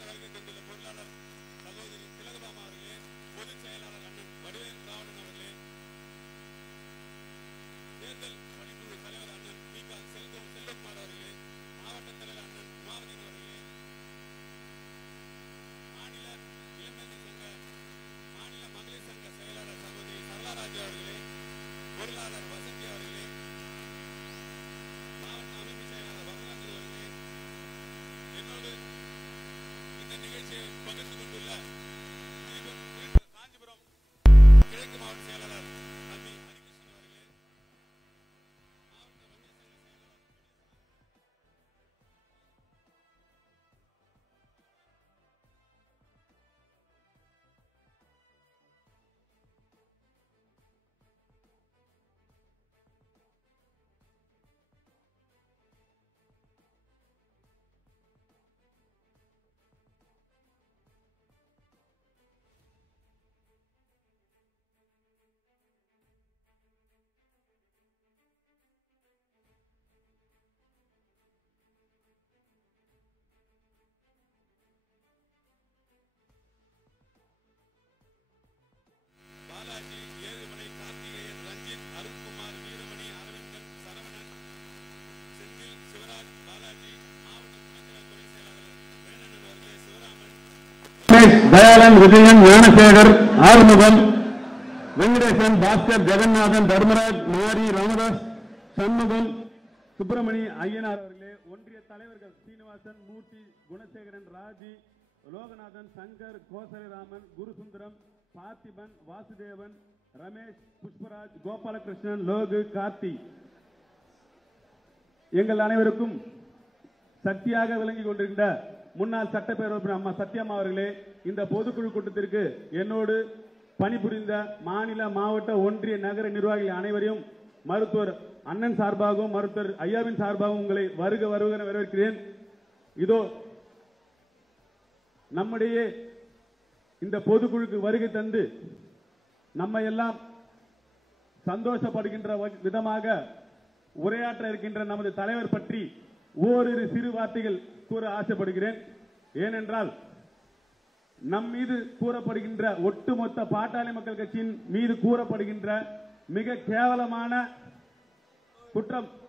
வருகை தந்துள்ள பொருளாளர் சகோதரி திலகபாமா அவர்களே, பொதுச் செயலாளர் அண்ணன் வடிவேல் ராவணன் அவர்களே, தேர்தல் பணிக்குழு தலைவர் அண்ணன் பி.க. செல்வகுமார் அவர்களே, மாவட்ட தலைவர் அண்ணன் உமாவதன் அவர்களே, மாநில இளைஞர் சங்க மாநில மகளிர் சங்க செயலாளர் சகோதரி சரளாராஜ் அவர்களே, பொருளாளர் வசந்தி அவர்களே, மாவட்ட அமைப்பு செயலாளர் பகவராஜ் அவர்களே, என்னோடு இந்த நிகழ்ச்சியை பகிர்ந்து கொண்டுள்ள காஞ்சிபுரம் கிழக்கு மாவட்ட செயலாளர் நம்பி ஹரிகிருஷ்ணன் அவர்களே, மாவட்ட வங்கிய சங்க செயலாளர் பாலாஜி, ஏழுமலை, கார்த்திகேயன், ரஞ்சித், அருண்குமார், வீரமணி, அரவிந்தன், சரவணன், செந்தில், சிவராஜ், பாலாஜி, மாவட்ட துணைத் துறை செயலாளர் வேணன் அவர்களே, சிவராமன், தயாளன், விஜயன், ஞானசேகர், ஆறுமுகம், வெங்கடேசன், பாஸ்கர், ஜெகநாதன், தர்மராஜ், மாரி, ராமதாஸ், சண்முகம், சுப்பிரமணி ஐயனார் அவர்களே, ஒன்றிய தலைவர்கள் சீனிவாசன், மூர்த்தி, குணசேகரன், ராஜி, லோகநாதன், சங்கர், கோசலிராமன், குருசுந்தரம், பார்த்திபன், வாசுதேவன், ரமேஷ், புஷ்பராஜ், கோபாலகிருஷ்ணன், லோகு, கார்த்தி, எங்கள் அனைவருக்கும் சக்தியாக விளங்கிக் கொண்டிருக்கின்ற முன்னாள் சட்டப்பேரவை உறுப்பினர் அம்மா சத்யம்மா அவர்களே, இந்த பொதுக்குழு கூட்டத்திற்கு என்னோடு பணிபுரிந்த மாநில, மாவட்ட, ஒன்றிய, நகர நிர்வாகிகள் அனைவரையும் மருத்துவர் அண்ணன் சார்பாகவும் மருத்துவர் ஐயாவின் சார்பாகவும் உங்களை வருக வருக வரவேற்கிறேன். இதோ நம்முடைய இந்த பொதுக்குழுக்கு வருகை தந்து நம்ம எல்லாம் சந்தோஷப்படுகின்ற விதமாக உரையாற்ற இருக்கின்ற நமது தலைவர் பற்றி ஓரிரு சிறு வார்த்தைகள் கூற ஆசைப்படுகிறேன். ஏனென்றால் நம் மீது கூறப்படுகின்ற ஒட்டுமொத்த பாட்டாளி மக்கள் கட்சியின் மீது கூறப்படுகின்ற மிக கேவலமான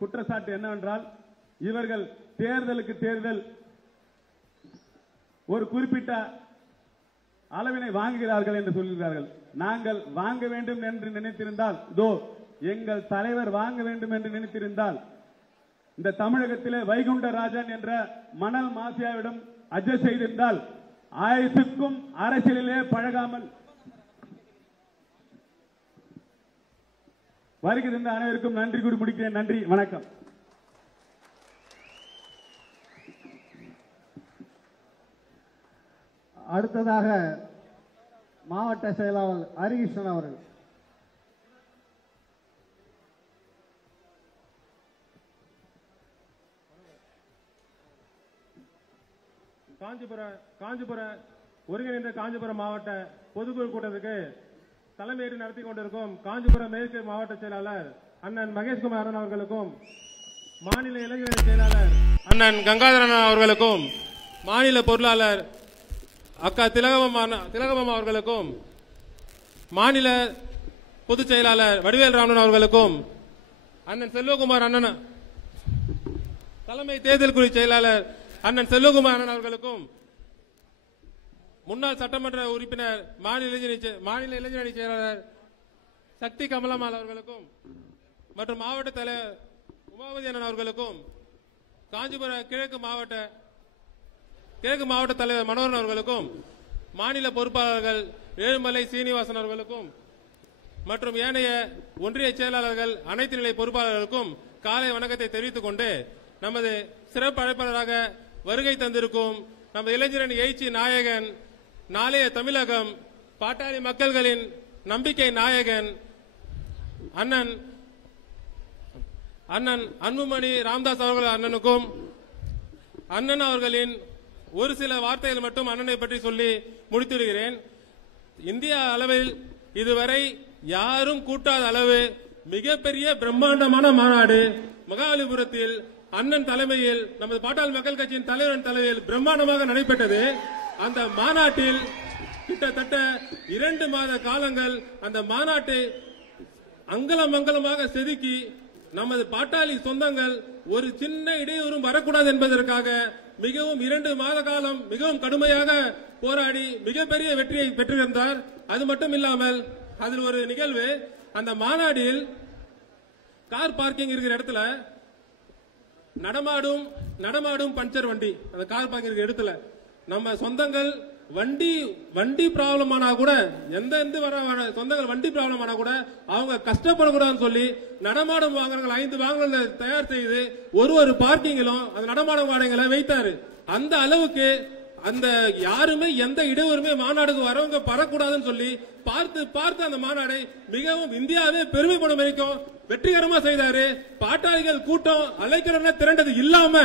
குற்றச்சாட்டு என்னவென்றால், இவர்கள் தேர்தலுக்கு தேர்தல் ஒரு குறிப்பிட்ட அளவினை வாங்குகிறார்கள் என்று சொல்கிறார்கள். நாங்கள் வாங்க வேண்டும் என்று நினைத்திருந்தால், எங்கள் தலைவர் வாங்க வேண்டும் என்று நினைத்திருந்தால், இந்த தமிழகத்திலே வைகுண்டராஜன் என்ற மணல் மாஃபியாவிடம் அட்ஜஸ்ட் செய்திருந்தால், ஆயுசுக்கும் அரசியலிலே பழகாமல் வருகின்ற அனைவருக்கும் நன்றி கூறி முடிக்கிறேன். நன்றி, வணக்கம். அடுத்ததாக மாவட்ட செயலாளர் ஹரிகிருஷ்ணன் அவர்கள். காஞ்சிபுரம் ஒருங்கிணைந்த காஞ்சிபுரம் மாவட்ட பொதுக்குழு கூட்டத்துக்கு தலைமையேற்று நடத்தி கொண்டிருக்கும் காஞ்சிபுரம் மேற்கு மாவட்ட செயலாளர் அண்ணன் மகேஷ்குமாரன் அவர்களுக்கும், மாநில இளைஞரணி செயலாளர் அண்ணன் கங்காதரன் அவர்களுக்கும், மாநில பொருளாளர் அக்கா திலகபாமா அவர்களுக்கும், மாநில பொதுச் செயலாளர் வடிவேல் ராமன் அவர்களுக்கும், அண்ணன் செல்வகுமார் அண்ணன் தலைமை தேர்தல் குழு செயலாளர் அண்ணன் செல்வகுமார் அண்ணன் அவர்களுக்கும், முன்னாள் சட்டமன்ற உறுப்பினர் மாநில இளைஞரணி செயலாளர் சக்தி கமலம்மாள் அவர்களுக்கும் மற்றும் மாவட்ட தலைவர் உமாவதி அண்ணன் அவர்களுக்கும், காஞ்சிபுரம் கிழக்கு மாவட்ட தலைவர் மனோகரன் அவர்களுக்கும், மாநில பொறுப்பாளர்கள் ஏழுமலை சீனிவாசன் அவர்களுக்கும் மற்றும் ஏனைய ஒன்றிய செயலாளர்கள் அனைத்து நிலை பொறுப்பாளர்களுக்கும் காலை வணக்கத்தை தெரிவித்துக் கொண்டு, நமது சிறப்பு அழைப்பாளராக வருகை தந்திருக்கும் நமது இளைஞரணி எழுச்சி நாயகன், நாளைய தமிழகம் பாட்டாளி மக்கள்களின் நம்பிக்கை நாயகன் அண்ணன் அன்புமணி ராமதாஸ் அவர்கள் அண்ணனுக்கும், அண்ணன் அவர்களின் ஒரு சில வார்த்தைகள் மட்டும் அண்ணனை பற்றி சொல்லி முடித்துவிடுகிறேன். இந்திய அளவில் இதுவரை யாரும் கூட்டாத அளவு மிகப்பெரிய பிரம்மாண்டமான மாநாடு மகாபலிபுரத்தில் அண்ணன் தலைமையில் நமது பாட்டாளி மக்கள் கட்சியின் தலைவரின் தலைமையில் பிரம்மாண்டமாக நடைபெற்றது. அந்த மாநாட்டில் கிட்டத்தட்ட 2 மாத காலங்கள் அந்த மாநாட்டை அங்கலமங்கலமாக செதுக்கி நமது பாட்டாளி சொந்தங்கள் ஒரு சின்ன இடையூறும் வரக்கூடாது என்பதற்காக மிகவும் 2 மாத காலம் மிகவும் கடுமையாக போராடி மிகப்பெரிய வெற்றியை பெற்றிருந்தார். அது மட்டும் இல்லாமல் அதில் ஒரு நிகழ்வு, அந்த மாநாட்டில் கார் பார்க்கிங் இருக்கிற இடத்துல நடமாடும் பஞ்சர் வண்டி, அந்த கார் பார்க்கிங் இருக்கிற இடத்துல நம்ம சொந்தங்கள் வண்டி ப்ராப்ளம் ஆனா கூட எந்த சொந்தங்கள் வண்டி ப்ராப்ளம் ஆனா கூட அவங்க கஷ்டப்படக்கூடாதுன்னு சொல்லி நடமாடும் வாகனங்கள் 5 வாகனங்களை தயார் செய்து ஒரு பார்க்கிங்கிலும் அந்த நடமாடும் வாகனங்களை வைத்தாரு. அந்த அளவுக்கு அந்த யாருமே எந்த இடையூறுமே மாநாடுக்கு வரவங்க பரக்கூடாதுன்னு சொல்லி பார்த்து அந்த மாநாடை மிகவும் இந்தியாவே பெருமைப்படும் வரைக்கும் வெற்றிகரமா செய்தாரு. பாட்டாளிகள் கூட்டம் அலைக்கிறன திரண்டது இல்லாம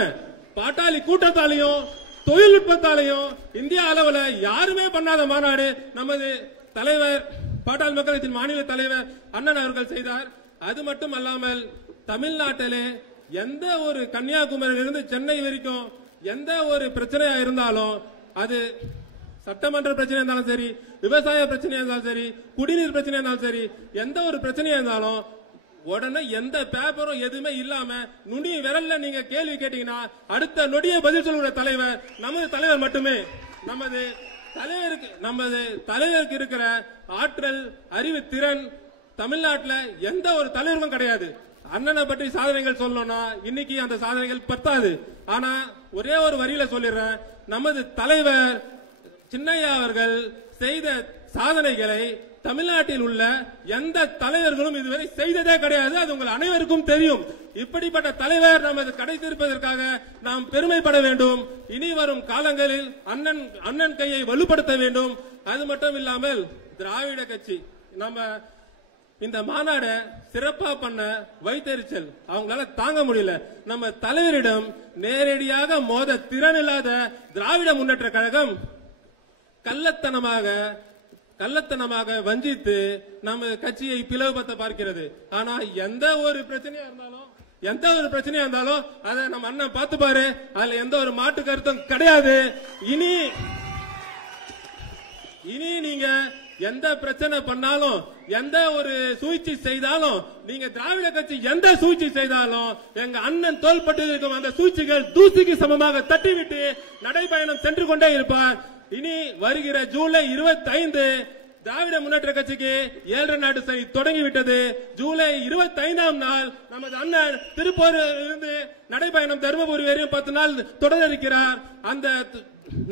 பாட்டாளி கூட்டத்தாலையும் தொழில்நுட்பத்தாலையும் இந்தியா அளவுல யாருமே பண்ணாத மாநாடு நமது தலைவர் பாட்டாளி மக்கள் கட்சியின் மாநில தலைவர் அண்ணன் அவர்கள் செய்தார். அது மட்டும் அல்லாமல் தமிழ்நாட்டிலே எந்த ஒரு கன்னியாகுமரியிலிருந்து சென்னை வரைக்கும் எந்த ஒரு பிரச்சனையா இருந்தாலும், அது சட்டமன்ற பிரச்சனையா இருந்தாலும் சரி, விவசாய பிரச்சனையா இருந்தாலும் சரி, குடிநீர் பிரச்சனையா இருந்தாலும் சரி, எந்த ஒரு பிரச்சனையா இருந்தாலும் உடனே எந்த பேப்பரும் எதுவுமே இல்லாம நுனி விரல்ல நீங்க கேள்வி கேட்டீங்கன்னா அடுத்த நொடியை பதில் சொல்கிற தலைவர் நமது தலைவர் மட்டுமே. நமது தலைவருக்கு இருக்கிற ஆற்றல், அறிவு, திறன் தமிழ்நாட்டில் எந்த ஒரு தலைவருக்கும் கிடையாது. அண்ணனை பற்றி சாதனைகள் சொல்லணும்னா இன்னைக்கு அந்த சாதனைகள் பத்தாது. ஆனா ஒரே ஒரு வரியில சொல்லிடுறேன், நமது தலைவர் சின்னையா அவர்கள் செய்த சாதனைகளை தமிழ்நாட்டில் உள்ள எந்த தலைவர்களும் இதுவரை செய்ததே கிடையாது. அது உங்கள் அனைவருக்கும் தெரியும். இப்படிப்பட்ட தலைவர் நமது கிடைத்திருப்பதற்காக நாம் பெருமைப்பட வேண்டும். இனி வரும் காலங்களில் அண்ணன் கையை வலுப்படுத்த வேண்டும். அது மட்டும் இல்லாமல் திராவிட கட்சி நம்ம இந்த மாநாடு சிறப்பா பண்ண வைத்தறிச்சல் அவங்களால தாங்க முடியல. நம்ம தலைவரிடம் நேரடியாக மோத திறன் இல்லாத திராவிட முன்னேற்ற கழகம் கள்ளத்தனமாக வஞ்சித்து நம்ம கட்சியை பிளவுபடுத்த பார்க்கிறது. ஆனா எந்த ஒரு பிரச்சனையா இருந்தாலும் அதை நம்ம அண்ணன் பார்த்து பாரு, அதுல எந்த ஒரு மாற்று கருத்தும் கிடையாது. இனி நீங்க எந்த பிரச்சனை பண்ணாலும், எந்த ஒரு சூழ்ச்சி செய்தாலும், நீங்க திராவிட கட்சி எந்த சூழ்ச்சி செய்தாலும் எங்க அண்ணன் தோள்பட்டு இருக்கும் அந்த சூழ்ச்சிகள் தூசிக்கு சமமாக தட்டிவிட்டு நடைபயணம் சென்று கொண்டே இருப்பார். இனி வருகிற ஜூலை 25 திராவிட முன்னேற்ற கட்சிக்கு 7 நாட்டு சனி தொடங்கிவிட்டது. ஜூலை 25ஆம் நாள் நமது அண்ணன் திருப்பூரில் இருந்து நடைபயணம் தருமபுரி வரையும் 10 நாள் தொடர இருக்கிறார். அந்த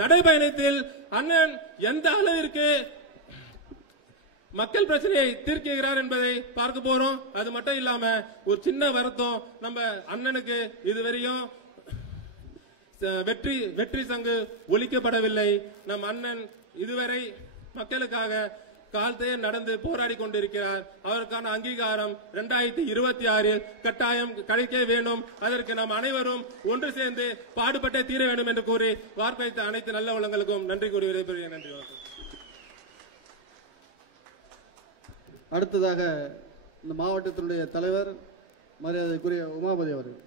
நடைபயணத்தில் அண்ணன் எந்த அளவிற்கு மக்கள் பிரச்சனையை தீர்க்கிறார் என்பதை பார்க்க போறோம். அது மட்டும் இல்லாம ஒரு சின்ன வருத்தம், நம்ம அண்ணனுக்கு இதுவரையும் வெற்றி சங்கு ஒலிக்கப்படவில்லை. நம் அண்ணன் இதுவரை மக்களுக்காக காலத்தையே நடந்து போராடி கொண்டிருக்கிறார். அவருக்கான அங்கீகாரம் 2026 கட்டாயம் கிடைக்க வேண்டும். அதற்கு நாம் அனைவரும் ஒன்று சேர்ந்து பாடுபட்டே தீர வேண்டும் என்று கூறி வார்த்தைத்த அனைத்து நல்ல உள்ளங்களுக்கும் நன்றி கூறி விடைபெறுகிறேன். நன்றி. அடுத்ததாக இந்த மாவட்டத்தினுடைய தலைவர் மரியாதைக்குரிய உமாபதி அவர்கள்.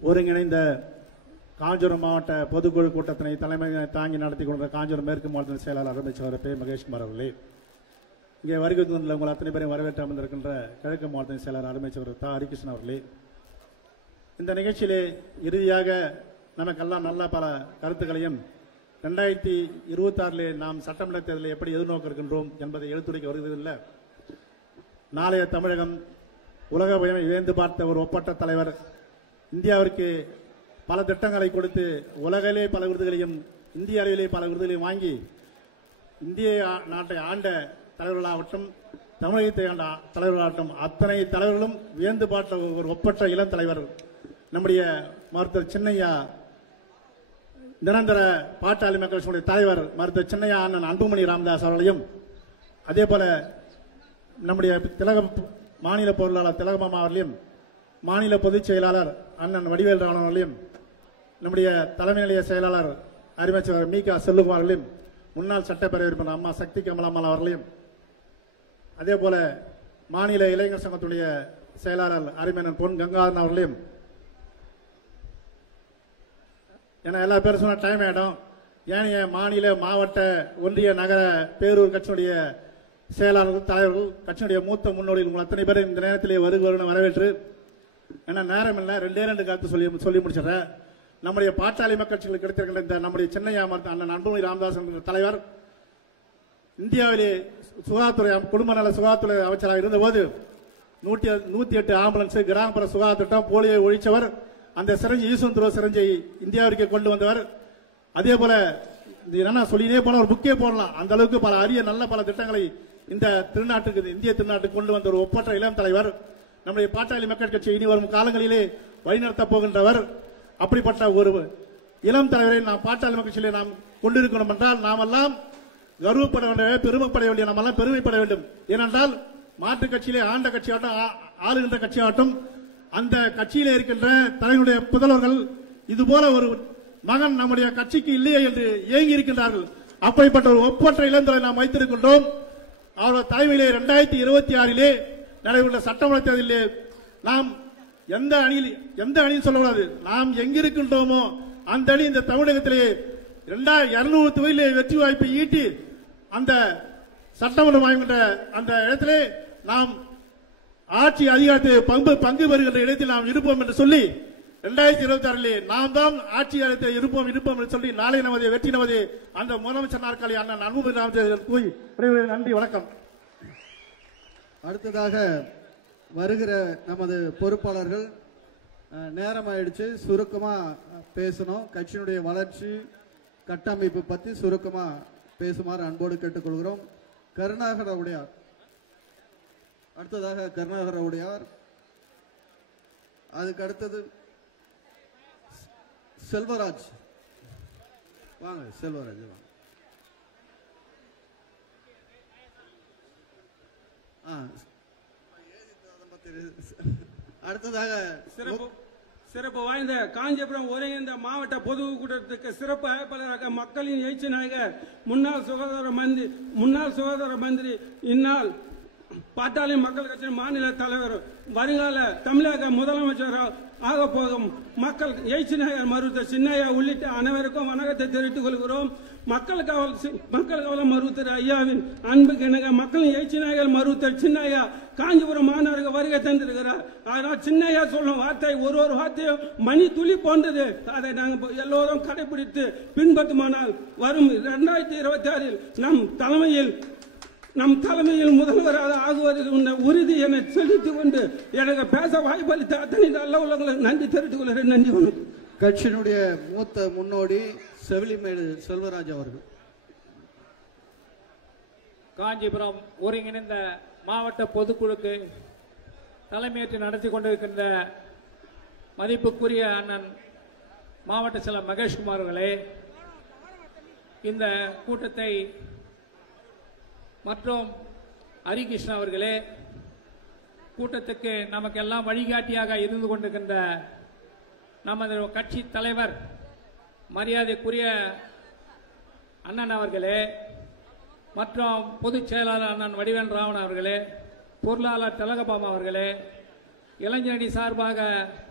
ஒருங்கிணைந்த காஞ்சிபுரம் மாவட்ட பொதுக்குழு கூட்டத்தினை தலைமை தாங்கி நடத்தி கொண்ட காஞ்சிபுரம் மேற்கு மாவட்ட செயலாளர் அருமைச்சவர் பே மகேஷ்குமார் அவர்களே, இங்கே வருகை தந்துள்ள உங்கள் அத்தனை பேரையும் வரவேற்று அமர்ந்திருக்கின்ற கிழக்கு மாவட்ட செயலாளர் அருமைச்சவர் தா ஹரிகிருஷ்ணன் அவர்களே, இந்த நிகழ்ச்சியிலே இறுதியாக நமக்கெல்லாம் நல்ல பல கருத்துக்களையும் 2026 நாம் சட்டமன்ற தேர்தலை எப்படி எதிர்நோக்க இருக்கின்றோம் என்பதை எழுத்துரைக்க வருவதில்லை. நாளைய தமிழகம் உலக வியந்து பார்த்த ஒரு ஒப்பற்ற தலைவர், இந்தியாவிற்கு பல திட்டங்களை கொடுத்து உலகிலே பல விருதுகளையும் இந்திய அளவிலே பல விருதுகளையும் வாங்கி இந்திய நாட்டை ஆண்ட தலைவர்களாகட்டும், தமிழகத்தை ஆண்ட தலைவர்களாகட்டும், அத்தனை தலைவர்களும் வியந்து பார்த்த ஒரு ஒப்பற்ற இளம் தலைவர் நம்முடைய மருத்துவர் சின்னையா, நிரந்தர பாட்டாளி மக்கள் கட்சியுடைய தலைவர் மருத்துவர் சின்னையா அண்ணன் அன்புமணி ராமதாஸ் அவர்களையும், அதே போல நம்முடைய மாநில பொருளாளர் திலகமாமா அவர்களையும், மாநில பொதுச் செயலாளர் அண்ணன் வடிவேல் ராவணன் அவர்களையும், நம்முடைய தலைமை நிலைய செயலாளர் அறிமைச்சர் மீகா செல்லுகுமார் அவர்களையும், முன்னாள் சட்டப்பேரவை உறுப்பினர் அம்மா சக்தி கமலாம்மாள் அவர்களையும், அதே போல மாநில இளைஞர் சங்கத்துடைய செயலாளர் அறிஞர் பொன் கங்காதரன் அவர்களையும், ஏன்னா எல்லா பேரும் சொன்ன டைம் ஆயிடும். ஏனைய மாநில, மாவட்ட, ஒன்றிய, நகர, பேரூர் கட்சியினுடைய செயலாளர்கள், தலைவர்கள், கட்சியினுடைய மூத்த முன்னோடிகள் உங்கள் அத்தனை பேரும் இந்த நேரத்திலே வருகிறவர்கள் வரவேற்று, ஏன்னா நேரம் இல்லை, 2 கருத்து சொல்லி முடிச்சிடறேன். நம்முடைய பாட்டாளி மக்கள் கட்சிகளுக்கு கிடைத்திருக்கின்ற இந்த நம்முடைய சென்னை அண்ணன் அன்புமணி ராமதாஸ் என்ற தலைவர் இந்தியாவிலே சுகாதாரத்துறை, குடும்ப நல சுகாதாரத்துறை அமைச்சராக இருந்தபோது 108 ஆம்புலன்ஸ், கிராமப்புற சுகாதார திட்டம், போலியோ ஒழிச்சவர். அந்த சிரஞ்சை ஈஸ்வரன் சிரஞ்சை இந்தியாவிற்கு கொண்டு வந்தவர். அதே போல என்ன சொல்லினே போன ஒரு புக்கே போடலாம். அந்த அளவுக்கு பல அரிய நல்ல பல திட்டங்களை இந்த திருநாட்டுக்கு, இந்திய திருநாட்டுக்கு கொண்டு வந்த ஒரு ஒப்பற்ற இளம் தலைவர் நம்முடைய பாட்டாளி மக்கள் கட்சி இனி வரும் காலங்களிலே வழிநடத்தப் போகின்றவர். அப்படிப்பட்ட ஒரு இளம் தலைவரை நாம் பாட்டாளி மக்கள் கட்சியிலே நாம் கொண்டிருக்கணும் என்றால் நாமெல்லாம் கர்வப்பட வேண்டிய, பெருமைப்பட வேண்டிய, நாமெல்லாம் பெருமைப்பட வேண்டும். ஏனென்றால் மாற்றுக் கட்சியிலே ஆண்ட கட்சியாட்டும், ஆளுகின்ற கட்சியாட்டும், அந்த கட்சியிலே இருக்கின்ற தலைவருடைய புதல்வர்கள் இதுபோல ஒரு மகன் நம்முடைய கட்சிக்கு இல்லையே என்று ஏங்கி இருக்கின்றார்கள். அப்படிப்பட்ட ஒரு ஒப்பற்ற இளந்தலை நாம் வைத்திருக்கின்றோம். அவருடைய தலைமையிலே 2026 நடைபெற்ற சட்டமன்ற தேர்தலிலே நாம் எந்த அணியும் சொல்லக்கூடாது, நாம் எங்கிருக்கின்றோமோ அந்த அணி இந்த தமிழகத்திலே 200 தொகுதியிலே வெற்றி வாய்ப்பை ஈட்டி அந்த சட்டமன்றம் வாங்குகின்ற அந்த இடத்திலே நாம் ஆட்சி அதிகாரத்தை பங்கு பெறுகின்ற இடத்தில் நாம் இருப்போம் என்று சொல்லி 2026 நாம் தான் ஆட்சி அதிகாரத்தில் இருப்போம் என்று சொல்லி நாளை நமது வெற்றி நமது அந்த முதலமைச்சர் நாற்காலி அண்ணன் அன்புமணி ராமதாஸ் கூறி நன்றி, வணக்கம். அடுத்ததாக வருகிற நமது பொறுப்பாளர்கள் நேரம் ஆயிடுச்சு, சுருக்கமா பேசணும். கட்சியினுடைய வளர்ச்சி, கட்டமைப்பு பத்தி சுருக்கமா பேசுமாறு அன்போடு கேட்டுக்கொள்கிறோம். கருணாகர உடையார். அடுத்ததாக கருணாகர உடையார். அதுக்கு அடுத்தது செல்வராஜ். வாங்க செல்வராஜ் வாங்க. அடுத்ததாக சிறப்பு வாய்ந்த காஞ்சிபுரம் ஒருங்கிணைந்த மாவட்ட பொதுக்கூட்டத்துக்கு சிறப்பு அழைப்பாளராக மக்களின் எழுச்சி நாயகர் முன்னாள் சுகாதார மந்திரி இந்நாள் பாட்டாளி மக்கள் கட்சி மாநில தலைவர், வருங்கால தமிழக முதலமைச்சர் ஆக போகும் மக்கள் எழுச்சி நாயகர் மருத்துவர் சின்னையா உள்ளிட்ட அனைவருக்கும் வணக்கத்தை தெரிவித்துக் கொள்கிறோம். மக்கள் காவல் மருத்துவர் ஐயாவின் அன்புக்கு இணங்க மக்களின் எழுச்சி நாயகர் மருத்துவர் சின்னையா காஞ்சிபுரம் மாநகருக்கு வருகை தந்திருக்கிறார். ஆனால் சின்னையா சொல்லும் வார்த்தை ஒரு வார்த்தையும் மணி துளி போன்றது. அதை நாங்கள் எல்லோரும் கடைபிடித்து பின்பற்றுமானால் வரும் 2026 நம் தலைமையில் முதல்வராக ஆகுவதற்கு உறுதி என சொல்லித்துக் கொண்டு எனக்கு பேச வாய்ப்பளித்த அத்தனை நல்ல உள்ளவங்களுக்கு நன்றி தெரிவித்துக் கொள்கிறேன். நன்றி, வணக்கம். கட்சியினுடைய மூத்த முன்னோடி செவிலிமேடு செல்வராஜ் அவர்கள். காஞ்சிபுரம் ஒருங்கிணைந்த மாவட்ட பொதுக்குழுக்கு தலைமையேற்று நடத்தி கொண்டிருக்கின்ற மதிப்புக்குரிய அண்ணன் மாவட்ட செயலர் மகேஷ்குமார் அவர்களே, இந்த கூட்டத்தை மற்றும் ஹரிகிருஷ்ணன் அவர்களே, கூட்டத்துக்கு நமக்கெல்லாம் வழிகாட்டியாக இருந்து கொண்டிருக்கின்ற நமது கட்சி தலைவர் மரியாதைக்குரிய அண்ணன் அவர்களே, மற்றும் பொதுச் செயலாளர் அண்ணன் வடிவேல் ராவணன் அவர்களே, பொருளாளர் திலகபாமா அவர்களே, இளைஞரணி சார்பாக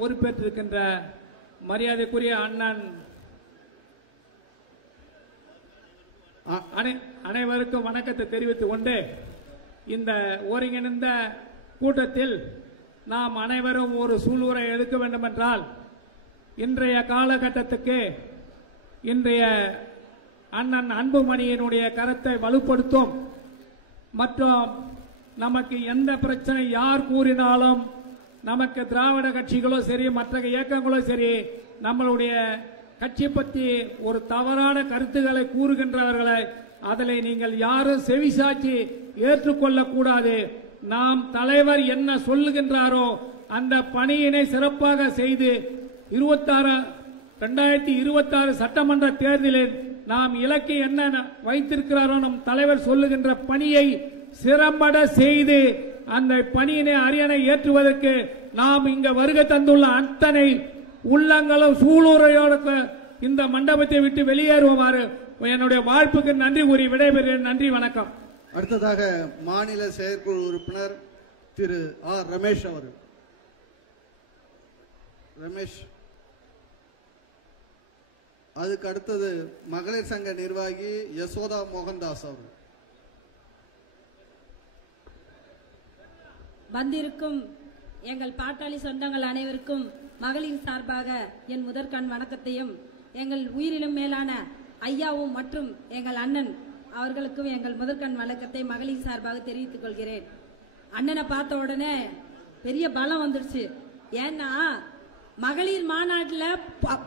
பொறுப்பேற்றிருக்கின்ற மரியாதைக்குரிய அண்ணன் அனைவருக்கும் வணக்கத்தை தெரிவித்துக் கொண்டு, இந்த ஒருங்கிணைந்த கூட்டத்தில் நாம் அனைவரும் ஒரு சூளுரை எடுக்க வேண்டும் என்றால், இன்றைய காலகட்டத்துக்கு இன்றைய அண்ணன் அன்புமணியினுடைய கருத்தை வலுப்படுத்தும் மற்றும் நமக்கு எந்த பிரச்சனை யார் கூறினாலும் நமக்கு திராவிட கட்சிகளோ சரி, மற்ற இயக்கங்களோ சரி, நம்மளுடைய கட்சி பற்றி ஒரு தவறான கருத்துக்களை கூறுகின்றவர்களை அதில் நீங்கள் யாரும் செவிசாட்சி ஏற்றுக்கொள்ளக்கூடாது. நாம் தலைவர் என்ன சொல்லுகின்றாரோ அந்த பணியினை சிறப்பாக செய்து 2026 சட்டமன்ற தேர்தலில் நாம் இலக்கை என்ன வைத்திருக்கிறாரோ நம் தலைவர் சொல்லுகின்ற பணியை சிறம்பட செய்து அந்த பணியினை அரியணை ஏற்றுவதற்கு நாம் இங்க வருகை தந்துள்ள அத்தனை உள்ளங்களும் சூளுரையோடு இந்த மண்டபத்தை விட்டு வெளியேறுமாறு என்னுடைய வாழ்ப்புக்கு நன்றி கூறி விடைபெறுகிறேன். நன்றி, வணக்கம். அடுத்ததாக மாநில செயற்குழு உறுப்பினர் திரு ஆர் ரமேஷ் அவர்கள். ரமேஷ். அதுக்கு அடுத்தது மகளிர் சங்க நிர்வாகி யசோதா மோகன்தாஸ் அவர்கள். வந்திருக்கும் எங்கள் பாட்டாளி சொந்தங்கள் அனைவருக்கும் மகளிர் சார்பாக என் முதற்கண் வணக்கத்தையும், எங்கள் உயிரிலும் மேலான ஐயாவும் மற்றும் எங்கள் அண்ணன் அவர்களுக்கும் எங்கள் முதற்கண் வணக்கத்தை மகளிர் சார்பாக தெரிவித்துக் கொள்கிறேன். அண்ணனை பார்த்த உடனே பெரிய பலம் வந்துடுச்சு. ஏன்னா மகளிர் மாநாட்டில்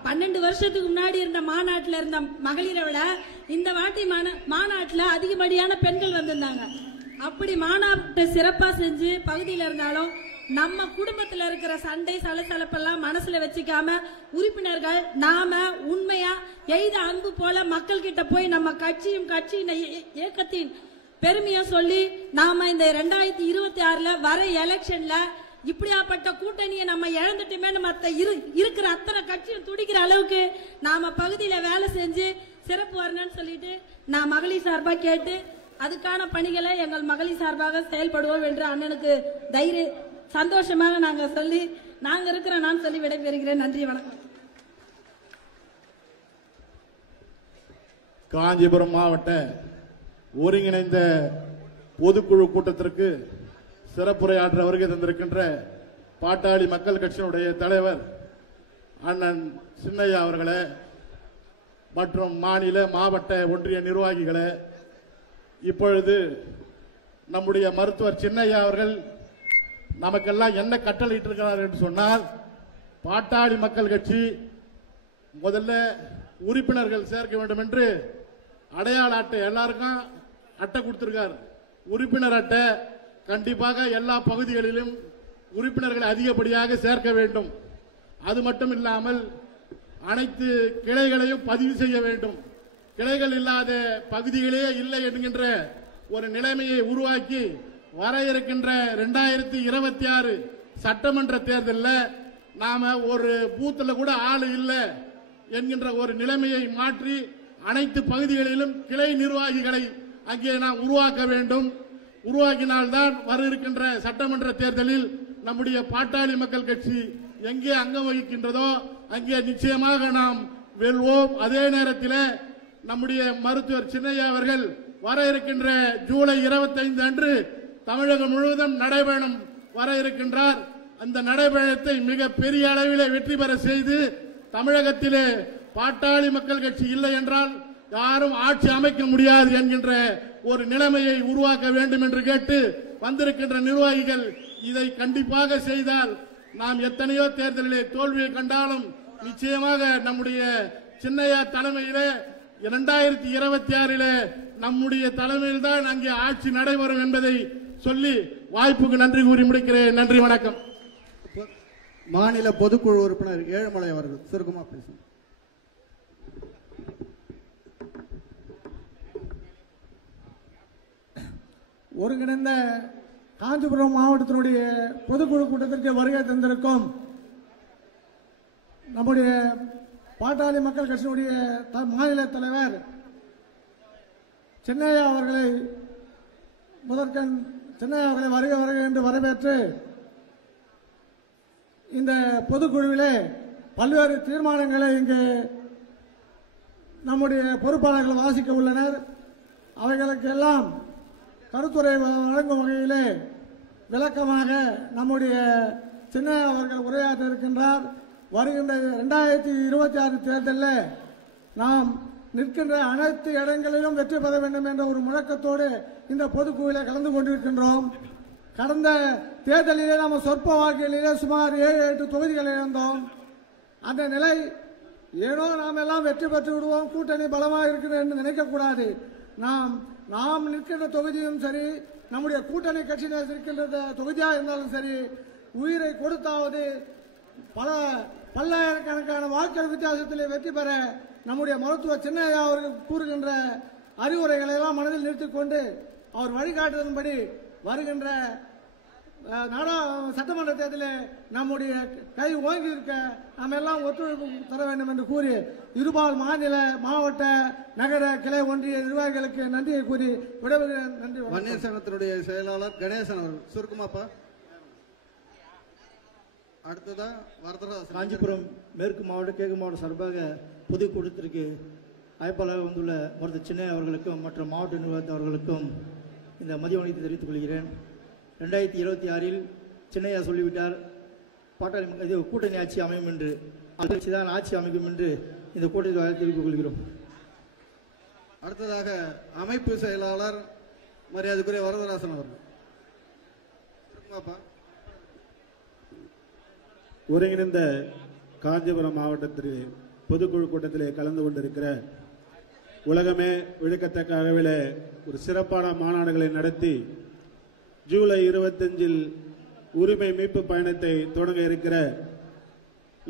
12 வருஷத்துக்கு முன்னாடி இருந்த மாநாட்டில் இருந்த மகளிரை விட இந்த வாட்டி மாநாட்டில் அதிகப்படியான பெண்கள் வந்திருந்தாங்க. அப்படி மாநாட்டை சிறப்பாக செஞ்சு பகுதியில் இருந்தாலும் நம்ம குடும்பத்தில் இருக்கிற சண்டை சலசலப்பெல்லாம் மனசுல வச்சுக்காம உறுப்பினர்கள் நாம உண்மையா எய்த அன்பு போல மக்கள் கிட்ட போய் நம்ம கட்சியின் இயக்கத்தின் பெருமையை சொல்லி நாம இந்த 2026 வர எலெக்ஷன்ல இப்படியாப்பட்ட கூட்டணியை நம்ம இழந்துட்டுமே மற்ற இருக்கிற அத்தனை கட்சியும் துடிக்கிற அளவுக்கு நாம பகுதியில வேலை செஞ்சு சிறப்பு வரணும்னு சொல்லிட்டு நான் மகளிர் சார்பா கேட்டு அதுக்கான பணிகளை எங்கள் மகளிர் சார்பாக செயல்படுவோம் என்று அண்ணனுக்கு சந்தோஷமாக நாங்க சொல்லி நாங்க இருக்கிறோம் நான் சொல்லி விடைபெறுகிறேன். நன்றி, வணக்கம். காஞ்சிபுரம் மாவட்ட ஒருங்கிணைந்த பொதுக்குழு கூட்டத்திற்கு சிறப்புரையாற்ற வருகை தந்திருக்கின்ற பாட்டாளி மக்கள் கட்சியினுடைய தலைவர் அண்ணன் சின்னையா அவர்களே மற்றும் மாநில மாவட்ட ஒன்றிய நிர்வாகிகளே, இப்பொழுது நம்முடைய மருத்துவர் சின்னையா அவர்கள் நமக்கெல்லாம் என்ன கட்டளையிட்டு இருக்கிறார் என்று சொன்னால், பாட்டாளி மக்கள் கட்சி முதல்ல உறுப்பினர்கள் சேர்க்க வேண்டும் என்று அடையாள அட்டை எல்லாருக்கும் அட்டை கொடுத்திருக்கார். உறுப்பினர் அட்டை கண்டிப்பாக எல்லா பகுதிகளிலும் உறுப்பினர்களை அதிகப்படியாக சேர்க்க வேண்டும். அது மட்டும் இல்லாமல் அனைத்து கிளைகளையும் பதிவு செய்ய வேண்டும். கிளைகள் இல்லாத பகுதிகளே இல்லை என்கின்ற ஒரு நிலைமையை உருவாக்கி வர இருக்கின்ற 2026 சட்டமன்ற தேர்தலில் நாம ஒரு பூத்துல கூட ஆள் இல்லை என்கின்ற ஒரு நிலைமையை மாற்றி அனைத்து பகுதிகளிலும் கிளை நிர்வாகிகளை அங்கே நாம் உருவாக்க வேண்டும். உருவாக்கினால்தான் வர இருக்கின்ற சட்டமன்ற தேர்தலில் நம்முடைய பாட்டாளி மக்கள் கட்சி எங்கே அங்கம் வகிக்கின்றதோ அங்கே நிச்சயமாக நாம் வெல்வோம். அதே நேரத்தில் நம்முடைய மருத்துவர் சின்னையா அவர்கள் வர இருக்கின்ற ஜூலை 25 அன்று தமிழகம் முழுவதும் நடைபயணம் வர இருக்கின்றார். அந்த நடைபயணத்தை மிக பெரிய அளவில் வெற்றி பெற செய்து தமிழகத்திலே பாட்டாளி மக்கள் கட்சி இல்லை என்றால் யாரும் ஆட்சி அமைக்க முடியாது என்கின்ற ஒரு நிலைமையை உருவாக்க வேண்டும் என்று கேட்டு வந்திருக்கின்ற நிர்வாகிகள் இதை கண்டிப்பாக செய்தால் நாம் எத்தனையோ தேர்தலிலே தோல்வியை கண்டாலும் நிச்சயமாக நம்முடைய சின்னையா தலைமையிலே 2026 நம்முடைய தலைமையில் தான் அங்கே ஆட்சி நடைபெறும் என்பதை சொல்லி வாய்ப்புக்கு நன்றி கூறி முடிக்கிறேன். நன்றி, வணக்கம். மாநில பொதுக்குழு உறுப்பினர் ஏழுமலை அவர்கள் சுருக்கமா பேசுங்க. ஒருங்கிணைந்த காஞ்சிபுரம் மாவட்டத்தினுடைய பொதுக்குழு கூட்டத்திற்கு வருகை தந்திருக்கும் நம்முடைய பாட்டாளி மக்கள் கட்சியினுடைய மாநில தலைவர் சின்னையா அவர்களை வருக வருக என்று வரவேற்று இந்த பொதுக்குழுவிலே பல்வேறு தீர்மானங்களை இங்கு நம்முடைய பொறுப்பாளர்கள் வாசிக்க உள்ளனர். அவைகளுக்கெல்லாம் கருத்துரை வழங்கும் வகையிலே விளக்கமாக நம்முடைய சின்னையா அவர்கள் உரையாற்ற இருக்கின்றார். வருகின்ற 2026 தேர்தலில் நாம் நிற்கின்ற அனைத்து இடங்களிலும் வெற்றி பெற வேண்டும் என்ற ஒரு முழக்கத்தோடு இந்த பொதுக்குழுவில் கலந்து கொண்டிருக்கின்றோம். கடந்த தேர்தலிலே நாம் சொற்ப வாக்குகளிலே சுமார் 7-8 தொகுதிகளை இழந்தோம். அந்த நிலை ஏனோ நாம் எல்லாம் வெற்றி பெற்று விடுவோம், கூட்டணி பலமாக இருக்கிறது என்று நினைக்கக்கூடாது. நாம் நிற்கின்ற தொகுதியும் சரி, நம்முடைய கூட்டணி கட்சியினர் இருக்கின்ற தொகுதியாக இருந்தாலும் சரி, உயிரை கொடுத்தாவது பல்லாயிரக்கணக்கான வாக்குகள் வித்தியாசத்திலே வெற்றி பெற நம்முடைய மருத்துவர் சின்னையா அவர்கள் கூறுகின்ற அறிவுரைகளை எல்லாம் மனதில் நிறுத்திக் கொண்டு அவர் வழிகாட்டுதன்படி வருகின்ற சட்டமன்ற தேர்தலில் நம்முடைய கை ஓங்கி இருக்க நாம் எல்லாம் ஒத்துழைப்பு தர வேண்டும் என்று கூறி இருபால் மாநில மாவட்ட நகர கிளை ஒன்றிய நிர்வாகிகளுக்கு நன்றியை கூறி விடைபெறுகிறேன். நன்றி. வன்னியர் சங்கத்தினுடைய செயலாளர் கணேசன் அவர்கள் சுருக்கமாப்பா. அடுத்ததா வரதராஜ். காஞ்சிபுரம் மேற்கு மாவட்ட கிழக்கு மாவட்ட சார்பாக பொதுக்கூட்டத்திற்கு அழைப்பாளர் வந்துள்ள மருத்துவர் சின்னையா அவர்களுக்கும் மற்றும் மாவட்ட நிர்வாகத்தவர்களுக்கும் இந்த மதிய வணக்கத்தை தெரிவித்துக் கொள்கிறேன். 2026 சின்னையா சொல்லிவிட்டார், பாட்டாளி இது கூட்டணி ஆட்சி அமையும் என்று. தான் ஆட்சி அமைக்கும் என்று இந்த கூட்டத்தில் தெரிவித்துக் கொள்கிறோம். அடுத்ததாக அமைப்பு செயலாளர் மரியாதைக்குரிய வரதராசன் அவர்கள். ஒருங்கிணைந்த காஞ்சிபுரம் மாவட்டத்தில் பொதுக்குழு கூட்டத்திலே கலந்து கொண்டிருக்கிற உலகமே விழுக்கத்தக்க அளவில் ஒரு சிறப்பான மாநாடுகளை நடத்தி ஜூலை 25 உரிமை மீட்பு பயணத்தை தொடங்க இருக்கிற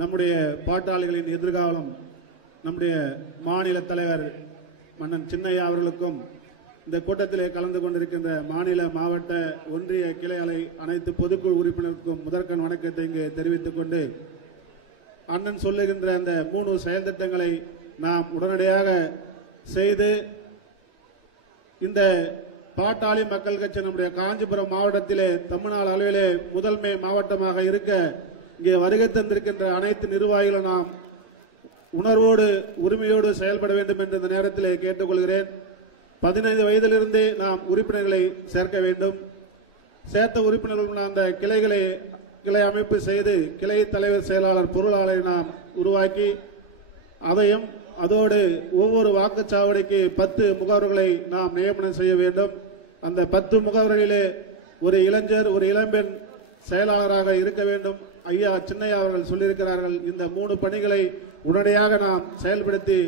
நம்முடைய பாட்டாளிகளின் எதிர்காலம் நம்முடைய மாநில தலைவர் மன்னன் சின்னையா அவர்களுக்கும் இந்த கூட்டத்திலே கலந்து கொண்டிருக்கின்ற மாநில மாவட்ட ஒன்றிய கிளை அலை அனைத்து பொதுக்குழு உறுப்பினருக்கும் முதற்கண் வணக்கத்தை இங்கு தெரிவித்துக் கொண்டு அண்ணன் சொல்லுகின்ற அந்த 3 செயல் திட்டங்களை நாம் உடனடியாக செய்து இந்த பாட்டாளி மக்கள் கட்சி நம்முடைய காஞ்சிபுரம் மாவட்டத்திலே தமிழ்நாடு அளவிலே முதன்மை மாவட்டமாக இருக்க இங்கே வருகை தந்திருக்கின்ற அனைத்து நிர்வாகிகளும் நாம் உணர்வோடு உரிமையோடு செயல்பட வேண்டும் என்று இந்த நேரத்திலே கேட்டுக்கொள்கிறேன். 15 வயதிலிருந்தே நாம் உறுப்பினர்களை சேர்க்க வேண்டும். சேர்த்த உறுப்பினர்கள் அந்த கிளை அமைப்பு செய்து கிளை தலைவர் செயலாளர் பொருளாளரை நாம் உருவாக்கி அதையும் அதோடு ஒவ்வொரு வாக்குச்சாவடிக்கு 10 முகவர்களை நாம் நியமனம் செய்ய வேண்டும். அந்த 10 முகவர்களிலே ஒரு இளைஞர் ஒரு இளம்பெண் செயலாளராக இருக்க வேண்டும். ஐயா சின்னையா அவர்கள் சொல்லியிருக்கிறார்கள். இந்த 3 பணிகளை உடனடியாக நாம் செயல்படுத்தி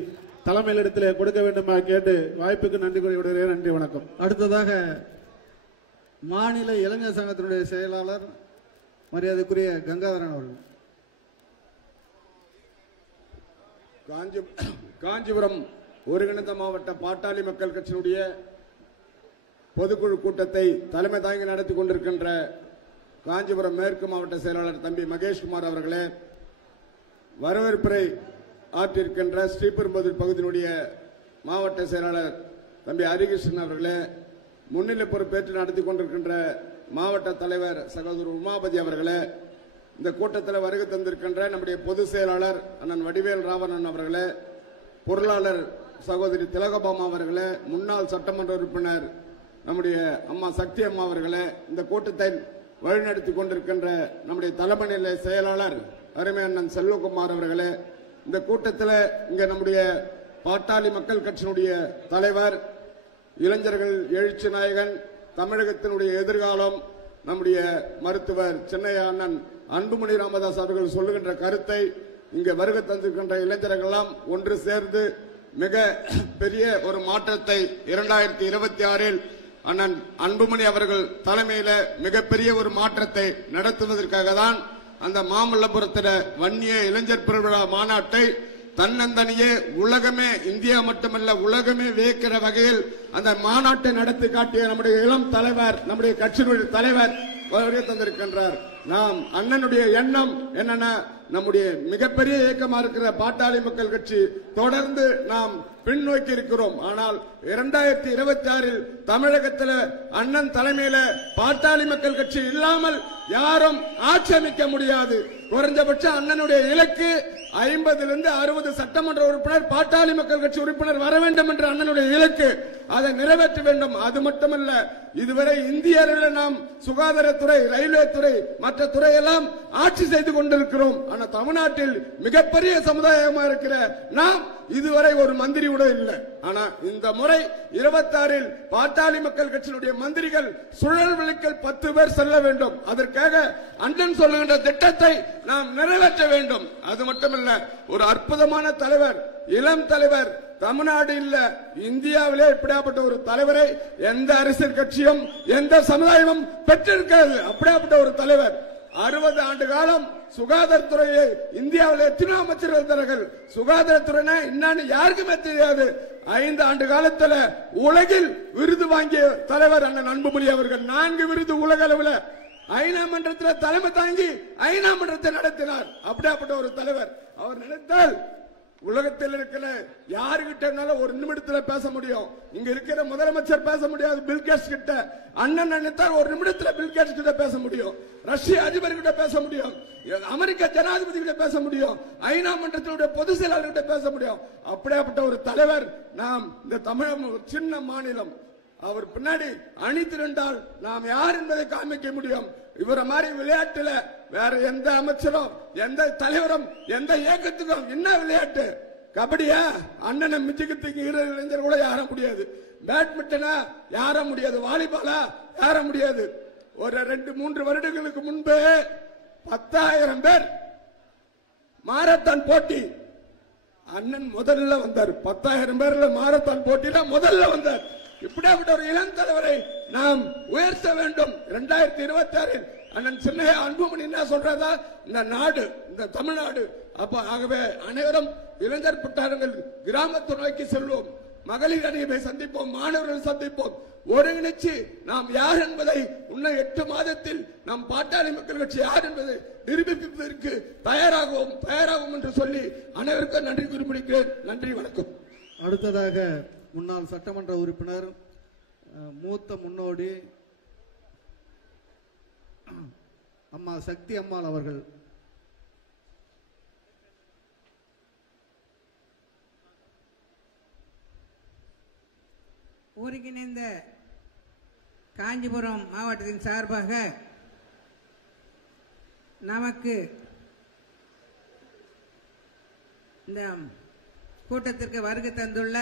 தலைமையிடத்திலே கொடுக்க வேண்டுமா கேட்டு வாய்ப்புக்கு நன்றி கூறி விடுகிறேன். நன்றி, வணக்கம். அடுத்ததாக மாநில இளைஞர் சங்கத்தினுடைய செயலாளர் மரியாதைக்குரிய கங்காதரன் அவர்கள். காஞ்சிபுரம் ஒருங்கிணைந்த மாவட்ட பாட்டாளி மக்கள் கட்சியினுடைய பொதுக்குழு கூட்டத்தை தலைமை தாங்கி நடத்தி கொண்டிருக்கின்ற காஞ்சிபுரம் மேற்கு மாவட்ட செயலாளர் தம்பி மகேஷ்குமார் அவர்களே, வரவேற்புரை ஆற்றிருக்கின்ற ஸ்ரீபெரும்புதூர் பகுதியினுடைய மாவட்ட செயலாளர் தம்பி ஹரிகிருஷ்ணன் அவர்களே, முன்னிலை பொறுப்பேற்று நடத்தி கொண்டிருக்கின்ற மாவட்ட தலைவர் சகோதரர் உமாபதி அவர்களே, இந்த கூட்டத்தில் வருகை தந்திருக்கின்ற நம்முடைய பொதுச் செயலாளர் அண்ணன் வடிவேல் ராவணன் அவர்களே, பொருளாளர் சகோதரி திலகபாமா அவர்களே, முன்னாள் சட்டமன்ற உறுப்பினர் நம்முடைய அம்மா சக்தி அம்மா அவர்களே, இந்த கூட்டத்தை வழிநடத்தி கொண்டிருக்கின்ற நம்முடைய தலைமை நிலை செயலாளர் அருமை அண்ணன் செல்வகுமார் அவர்களே, இந்த கூட்டத்தில் இங்க நம்முடைய பாட்டாளி மக்கள் கட்சியினுடைய தலைவர், இளைஞர்கள் எழுச்சி நாயகன், தமிழகத்தினுடைய எதிர்காலம் நம்முடைய மருத்துவர் சின்னையா அண்ணன் அன்புமணி ராமதாஸ் அவர்கள் சொல்லுகின்ற கருத்தை இங்க வருகை தந்திருக்கின்ற இளைஞர்கள் எல்லாம் ஒன்று சேர்ந்து மிக பெரிய ஒரு மாற்றத்தை 2026 அண்ணன் அன்புமணி அவர்கள் தலைமையில மிகப்பெரிய ஒரு மாற்றத்தை நடத்துவதற்காக தான் அந்த மாமல்லபுரத்தில் வன்னிய இளைஞர் பெருவிழா மாநாட்டை தன்னந்தனியே உலகமே, இந்தியா மட்டுமல்ல உலகமே வியக்கிற வகையில் அந்த மாநாட்டை நடத்தி காட்டிய நம்முடைய இளம் தலைவர், நம்முடைய கட்சியினுடைய தலைவர் வருகை தந்திருக்கின்றார். நாம் அண்ணனுடைய எண்ணம் என்னன்னா, நம்முடைய மிகப்பெரிய இயக்கமா இருக்கிற பாட்டாளி மக்கள் கட்சி தொடர்ந்து நாம் பின்னோக்கி இருக்கிறோம். ஆனால் 2026 தமிழகத்தில் அண்ணன் தலைமையில பாட்டாளி மக்கள் கட்சி இல்லாமல் யாரும் ஆட்சி அமைக்க முடியாது. குறைஞ்சபட்சம் அண்ணனுடைய இலக்கு 50 to 60 சட்டமன்ற உறுப்பினர் பாட்டாளி மக்கள் கட்சி உறுப்பினர் வர வேண்டும் என்ற அண்ணனுடைய இலக்கு, அதை நிறைவேற்ற வேண்டும். அது மட்டுமல்ல, இதுவரை இந்திய அளவில் நாம் சுகாதாரத்துறை, ரயில்வே துறை, மற்ற துறையெல்லாம் ஆட்சி செய்து கொண்டிருக்கிறோம். ஆனால் தமிழ்நாட்டில் மிகப்பெரிய சமுதாயமா இருக்கிற நாம் இதுவரை ஒரு மந்திரி கூட இல்லை. ஆனா இந்த முறை 26 பாட்டாளி மக்கள் கட்சியினுடைய மந்திரிகள் சுழல் விளக்கில் 10 பேர் செல்ல வேண்டும். அதற்காக அண்ணன் சொல்லுகின்ற திட்டத்தை நாம் நிறைவேற்ற வேண்டும். அது மட்டுமல்ல, ஒரு அற்புதமான தலைவர், இளம் தலைவர், தமிழ்நாடு இல்ல இந்தியாவிலே இப்படியாப்பட்ட ஒரு தலைவரை எந்த அரசியல் கட்சியும் எந்த சமுதாயமும் பெற்றிருக்கிறது. அப்படியாப்பட்ட ஒரு தலைவர் 60 ஆண்டு காலம் சுகாதாரத்துறையை இந்தியாவில் எத்தனை அமைச்சர்கள் இருந்தார்கள். சுகாதாரத்துறை என்னன்னு யாருக்குமே தெரியாது. 5 ஆண்டு காலத்தில் உலகில் விருது வாங்கிய தலைவர் அண்ணன் அன்புமணி அவர்கள். 4 விருது உலக அளவில் ஐநா மன்றத்தில் தலைமை தாங்கி ஐநா மன்றத்தை நடத்தினார். அப்படியாப்பட்ட ஒரு தலைவர். அவர் நினைத்தால் உலகத்தில் இருக்கிற யாருகிட்ட ஒரு நிமிடத்துல பேச முடியும். இங்க இருக்கிற முதலமைச்சர் பேச முடியாது பில்கேட்ஸ் கிட்ட. அண்ணன் நினைத்தால் ஒரு நிமிடத்துல பில்கேட்ஸ் கிட்ட பேச முடியும். ரஷ்ய அதிபர் கிட்ட பேச முடியும். அமெரிக்க ஜனாதிபதி கிட்ட பேச முடியும். ஐநா மன்றத்தினுடைய பொதுச் செயலாளர் கிட்ட பேச முடியும். அப்படியாப்பட்ட ஒரு தலைவர் நாம் இந்த தமிழகம் ஒரு சின்ன மாநிலம். அவர் பின்னாடி அணி திரண்டால் நாம் யார் என்பதை காமிக்க முடியும். இவர மாதிரி விளையாட்டுல வேற எந்த அமைச்சரும் எந்த தலைவரும் எந்த இயக்கத்துக்கும் என்ன விளையாட்டு? கபடியா அண்ணனை மிஞ்சிக்கிறதுக்கு இளைஞர் கூட யார முடியாது. பேட்மிண்டனா யார முடியாது. வாலிபாலா யார முடியாது. ஒரு 2-3 வருடங்களுக்கு முன்பு 10,000 பேர் மாரத்தான் போட்டி அண்ணன் முதல்ல வந்தார். 10,000 பேர்ல மாரத்தான் போட்டியில முதல்ல வந்தார். இப்படியாப்பட்ட ஒரு இளம் தலைவரை நாம் உயர்த்த வேண்டும். 2026 அண்ணன் சின்னையா அன்புமணி என்ன சொல்றதா இந்த நாடு இந்த தமிழ்நாடு. ஆகவே அனைவரும் இளைஞர் பட்டாளங்கள் கிராமத்து நோக்கி செல்வோம். மகளிர் அணியை சந்திப்போம். மாணவர்கள் சந்திப்போம். ஒருங்கிணைச்சு நாம் யார் என்பதை இன்னும் 8 மாதத்தில் நாம் பாட்டாளி மக்கள் கட்சி யார் என்பதை நிரூபிப்பதற்கு தயாராகும் என்று சொல்லி அனைவருக்கும் நன்றி குறிப்பிடுகிறேன். நன்றி, வணக்கம். அடுத்ததாக முன்னாள் சட்டமன்ற உறுப்பினர் மூத்த முன்னோடி அம்மா சக்தி அம்மாள் அவர்கள். ஒருங்கிணைந்த காஞ்சிபுரம் மாவட்டத்தின் சார்பாக நமக்கு இந்த கூட்டத்திற்கு வருகை தந்துள்ள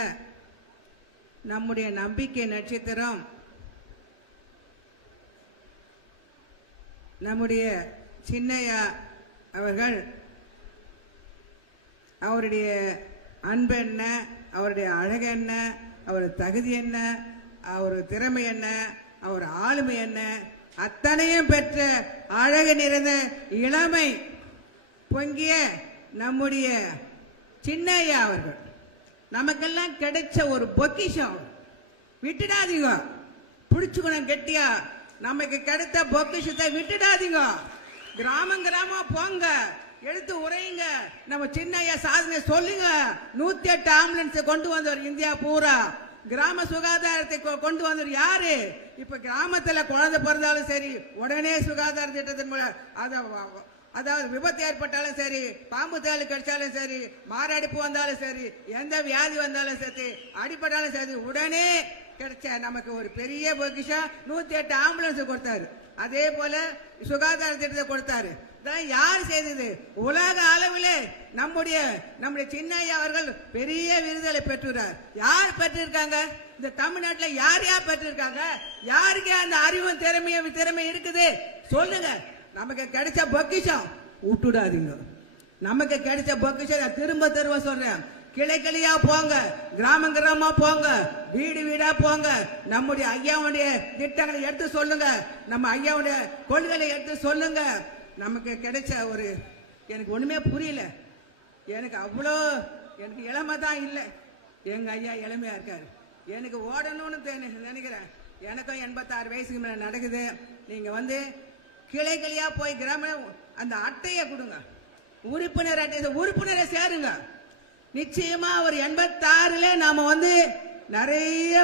நம்முடைய நம்பிக்கை நட்சத்திரம் நம்முடைய சின்னையா அவர்கள், அவருடைய அன்பு என்ன, அவருடைய அழகு என்ன, அவர் தகுதி என்ன, அவர் திறமை என்ன, அவர் ஆளுமை என்ன, அத்தனையும் பெற்ற அழகு நிறைந்த இளமை பொங்கிய நம்முடைய சின்னையா அவர்கள் நமக்கெல்லாம் கிடைச்ச ஒரு பொக்கிஷம். விட்டுடாதீங்க, பிடிச்சுக்கணும் கெட்டியா. நமக்கு கிடைத்த பொக்கிஷத்தை விட்டுடாதீங்க. கிராமம் போங்க, எடுத்து உரையுங்க. நம்ம சின்னையா சாதனை சொல்லுங்க. 108 ஆம்புலன்ஸ் கொண்டு வந்தவர் இந்தியா பூரா. கிராம சுகாதாரத்தை கொண்டு வந்தவர் யாரு? இப்ப கிராமத்துல குழந்தை பிறந்தாலும் சரி உடனே சுகாதார திட்டத்தின் மூலம் அதாவது விபத்து ஏற்பட்டாலும் சரி, பாம்பு தேள் கடிச்சாலும் சரி, மாரடைப்பு வந்தாலும் சரி, எந்த வியாதி வந்தாலும் சரி, அடிப்பட்டாலும் சரி, உடனே கிடைச்ச நமக்கு ஒரு பெரிய பொக்கிஷம் 108 ஆம்புலன்ஸ் கொடுத்தாரு. அதே போல சுகாதார திட்டத்தை கொடுத்தாரு. யார் செய்தது? உலக அளவில் நம்முடைய சின்னையா அவர்கள் பெரிய விருதுகளை பெற்றுறார். யார் பெற்றிருக்காங்க? இந்த தமிழ்நாட்டில் யார் யார் பெற்றிருக்காங்க? யாருக்கு அந்த அறிவும் திறமை இருக்குது சொல்லுங்க. நமக்கு கிடைச்ச பொக்கிஷம் விட்டுடாதீங்க. நமக்கு கிடைச்ச பொக்கிஷம் திரும்ப சொல்றேன். கிளையா போங்க, கிராமமா போங்க, வீடு வீடா போங்க. நம்முடைய ஐயாவுடைய திட்டங்களை எடுத்து சொல்லுங்க. நம்ம ஐயாவுடைய கொள்கைகளை எடுத்து சொல்லுங்க. நமக்கு கிடைச்ச ஒரு எனக்கு ஒண்ணுமே புரியல. எனக்கு அவ்வளோ எனக்கு இளமை தான் இல்லை. எங்க ஐயா இளமையா இருக்காரு. எனக்கு ஓடணும்னு நினைக்கிறேன். எனக்கும் 86 வயசுக்கு மேல நடக்குது. நீங்க கிளையா போய் கிராம அந்த அட்டையை கொடுங்க, உறுப்பினர் அட்டை, உறுப்பினரை சேருங்க. நிச்சயமா ஒரு 86ல நாம நிறைய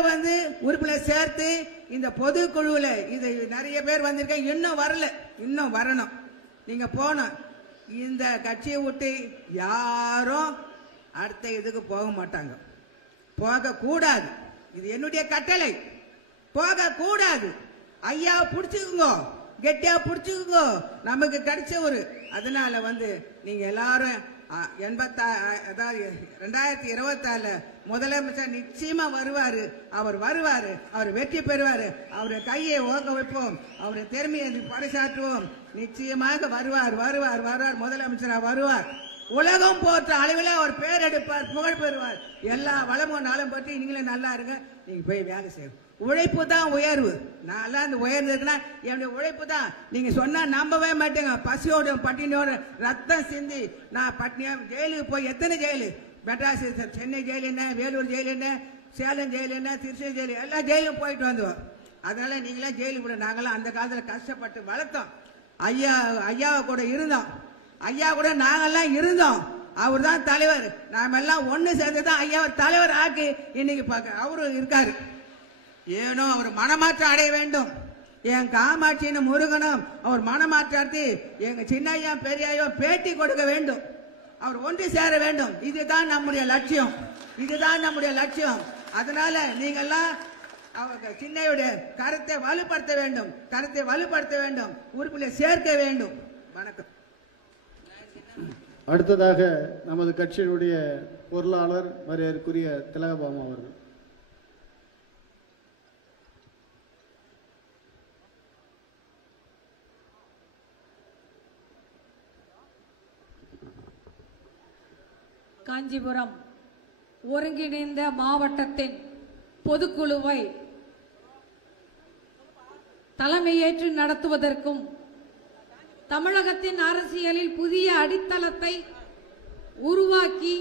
உறுப்பினர் சேர்த்து இந்த பொதுக்குழுவில் இது நிறைய பேர் வந்திருக்கேன். இன்னும் வரல, இன்னும் வரணும். நீங்க போன இந்த கட்சியை விட்டு யாரும் அடுத்த இதுக்கு போக மாட்டாங்க. போக கூடாது. இது என்னுடைய கட்டளை. போக கூடாது. ஐயா புடிச்சுக்குங்க, கெட்டியா புடிச்சுக்குங்க. நமக்கு கிடைச்ச ஒரு அதனால நீங்க எல்லாரும் 2026 முதலமைச்சர் நிச்சயமா வருவாரு. அவர் வருவாரு, அவர் வெற்றி பெறுவாரு. அவருடைய கையை ஓக்க வைப்போம், அவருடைய திறமையை பறைசாற்றுவோம். நிச்சயமாக வருவார் வருவார் வருவார் முதலமைச்சரா வருவார். உலகம் போற்ற அளவில் அவர் பேர் எடுப்பார், புகழ் பெறுவார். எல்லா வளமும் நலம் பற்றி நீங்களே நல்லா இருங்க. நீங்க போய் வேலை செய்யும். உழைப்பு தான் உயர்வு. நான் அந்த உயர்வு இருக்குன்னா என்னுடைய உழைப்பு தான். நீங்க சொன்னா நம்பவே மாட்டேங்க. பசியோட பட்டினியோட ரத்தம் சிந்தி நான் பட்டினியா ஜெயிலுக்கு போய் எத்தனை ஜெயிலு, மெட்ராஸ், சென்னை ஜெயிலு என்ன, வேலூர் ஜெயிலு என்ன, சேலம் ஜெயிலு என்ன, திருச்சி ஜெயிலு, எல்லா ஜெயிலும் போயிட்டு வந்தோம். அதனால நீங்களாம் ஜெயிலுக்கு கூட நாங்களாம் அந்த காலத்தில் கஷ்டப்பட்டு வளர்த்தோம். ஐயாவை கூட இருந்தோம். ஐயா கூட நாங்கெல்லாம் இருந்தோம். அவர் தான் தலைவர். நாம எல்லாம் ஒண்ணு சேர்ந்துதான் ஐயா தலைவர் ஆக்கி இன்னைக்கு அவரு இருக்காரு. ஏனோ அவர் மனமாற்றம் அடைய வேண்டும். என் காமாட்சின்னு முருகனும் அவர் மனமாற்றி எங்க சின்னையா பெரியாயோ பேட்டி கொடுக்க வேண்டும். அவர் ஒன்று சேர வேண்டும். இதுதான் நம்முடைய லட்சியம். இதுதான் நம்முடைய லட்சியம். அதனால நீங்கெல்லாம் அவங்க சின்னையுடைய கருத்தை வலுப்படுத்த வேண்டும். கருத்தை வலுப்படுத்த வேண்டும். உறுப்பிலே சேர்க்க வேண்டும். வணக்கம். அடுத்ததாக நமது கட்சியினுடைய பொருளாளர் மரியாதைக்குரிய திலகபாமா அவர்கள். காஞ்சிபுரம் ஒருங்கிணைந்த மாவட்டத்தின் பொதுக்குழுவை தலைமையேற்று நடத்துவதற்கும் தமிழகத்தின் அரசியலில் புதிய அடித்தளத்தை உருவாக்கி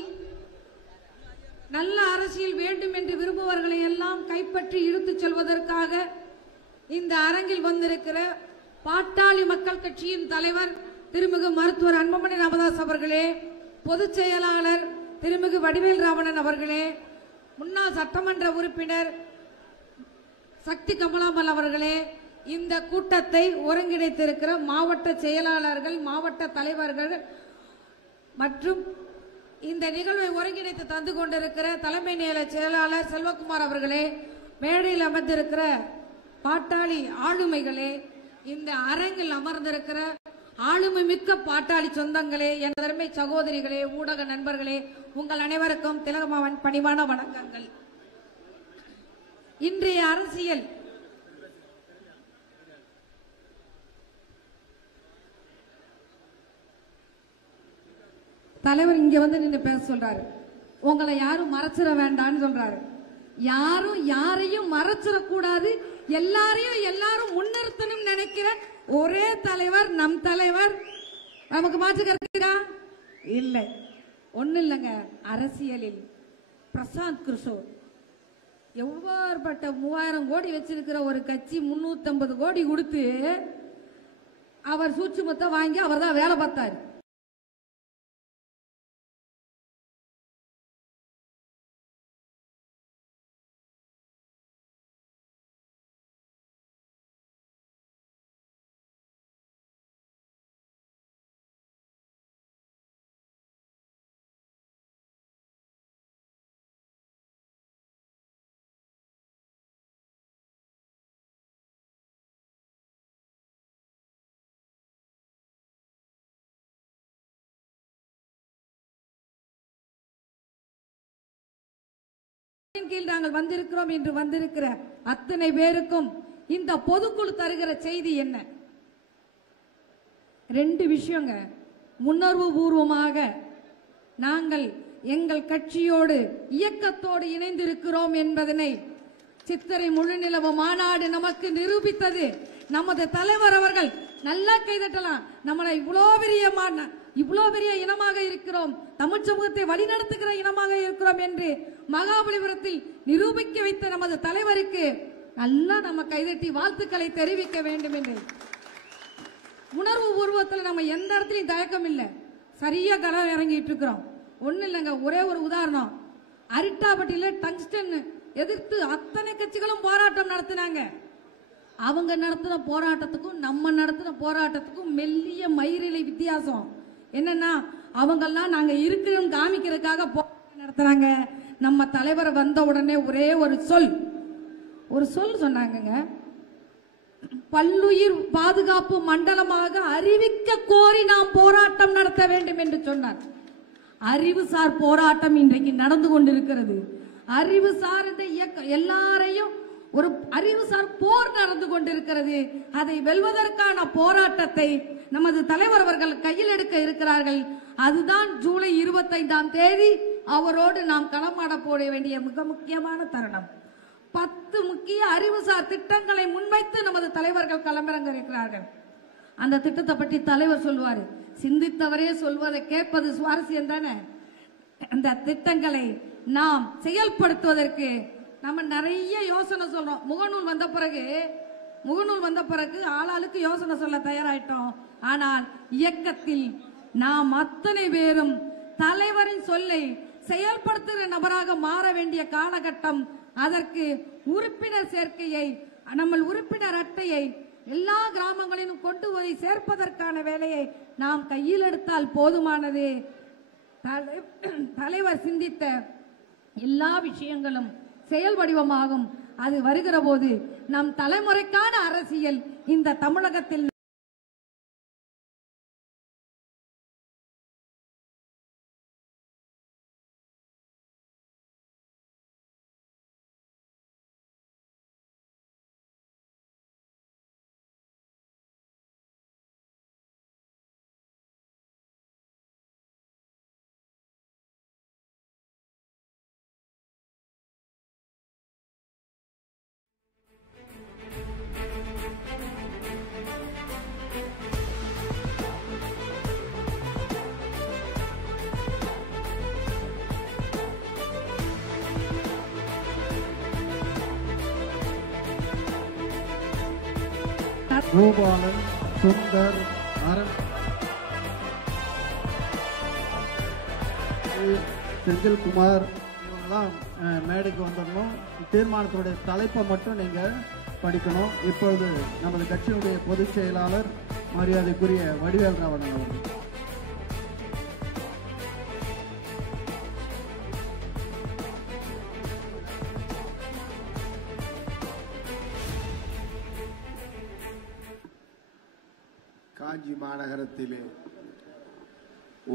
நல்ல அரசியல் வேண்டும் என்று விரும்புவர்களை எல்லாம் கைப்பற்றி இழுத்துச் செல்வதற்காக இந்த அரங்கில் வந்திருக்கிற பாட்டாளி மக்கள் கட்சியின் தலைவர் திருமிகு மருத்துவர் அன்புமணி ராமதாஸ் அவர்களே, பொதுச் செயலாளர் திருமிகு வடிவேல் ராவணன் அவர்களே, முன்னாள் சட்டமன்ற உறுப்பினர் சக்தி கமலாமல் அவர்களே, இந்த கூட்டத்தை ஒருங்கிணைத்திருக்கிற மாவட்ட செயலாளர்கள், மாவட்ட தலைவர்கள் மற்றும் இந்த நிகழ்வை ஒருங்கிணைத்து தந்து கொண்டிருக்கிற தலைமை நிலைய செயலாளர் செல்வகுமார் அவர்களே, மேடையில் அமர்ந்திருக்கிற பாட்டாளி ஆளுமைகளே, இந்த அரங்கில் அமர்ந்திருக்கிற ஆளுமை மிக்க பாட்டாளி சொந்தங்களே, என் அருமை சகோதரிகளே, ஊடக நண்பர்களே, உங்கள் அனைவருக்கும் திலகமாவன் பணிவான வணக்கங்கள். இன்றைய அரசியல் தலைவர் இங்க வந்து நின்று பேச சொல்றாரு. உங்களை யாரும் மறைச்சிட வேண்டாம்னு சொல்றாரு. யாரும் யாரையும் மறைச்சிடக்கூடாது, எல்லாரும் முன்னிறுத்தணும் நினைக்கிற ஒரே தலைவர் நம் தலைவர். நமக்கு மாற்று கருத்துக்கா இல்லை, ஒண்ணு இல்லைங்க. அரசியலில் பிரசாந்த் கிஷோர் எவ்வாறுபட்ட 3000 கோடி வச்சிருக்கிற ஒரு கட்சி 350 கோடி கொடுத்து அவர் சூட்சுமத்தை வாங்கி அவர் தான் வேலை பார்த்தாரு. கீழ் நாங்கள் வந்திருக்கிறோம் என்று வந்திருக்கிற அத்தனை பேருக்கும் இந்த பொதுக்குழு தருகிற செய்தி என்ன? 2 விஷயங்க. உணர்வு பூர்வமாக நாங்கள் எங்கள் கட்சியோடு இயக்கத்தோடு இணைந்திருக்கிறோம் என்பதனை சித்திரை முழுநிலவு மாநாடு நமக்கு நிரூபித்தது. நமது தலைவர் அவர்கள் நல்லா கைதட்டலாம். நம்மளை இவ்வளோ பெரிய இனமாக இருக்கிறோம், தமிழ் சமூகத்தை வழிநடத்துகிற இனமாக இருக்கிறோம் என்று மகாபலிபுரத்தில் நிரூபிக்க வைத்த நமது தலைவருக்கு நல்லா நம்ம கைதட்டி வாழ்த்துக்களை தெரிவிக்க வேண்டும் என்று உணர்வு பூர்வத்தில் நம்ம எந்த இடத்துலையும் தயக்கம் இல்லை, சரியா களம் இறங்கிட்டு இருக்கிறோம். ஒன்னும் இல்லைங்க, ஒரே ஒரு உதாரணம். அரிட்டாபட்டியில டங்ஸ்டன் எதிர்த்து அத்தனை கட்சிகளும் போராட்டம் நடத்தினாங்க. அவங்க நடத்தின போராட்டத்துக்கும் நம்ம நடத்தின போராட்டத்துக்கும் மெல்லிய மயிரிலை வித்தியாசம் என்னன்னா, அவங்கெல்லாம் நாங்க இருக்கிறோம் காமிக்கிறதுக்காக போராட்டம் நடத்துறாங்க. நம்ம தலைவர் வந்த உடனே ஒரே ஒரு சொல் சொன்னாங்க, பல்லுயிர் பாதுகாப்பு மண்டலமாக அறிவிக்க கோரி நாம் போராட்டம் நடத்த வேண்டும் என்று சொன்னார். அறிவுசார் போராட்டம் இன்றைக்கு நடந்து கொண்டிருக்கிறது. அறிவுசார் எல்லாரையும் ஒரு அறிவுசார் போர் நடந்து கொண்டிருக்கிறது. அதை வெல்வதற்கான போராட்டத்தை நமது தலைவர் அவர்கள் கையில் எடுக்க இருக்கிறார்கள். அதுதான் ஜூலை 25ஆம் தேதி அவரோடு நாம் களமாட போட வேண்டிய மிக முக்கியமான தருணம். 10 முக்கிய அறிவுசார் திட்டங்களை முன்வைத்து நமது தலைவர்கள் களமிறங்க இருக்கிறார்கள். அந்த திட்டத்தை பற்றி தலைவர் சொல்வாரு. சிந்தித்தவரே சொல்வதை கேட்பது சுவாரஸ்யம் தானே. அந்த திட்டங்களை நாம் செயல்படுத்துவதற்கு நம்ம நிறைய யோசனை சொல்றோம். முகநூல் வந்த பிறகு ஆளாளுக்கு யோசனை சொல்ல தயாராயிட்டோம். ஆனால் இயக்கத்தில் நாம் அத்தனை பேரும் தலைவரின் சொல்லை செயல்படுத்துகிற நபராக மாற வேண்டிய காலகட்டம். அதற்கு உறுப்பினர் சேர்க்கையை, நம்ம உறுப்பினர் அட்டையை எல்லா கிராமங்களிலும் கொண்டு போய் சேர்ப்பதற்கான வேலையை நாம் கையில் எடுத்தால் போதுமானது. தலைவர் சிந்தித்த எல்லா விஷயங்களும் செயல் வடிவமாகும். அது வருகிற போது நம் தலைமுறைக்கான அரசியல் இந்த தமிழகத்தில் கோபாலன், சுந்தர், செந்தில்குமார் இவங்கெல்லாம் மேடைக்கு வந்துடணும். தீர்மானத்துடைய தலைப்பை மட்டும் நீங்க படிக்கணும். இப்பொழுது நமது கட்சியினுடைய பொதுச் செயலாளர் மரியாதைக்குரிய வடிவேல் ராவணன் அவர்கள். காஞ்சி மாநகரத்திலே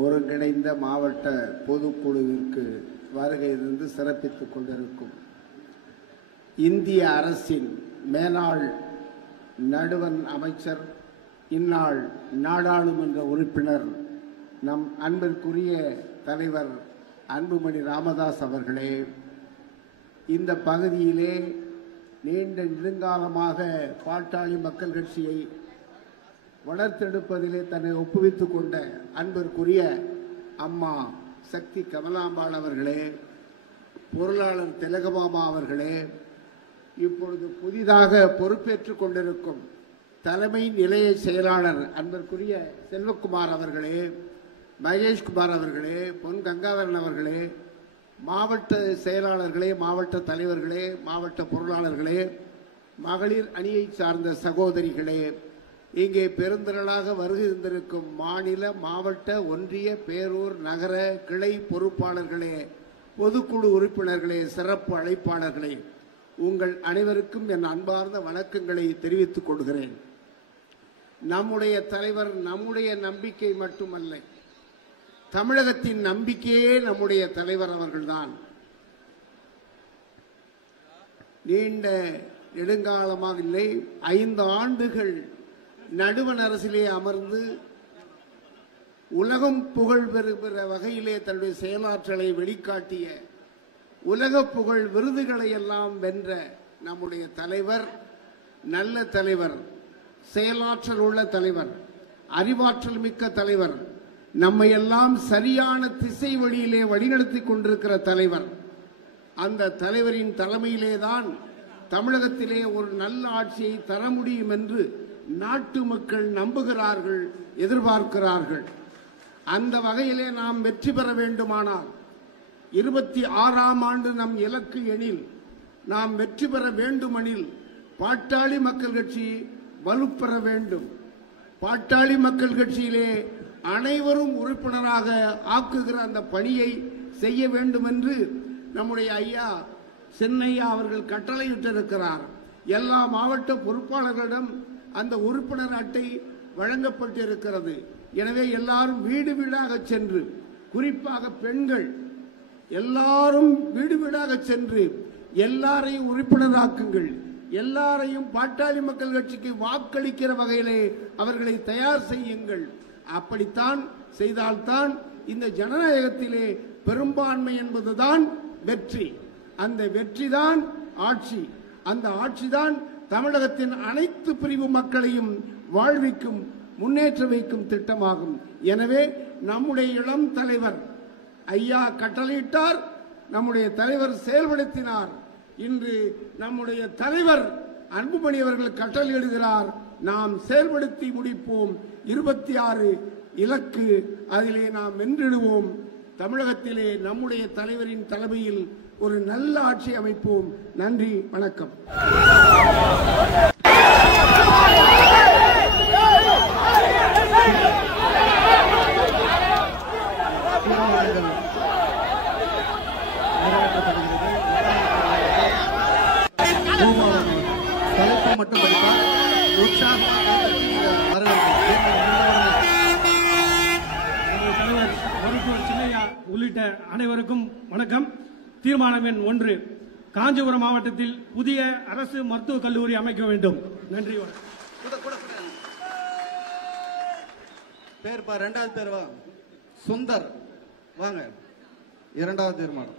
ஒருங்கிணைந்த மாவட்ட பொதுக்குழுவிற்கு வருகை இருந்து சிறப்பித்துக் கொண்டிருக்கும் இந்திய அரசின் மேனாள் நடுவண் அமைச்சர், இந்நாள் நாடாளுமன்ற உறுப்பினர், நம் அன்பிற்குரிய தலைவர் அன்புமணி ராமதாஸ் அவர்களே, இந்த பகுதியிலே நீண்ட நெடுங்காலமாக பாட்டாளி மக்கள் கட்சியை வளர்த்தெடுப்பதிலே தன்னை ஒப்புவித்துக் கொண்ட அன்பிற்குரிய அம்மா சக்தி கமலாம்பாள் அவர்களே, பொருளாளர் திலகமாமா அவர்களே, இப்பொழுது புதிதாக பொறுப்பேற்றுக் கொண்டிருக்கும் தலைமை நிலைய செயலாளர் அன்பிற்குரிய செல்வகுமார் அவர்களே, மகேஷ்குமார் அவர்களே, பொன் கங்காதரன் அவர்களே, மாவட்ட செயலாளர்களே, மாவட்ட தலைவர்களே, மாவட்ட பொருளாளர்களே, மகளிர் அணியை சார்ந்த சகோதரிகளே, இங்கே பெருந்திரளாக வருகின்றிருக்கும் மாநில, மாவட்ட, ஒன்றிய, பேரூர், நகர கிளை பொறுப்பாளர்களே, பொதுக்குழு உறுப்பினர்களே, சிறப்பு அழைப்பாளர்களே, உங்கள் அனைவருக்கும் என் அன்பார்ந்த வணக்கங்களை தெரிவித்துக் கொள்கிறேன். நம்முடைய தலைவர் நம்முடைய நம்பிக்கை மட்டுமல்ல, தமிழகத்தின் நம்பிக்கையே நம்முடைய தலைவர் அவர்கள்தான். நீண்ட நெடுங்காலமாக இல்லை, 5 ஆண்டுகள் நடுவண் அரசிலே அமர்ந்து உலகம் புகழ் பெறுகிற வகையிலே தன்னுடைய செயலாற்றலை வெளிக்காட்டிய, உலக புகழ் விருதுகளை எல்லாம் வென்ற நம்முடைய தலைவர் நல்ல தலைவர், செயலாற்றல் உள்ள தலைவர், அறிவாற்றல் மிக்க தலைவர், நம்மை எல்லாம் சரியான திசை வழியிலே வழிநடத்தி கொண்டிருக்கிற தலைவர். அந்த தலைவரின் தலைமையிலேதான் தமிழகத்திலே ஒரு நல்ல ஆட்சியை தர முடியும் என்று நாட்டு மக்கள் நம்புகிறார்கள், எதிர்பார்க்கிறார்கள். அந்த வகையிலே நாம் வெற்றி பெற வேண்டுமானால் 26ஆம் ஆண்டு நம் இலக்கு எனில், நாம் வெற்றி பெற வேண்டுமெனில் பாட்டாளி மக்கள் கட்சி வலுப்பெற வேண்டும். பாட்டாளி மக்கள் கட்சியிலே அனைவரும் உறுப்பினராக ஆக்குகிற அந்த பணியை செய்ய வேண்டும் என்று நம்முடைய ஐயா சென்னையா அவர்கள் கட்டளையிட்டிருக்கிறார். எல்லா மாவட்ட பொறுப்பாளர்களிடம் அந்த உறுப்பினர் அட்டை வழங்கப்பட்டிருக்கிறது. எனவே எல்லாரும் வீடு வீடாக சென்று, குறிப்பாக பெண்கள் எல்லாரும் வீடு வீடாக சென்று எல்லாரையும் உறுப்பினராக்குங்கள், எல்லாரையும் பாட்டாளி மக்கள் கட்சிக்கு வாக்களிக்கிற வகையிலே அவர்களை தயார் செய்யுங்கள். அப்படித்தான் செய்தால்தான் இந்த ஜனநாயகத்திலே பெரும்பான்மை என்பதுதான் வெற்றி. அந்த வெற்றிதான் ஆட்சி. அந்த ஆட்சிதான் தமிழகத்தின் அனைத்து பிரிவு மக்களையும் வாழ்விக்கும், முன்னேற்ற வைக்கும் திட்டமாகும். எனவே நம்முடைய இளம் தலைவர் ஐயா கட்டளையிட்டார், நம்முடைய தலைவர் செயல்படுத்தினார். இன்று நம்முடைய தலைவர் அன்புமணி அவர்கள் கட்டளையிடுகிறார், நாம் செயல்படுத்தி முடிப்போம். 26 இலக்கு, அதிலே நாம் வென்றிடுவோம். தமிழகத்திலே நம்முடைய தலைவரின் தலைமையில் ஒரு நல்ல ஆட்சி அமைப்போம். நன்றி, வணக்கம். தலைப்பு மட்டும் படித்தால் தலைவர் மருத்துவர் சின்னையா உள்ளிட்ட அனைவருக்கும் வணக்கம். தீர்மானம் எண் 1, காஞ்சிபுரம் மாவட்டத்தில் புதிய அரசு மருத்துவக் கல்லூரி அமைக்க வேண்டும். நன்றி, வணக்கம். பேர்ப்பா, இரண்டாவது பேர் வா. சுந்தர் வாங்க. இரண்டாவது தீர்மானம்.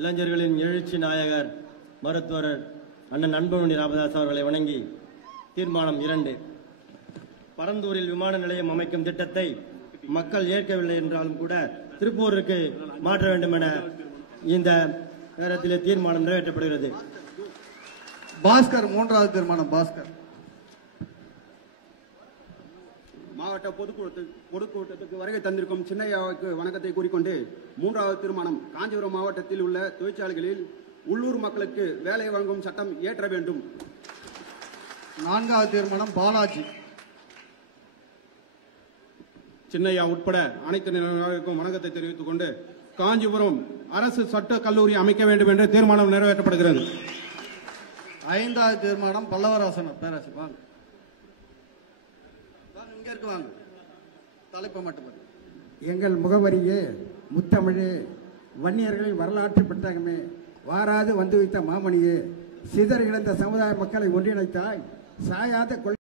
இளைஞர்களின் எழுச்சி நாயகர் மருத்துவர் அண்ணன் அன்புமணி ராமதாஸ் அவர்களை வணங்கி தீர்மானம் 2, பரந்தூரில் விமான நிலையம் அமைக்கும் திட்டத்தை மக்கள் ஏற்கவில்லை என்றாலும் கூட திருப்பூருக்கு மாற்ற வேண்டும் என இந்த நேரத்தில் தீர்மானம் நிறைவேற்றப்படுகிறது. பாஸ்கர் மூன்றாவது தீர்மானம். பாஸ்கர். மாவட்ட பொதுக்கூட்டத்துக்கு வருகை தந்திருக்கும் சின்னையாவுக்கு வணக்கத்தை கூறிக்கொண்டு, மூன்றாவது தீர்மானம், காஞ்சிபுரம் மாவட்டத்தில் உள்ள தொழிற்சாலைகளில் உள்ளூர் மக்களுக்கு வேலை வழங்கும் சட்டம் இயற்ற வேண்டும். நான்காவது தீர்மானம் பாலாஜி. சின்னையா உட்பட அனைத்து நிர்வாகிகளுக்கும் வணக்கத்தை தெரிவித்துக் கொண்டு, காஞ்சிபுரம் அரசு சட்ட கல்லூரி அமைக்க வேண்டும் என்ற தீர்மானம் நிறைவேற்றப்படுகிறது. ஐந்தாவது தீர்மானம் பல்லவராசன் பேராசி. வாங்க, இங்க இருக்கு, வாங்க. தலைப்பு மட்டும். எங்கள் முகவரியே முத்தமிழே, வன்னியர்களின் வரலாற்று பெட்டகமே, வாராது வந்து வைத்த மாமணியே, சிதறி இழந்த சமுதாய மக்களை ஒன்றிணைத்தாய், சாயாத கொள்கை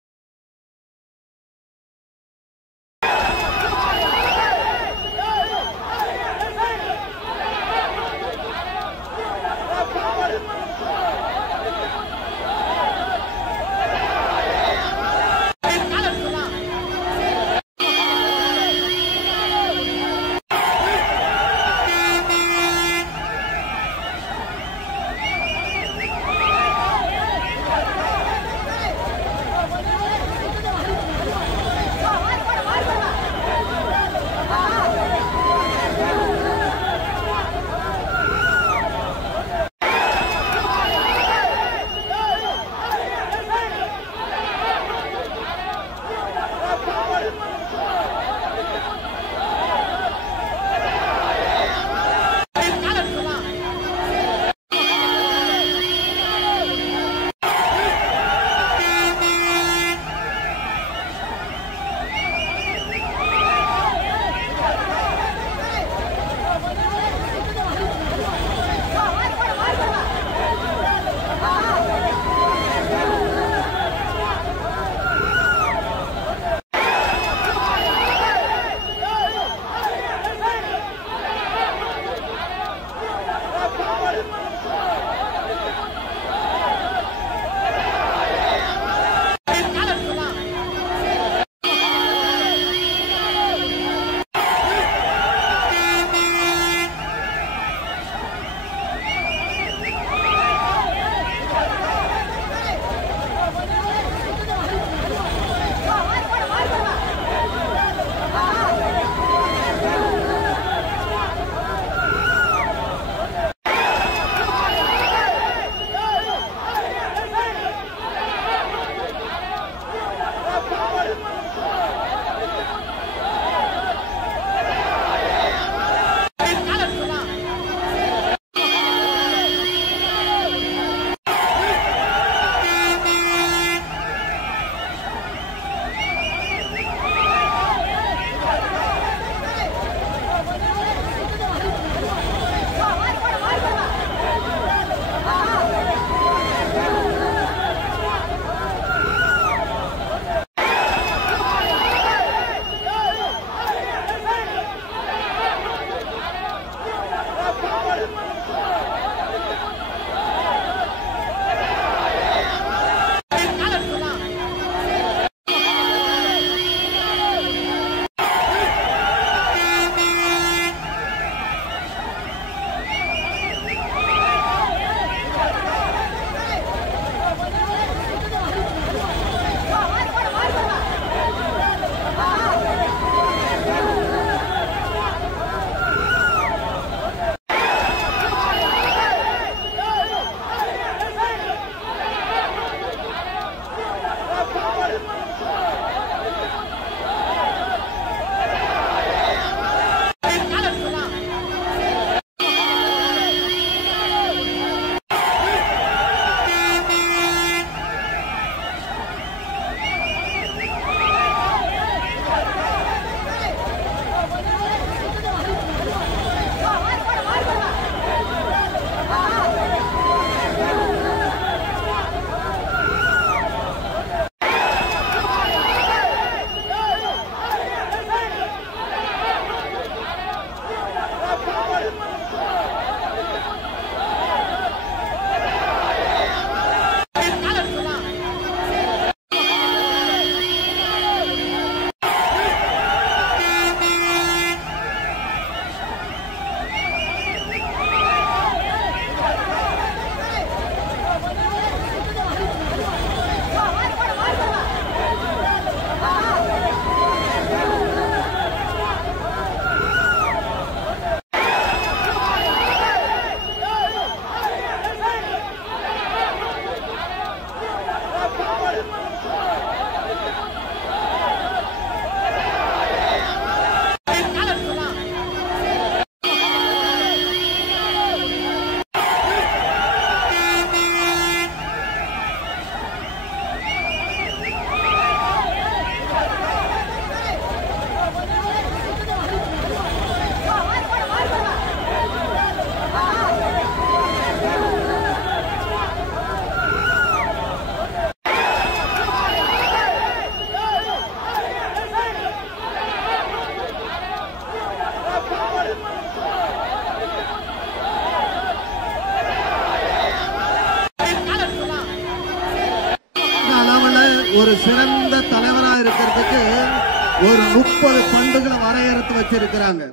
கொடுக்கறதுக்கு ஒரு 30 பண்புகளை வரையறுத்து வச்சிருக்கிறாங்க.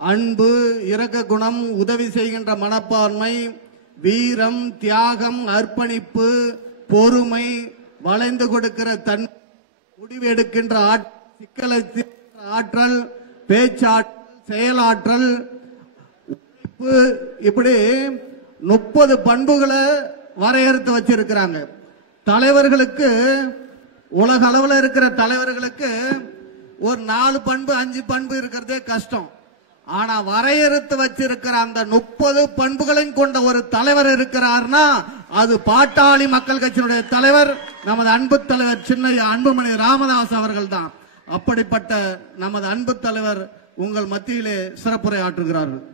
அன்பு, இரக்க குணம், உதவி செய்கின்ற மனப்பான்மை, வீரம், தியாகம், அர்ப்பணிப்பு, பொறுமை, வளைந்து கொடுக்கிற தன், முடிவு எடுக்கின்ற சிக்கலை ஆற்றல், பேச்சாற்றல், செயலாற்றல், உழைப்பு, இப்படி 30 பண்புகளை வரையறுத்து வச்சிருக்கிறாங்க. தலைவர்களுக்கு, உலக அளவில் இருக்கிற தலைவர்களுக்கு ஒரு 4 பண்பு 5 பண்பு இருக்கிறதே கஷ்டம். ஆனா வரையறுத்து வச்சிருக்கிற அந்த 30 பண்புகளையும் கொண்ட ஒரு தலைவர் இருக்கிறார்னா அது பாட்டாளி மக்கள் கட்சியினுடைய தலைவர், நமது அன்பு தலைவர் சின்னையா அன்புமணி ராமதாஸ் அவர்கள் தான். அப்படிப்பட்ட நமது அன்பு தலைவர் உங்கள் மத்தியிலே சிறப்புரை ஆற்றுகிறார்கள்.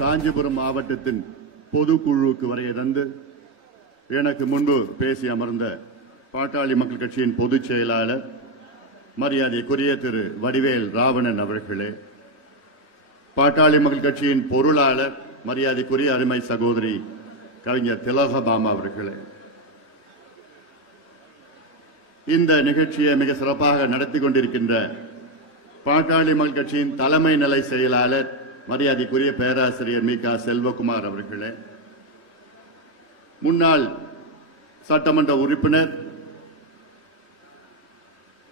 காஞ்சிபுரம் மாவட்டத்தின் பொதுக்குழுவுக்கு வருகை தந்து எனக்கு முன்பு பேசி அமர்ந்த பாட்டாளி மக்கள் கட்சியின் பொதுச் செயலாளர் மரியாதைக்குரிய திரு வடிவேல் ராவணன் அவர்களே, பாட்டாளி மக்கள் கட்சியின் பொருளாளர் மரியாதைக்குரிய அருமை சகோதரி கவிஞர் திலகபாமா அவர்களே, இந்த நிகழ்ச்சியை மிக சிறப்பாக நடத்தி கொண்டிருக்கின்ற பாட்டாளி மக்கள் கட்சியின் தலைமை நிலை செயலாளர் மரியாதைக்குரிய பேராசிரியர் மீகா செல்வகுமார் அவர்களே, முன்னாள் சட்டமன்ற உறுப்பினர்,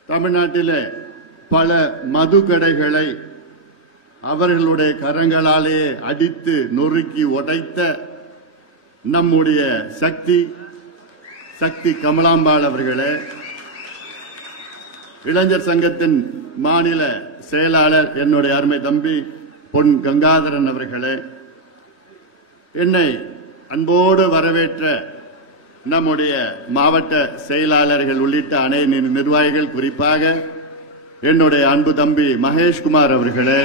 தமிழ்நாட்டில் பல மது கடைகளை அவர்களுடைய கரங்களாலேயே அடித்து நொறுக்கி உடைத்த நம்முடைய சக்தி கமலாம்பாள் அவர்களே, இளைஞர் சங்கத்தின் மாநில செயலாளர் என்னுடைய அருமை தம்பி பொன் கங்காதரன் அவர்களே, என்னை அன்போடு வரவேற்ற நம்முடைய மாவட்ட செயலாளர்கள் உள்ளிட்ட அனைத்து நிர்வாகிகள், குறிப்பாக என்னுடைய அன்பு தம்பி மகேஷ்குமார் அவர்களே,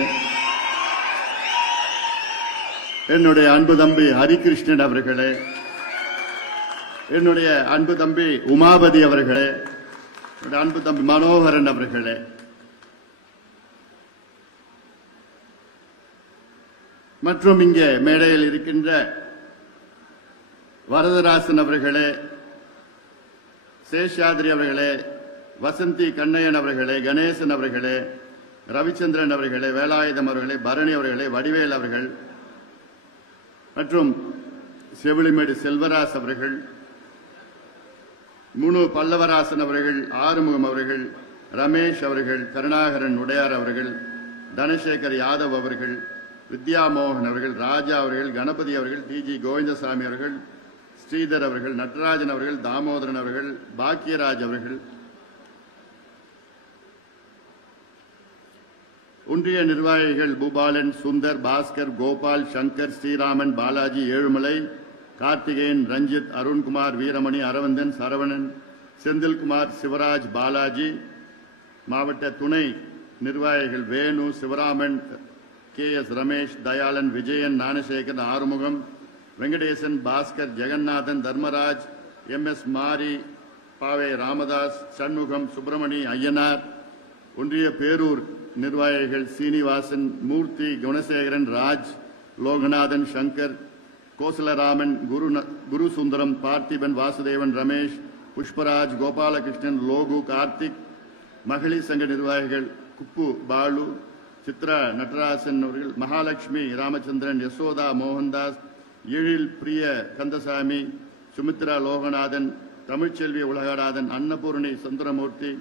என்னுடைய அன்பு தம்பி ஹரிகிருஷ்ணன் அவர்களே, என்னுடைய அன்பு தம்பி உமாபதி அவர்களே, என்னுடைய அன்பு தம்பி மனோகரன் அவர்களே, மற்றும் இங்கே மேடையில் இருக்கின்ற வரதராசன் அவர்களே, சேஷாத்ரி அவர்களே, வசந்தி கண்ணையன் அவர்களே, கணேசன் அவர்களே, ரவிச்சந்திரன் அவர்களே, வேலாயுதம் அவர்களே, பரணி அவர்களே, வடிவேல் அவர்கள் மற்றும் செவிலிமேடு செல்வராஜ் அவர்கள், முனு பல்லவராசன் அவர்கள், ஆறுமுகம் அவர்கள், ரமேஷ் அவர்கள், கருணாகரன் உடையார் அவர்கள், தனசேகர் யாதவ் அவர்கள், வித்யாமோகன் அவர்கள், ராஜா அவர்கள், கணபதி அவர்கள், டிஜி கோவிந்தசாமி அவர்கள், ஸ்ரீதர் அவர்கள், நடராஜன் அவர்கள், தாமோதரன் அவர்கள், பாக்கியராஜ் அவர்கள், ஒன்றிய நிர்வாகிகள் பூபாலன், சுந்தர், பாஸ்கர், கோபால், சங்கர், ஸ்ரீராமன், பாலாஜி, ஏழுமலை, கார்த்திகேயன், ரஞ்சித், அருண்குமார், வீரமணி, அரவிந்தன், சரவணன், செந்தில்குமார், சிவராஜ், பாலாஜி. மாவட்ட துணை நிர்வாகிகள் வேணு, சிவராமன், KS ரமேஷ், தயாளன், விஜயன், ஞானசேகர், ஆறுமுகம், வெங்கடேசன், பாஸ்கர், ஜெகநாதன், தர்மராஜ், MS மாரி, பாவே ராமதாஸ், சண்முகம், சுப்பிரமணி, ஐயனார். ஒன்றிய பேரூர் நிர்வாகிகள் சீனிவாசன், மூர்த்தி, குணசேகரன், ராஜ், லோகநாதன், சங்கர், கோசலராமன், குரு சுந்தரம், பார்த்திபன், வாசுதேவன், ரமேஷ், புஷ்பராஜ், கோபாலகிருஷ்ணன், லோகு, கார்த்திக். மகளிர் சங்க நிர்வாகிகள் குப்பு, பாலு, சித்ரா, நடராசன் அவர்கள், மகாலட்சுமி, ராமச்சந்திரன், யசோதா, மோகன்தாஸ், எழில், பிரிய, கந்தசாமி, சுமித்ரா, லோகநாதன், தமிழ்ச்செல்வி, உலகநாதன், அன்னபூர்ணி, சுந்தரமூர்த்தி,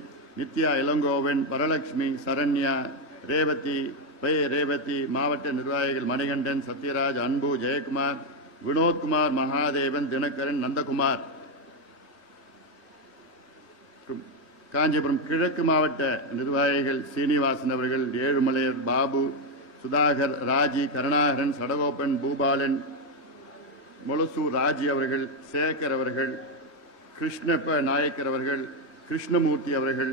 நித்யா, இளங்கோவன், வரலட்சுமி, சரண்யா, ரேவதி, ரேவதி. மாவட்ட நிர்வாகிகள் மணிகண்டன், சத்யராஜ், அன்பு, ஜெயக்குமார், வினோத்குமார், மகாதேவன், தினகரன், நந்தகுமார். காஞ்சிபுரம் கிழக்கு மாவட்ட நிர்வாகிகள் சீனிவாசன் அவர்கள், ஏழுமலையர், பாபு, சுதாகர், ராஜி, கருணாகரன், சடகோபன், பூபாலன், மொலசு, ராஜி அவர்கள், சேகர் அவர்கள், கிருஷ்ணப்ப நாயக்கர் அவர்கள், கிருஷ்ணமூர்த்தி அவர்கள்,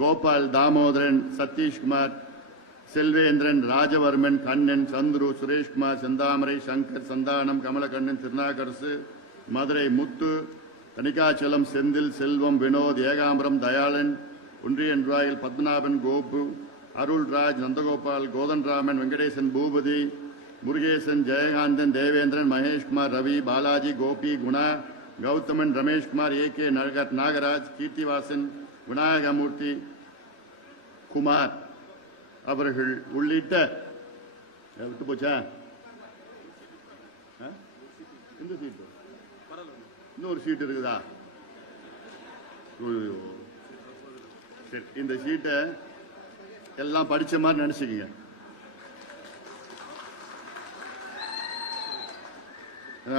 கோபால், தாமோதரன், சதீஷ்குமார், செல்வேந்திரன், ராஜவர்மன், கண்ணன், சந்துரு, சுரேஷ்குமார், செந்தாமரை, சங்கர், சந்தானம், கமலக்கண்ணன், திருநாகரசு, மதுரை முத்து, தணிகாச்சலம், செந்தில், செல்வம், வினோத், ஏகாம்பரம், தயாளன். ஒன்றிய நிர்வாகிகள் பத்மநாபன், கோபு, அருள்ராஜ், நந்தகோபால், கோதன்ராமன், வெங்கடேசன், பூபதி, முருகேசன், ஜெயகாந்தன், தேவேந்திரன், மகேஷ்குமார், ரவி, பாலாஜி, கோபி, குணா, கௌதமன், ரமேஷ்குமார், AK நாகராஜ், கீர்த்திவாசன், விநாயகமூர்த்தி, குமார் அவர்கள் உள்ளிட்ட விட்டு போச்சா இந்த சீட்டு இன்னொரு சீட் இருக்குதா? சரி, இந்த சீட்டை எல்லாம் படிச்ச மாதிரி நினைச்சுக்கீங்க.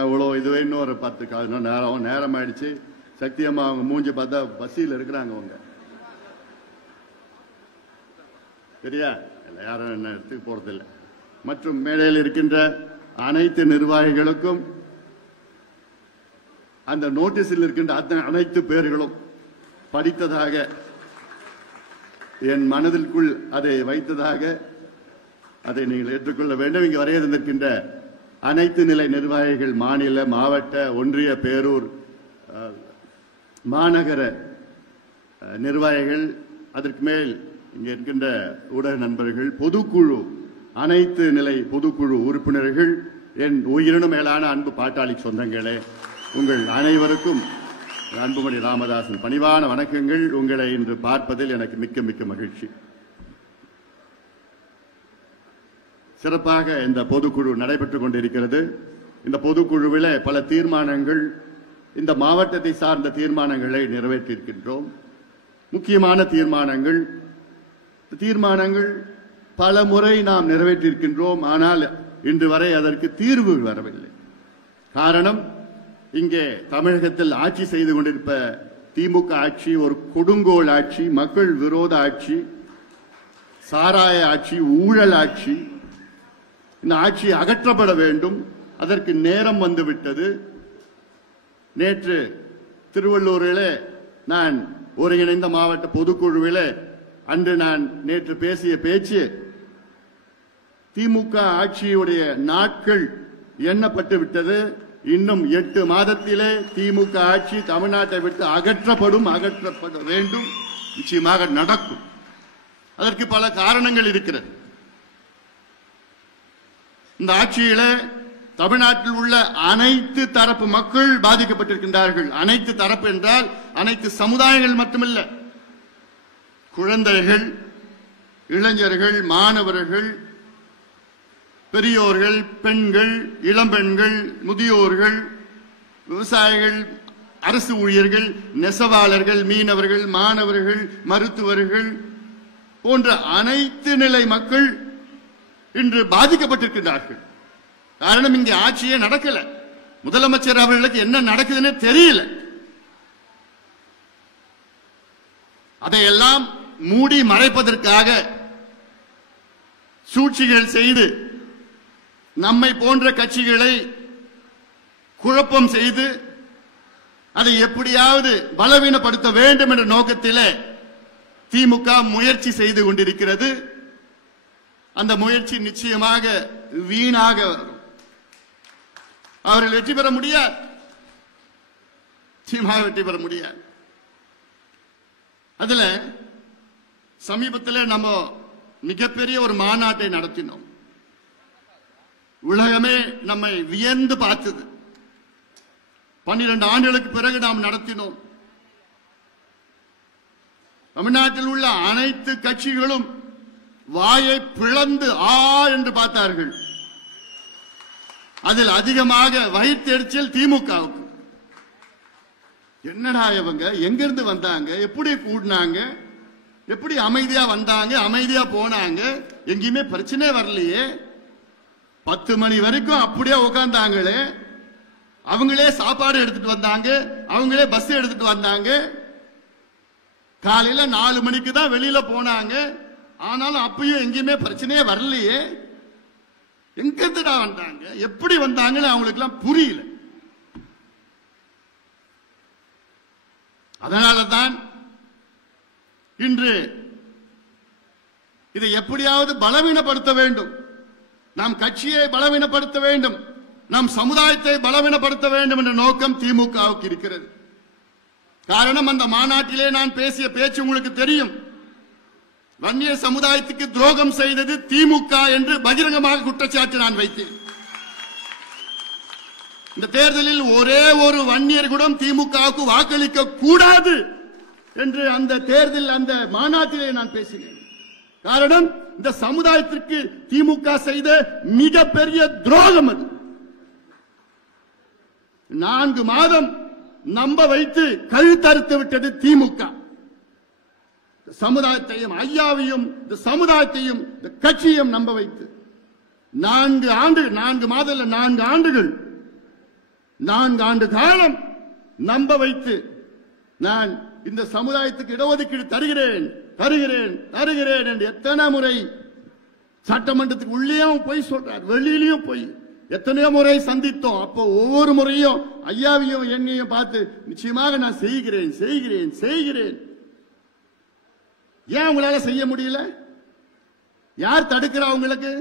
இவ்வளோ இதுவே இன்னொரு 10 நேரம் ஆயிடுச்சு. சக்தி அம்மா அவங்க மூஞ்சி பார்த்தா பசியில் இருக்கிறாங்க அவங்க. சரியா? யாரும் என்ன இடத்துக்கு போறதில்லை. மற்றும் மேடையில் இருக்கின்ற அனைத்து நிர்வாகிகளுக்கும் அந்த நோட்டீஸில் இருக்கின்ற அனைத்து பேர்களும் படித்ததாக என் மனதிற்குள் அதை வைத்ததாக அதை நீங்கள் ஏற்றுக்கொள்ள வேண்டும். இங்கு வரைய இருக்கின்ற அனைத்து நிலை நிர்வாகிகள், மாநில, மாவட்ட, ஒன்றிய, பேரூர், மாநகர நிர்வாகிகள், அதற்கு மேல் இங்கே இருக்கின்ற ஊடக நண்பர்கள், பொதுக்குழு, அனைத்து நிலை பொதுக்குழு உறுப்பினர்கள், என் உயிரினும் மேலான அன்பு பாட்டாளி சொந்தங்களே, உங்கள் அனைவருக்கும் அன்புமணி ராமதாசன் பணிவான வணக்கங்கள். உங்களை இன்று பார்ப்பதில் எனக்கு மிக்க மிக்க மகிழ்ச்சி. சிறப்பாக இந்த பொதுக்குழு நடைபெற்றுக் கொண்டிருக்கிறது. இந்த பொதுக்குழுவில் பல தீர்மானங்கள், இந்த மாவட்டத்தை சார்ந்த தீர்மானங்களை நிறைவேற்றியிருக்கின்றோம். முக்கியமான தீர்மானங்கள் பல முறை நாம் நிறைவேற்றியிருக்கின்றோம். ஆனால் இன்று வரை அதற்கு தீர்வு வரவில்லை. காரணம், இங்கே தமிழகத்தில் ஆட்சி செய்து கொண்டிருப்ப திமுக ஆட்சி ஒரு கொடுங்கோல் ஆட்சி, மக்கள் விரோத ஆட்சி, சாராய ஆட்சி, ஊழல் ஆட்சி. இந்த ஆட்சி அகற்றப்பட வேண்டும். அதற்கு நேரம் வந்துவிட்டது. நேற்று திருவள்ளூரிலே நான் ஒருங்கிணைந்த மாவட்ட பொதுக்குழுவிலே அன்று நான் நேற்று பேசிய பேச்சு, திமுக ஆட்சியுடைய நாட்கள் எண்ணப்பட்டு விட்டது. இன்னும் 8 மாதத்திலே திமுக ஆட்சி தமிழ்நாட்டை விட்டு அகற்றப்பட வேண்டும். நிச்சயமாக நடக்கும். அதற்கு பல காரணங்கள் இருக்கிறது. இந்த ஆட்சியில தமிழ்நாட்டில் உள்ள அனைத்து தரப்பு மக்கள் பாதிக்கப்பட்டிருக்கின்றார்கள். அனைத்து தரப்பு என்றால் அனைத்து சமுதாயங்கள் மட்டுமல்ல, குழந்தைகள், இளைஞர்கள், மாணவர்கள், பெரியோர்கள், பெண்கள், இளம்பெண்கள், முதியோர்கள், விவசாயிகள், அரசு ஊழியர்கள், நெசவாளர்கள், மீனவர்கள், மாணவர்கள், மருத்துவர்கள் போன்ற அனைத்து நிலை மக்கள் இன்று பாதிக்கப்பட்டிருக்கிறார்கள். காரணம், இங்கே ஆட்சியே நடக்கல. முதலமைச்சர் அவர்களுக்கு என்ன நடக்குதுன்னு தெரியல. அதையெல்லாம் மூடி மறைப்பதற்காக சூழ்ச்சிகள் செய்து நம்மை போன்ற கட்சிகளை குழப்பம் செய்து அதை எப்படியாவது பலவீனப்படுத்த வேண்டும் என்ற நோக்கத்திலே திமுக முயற்சி செய்து கொண்டிருக்கிறது. அந்த முயற்சி நிச்சயமாக வீணாக வரும். அவர்கள் வெற்றி பெற முடியாது, நிச்சயமாக வெற்றி பெற முடியாது. அதுல சமீபத்தில் நம்ம மிகப்பெரிய ஒரு மாநாட்டை நடத்தினோம். உலகமே நம்மை வியந்து பார்த்தது. 12 ஆண்டுகளுக்கு பிறகு நாம் நடத்தினோம். தமிழ்நாட்டில் உள்ள அனைத்து கட்சிகளும் வாயை பிளந்து ஆ என்று பார்த்தார்கள். அதில் அதிகமாக வயிற்றெரிச்சல் திமுகவுக்கு. என்னடா இவங்க எங்கிருந்து வந்தாங்க, எப்படி கூடினாங்க, எப்படி அமைதியா வந்தாங்க, அமைதியா போனாங்க, எங்கேயுமே பிரச்சனை வரலையே, 10 மணி வரைக்கும் அப்படியே உட்கார்ந்தாங்களே, அவங்களே சாப்பாடு எடுத்துட்டு வந்தாங்க, அவங்களே பஸ் எடுத்துட்டு வந்தாங்க, காலையில 4 மணிக்கு தான் வெளியில போனாங்க, ஆனாலும் அப்பயும் எங்கேயுமே பிரச்சனையே வரலையே, எங்கிருந்துடா வந்தாங்க, எப்படி வந்தாங்கன்னு அவங்களுக்கு எல்லாம் புரியல. அதனாலதான் இன்று இதை எப்படியாவது பலவீனப்படுத்த வேண்டும், நாம் கட்சியை பலவீனப்படுத்த வேண்டும், நம் சமுதாயத்தை பலவீனப்படுத்த வேண்டும் என்ற நோக்கம் திமுகவுக்கு இருக்கிறது. காரணம், அந்த மாநாட்டிலே நான் பேசிய பேச்சு உங்களுக்கு தெரியும். வன்னியர் சமுதாயத்துக்கு துரோகம் செய்தது திமுக என்று பகிரங்கமாக குற்றச்சாட்டு நான் வைத்தேன். இந்த தேர்தலில் ஒரே ஒரு வன்னியர் கூட திமுகவுக்கு வாக்களிக்க கூடாது என்று அந்த தேர்தல் அந்த மாநாட்டிலே நான் பேசினேன். காரணம், இந்த சமுதாயத்திற்கு திமுக செய்த மிகப்பெரிய துரோகம் அது. 4 மாதம் நம்ப வைத்து கழுத்தறுத்து விட்டது திமுக. சமுதாயத்தையும் ஐயாவையும் இந்த சமுதாயத்தையும் இந்த கட்சியையும் நம்ப வைத்து 4 மாதம் 4 ஆண்டுகள் 4 ஆண்டு காலம் நம்ப வைத்து நான் இந்த சமுதாயத்துக்கு இடஒதுக்கீடு தருகிறேன் தருகிறேன் தருகிறேன் என்று எத்தனை முறை சட்டமன்றத்துக்கு உள்ளேயும் போய் சொல்றார், வெளியிலையும் போய் எத்தனையோ முறை சந்தித்தோம். அப்போ ஒவ்வொரு முறையும் ஐயாவையும் என்னையும் பார்த்து நிச்சயமாக நான் செய்கிறேன் செய்கிறேன் செய்கிறேன். ஏன் உங்களால செய்ய முடியல? யார் தடுக்கிறா? உங்களுக்கு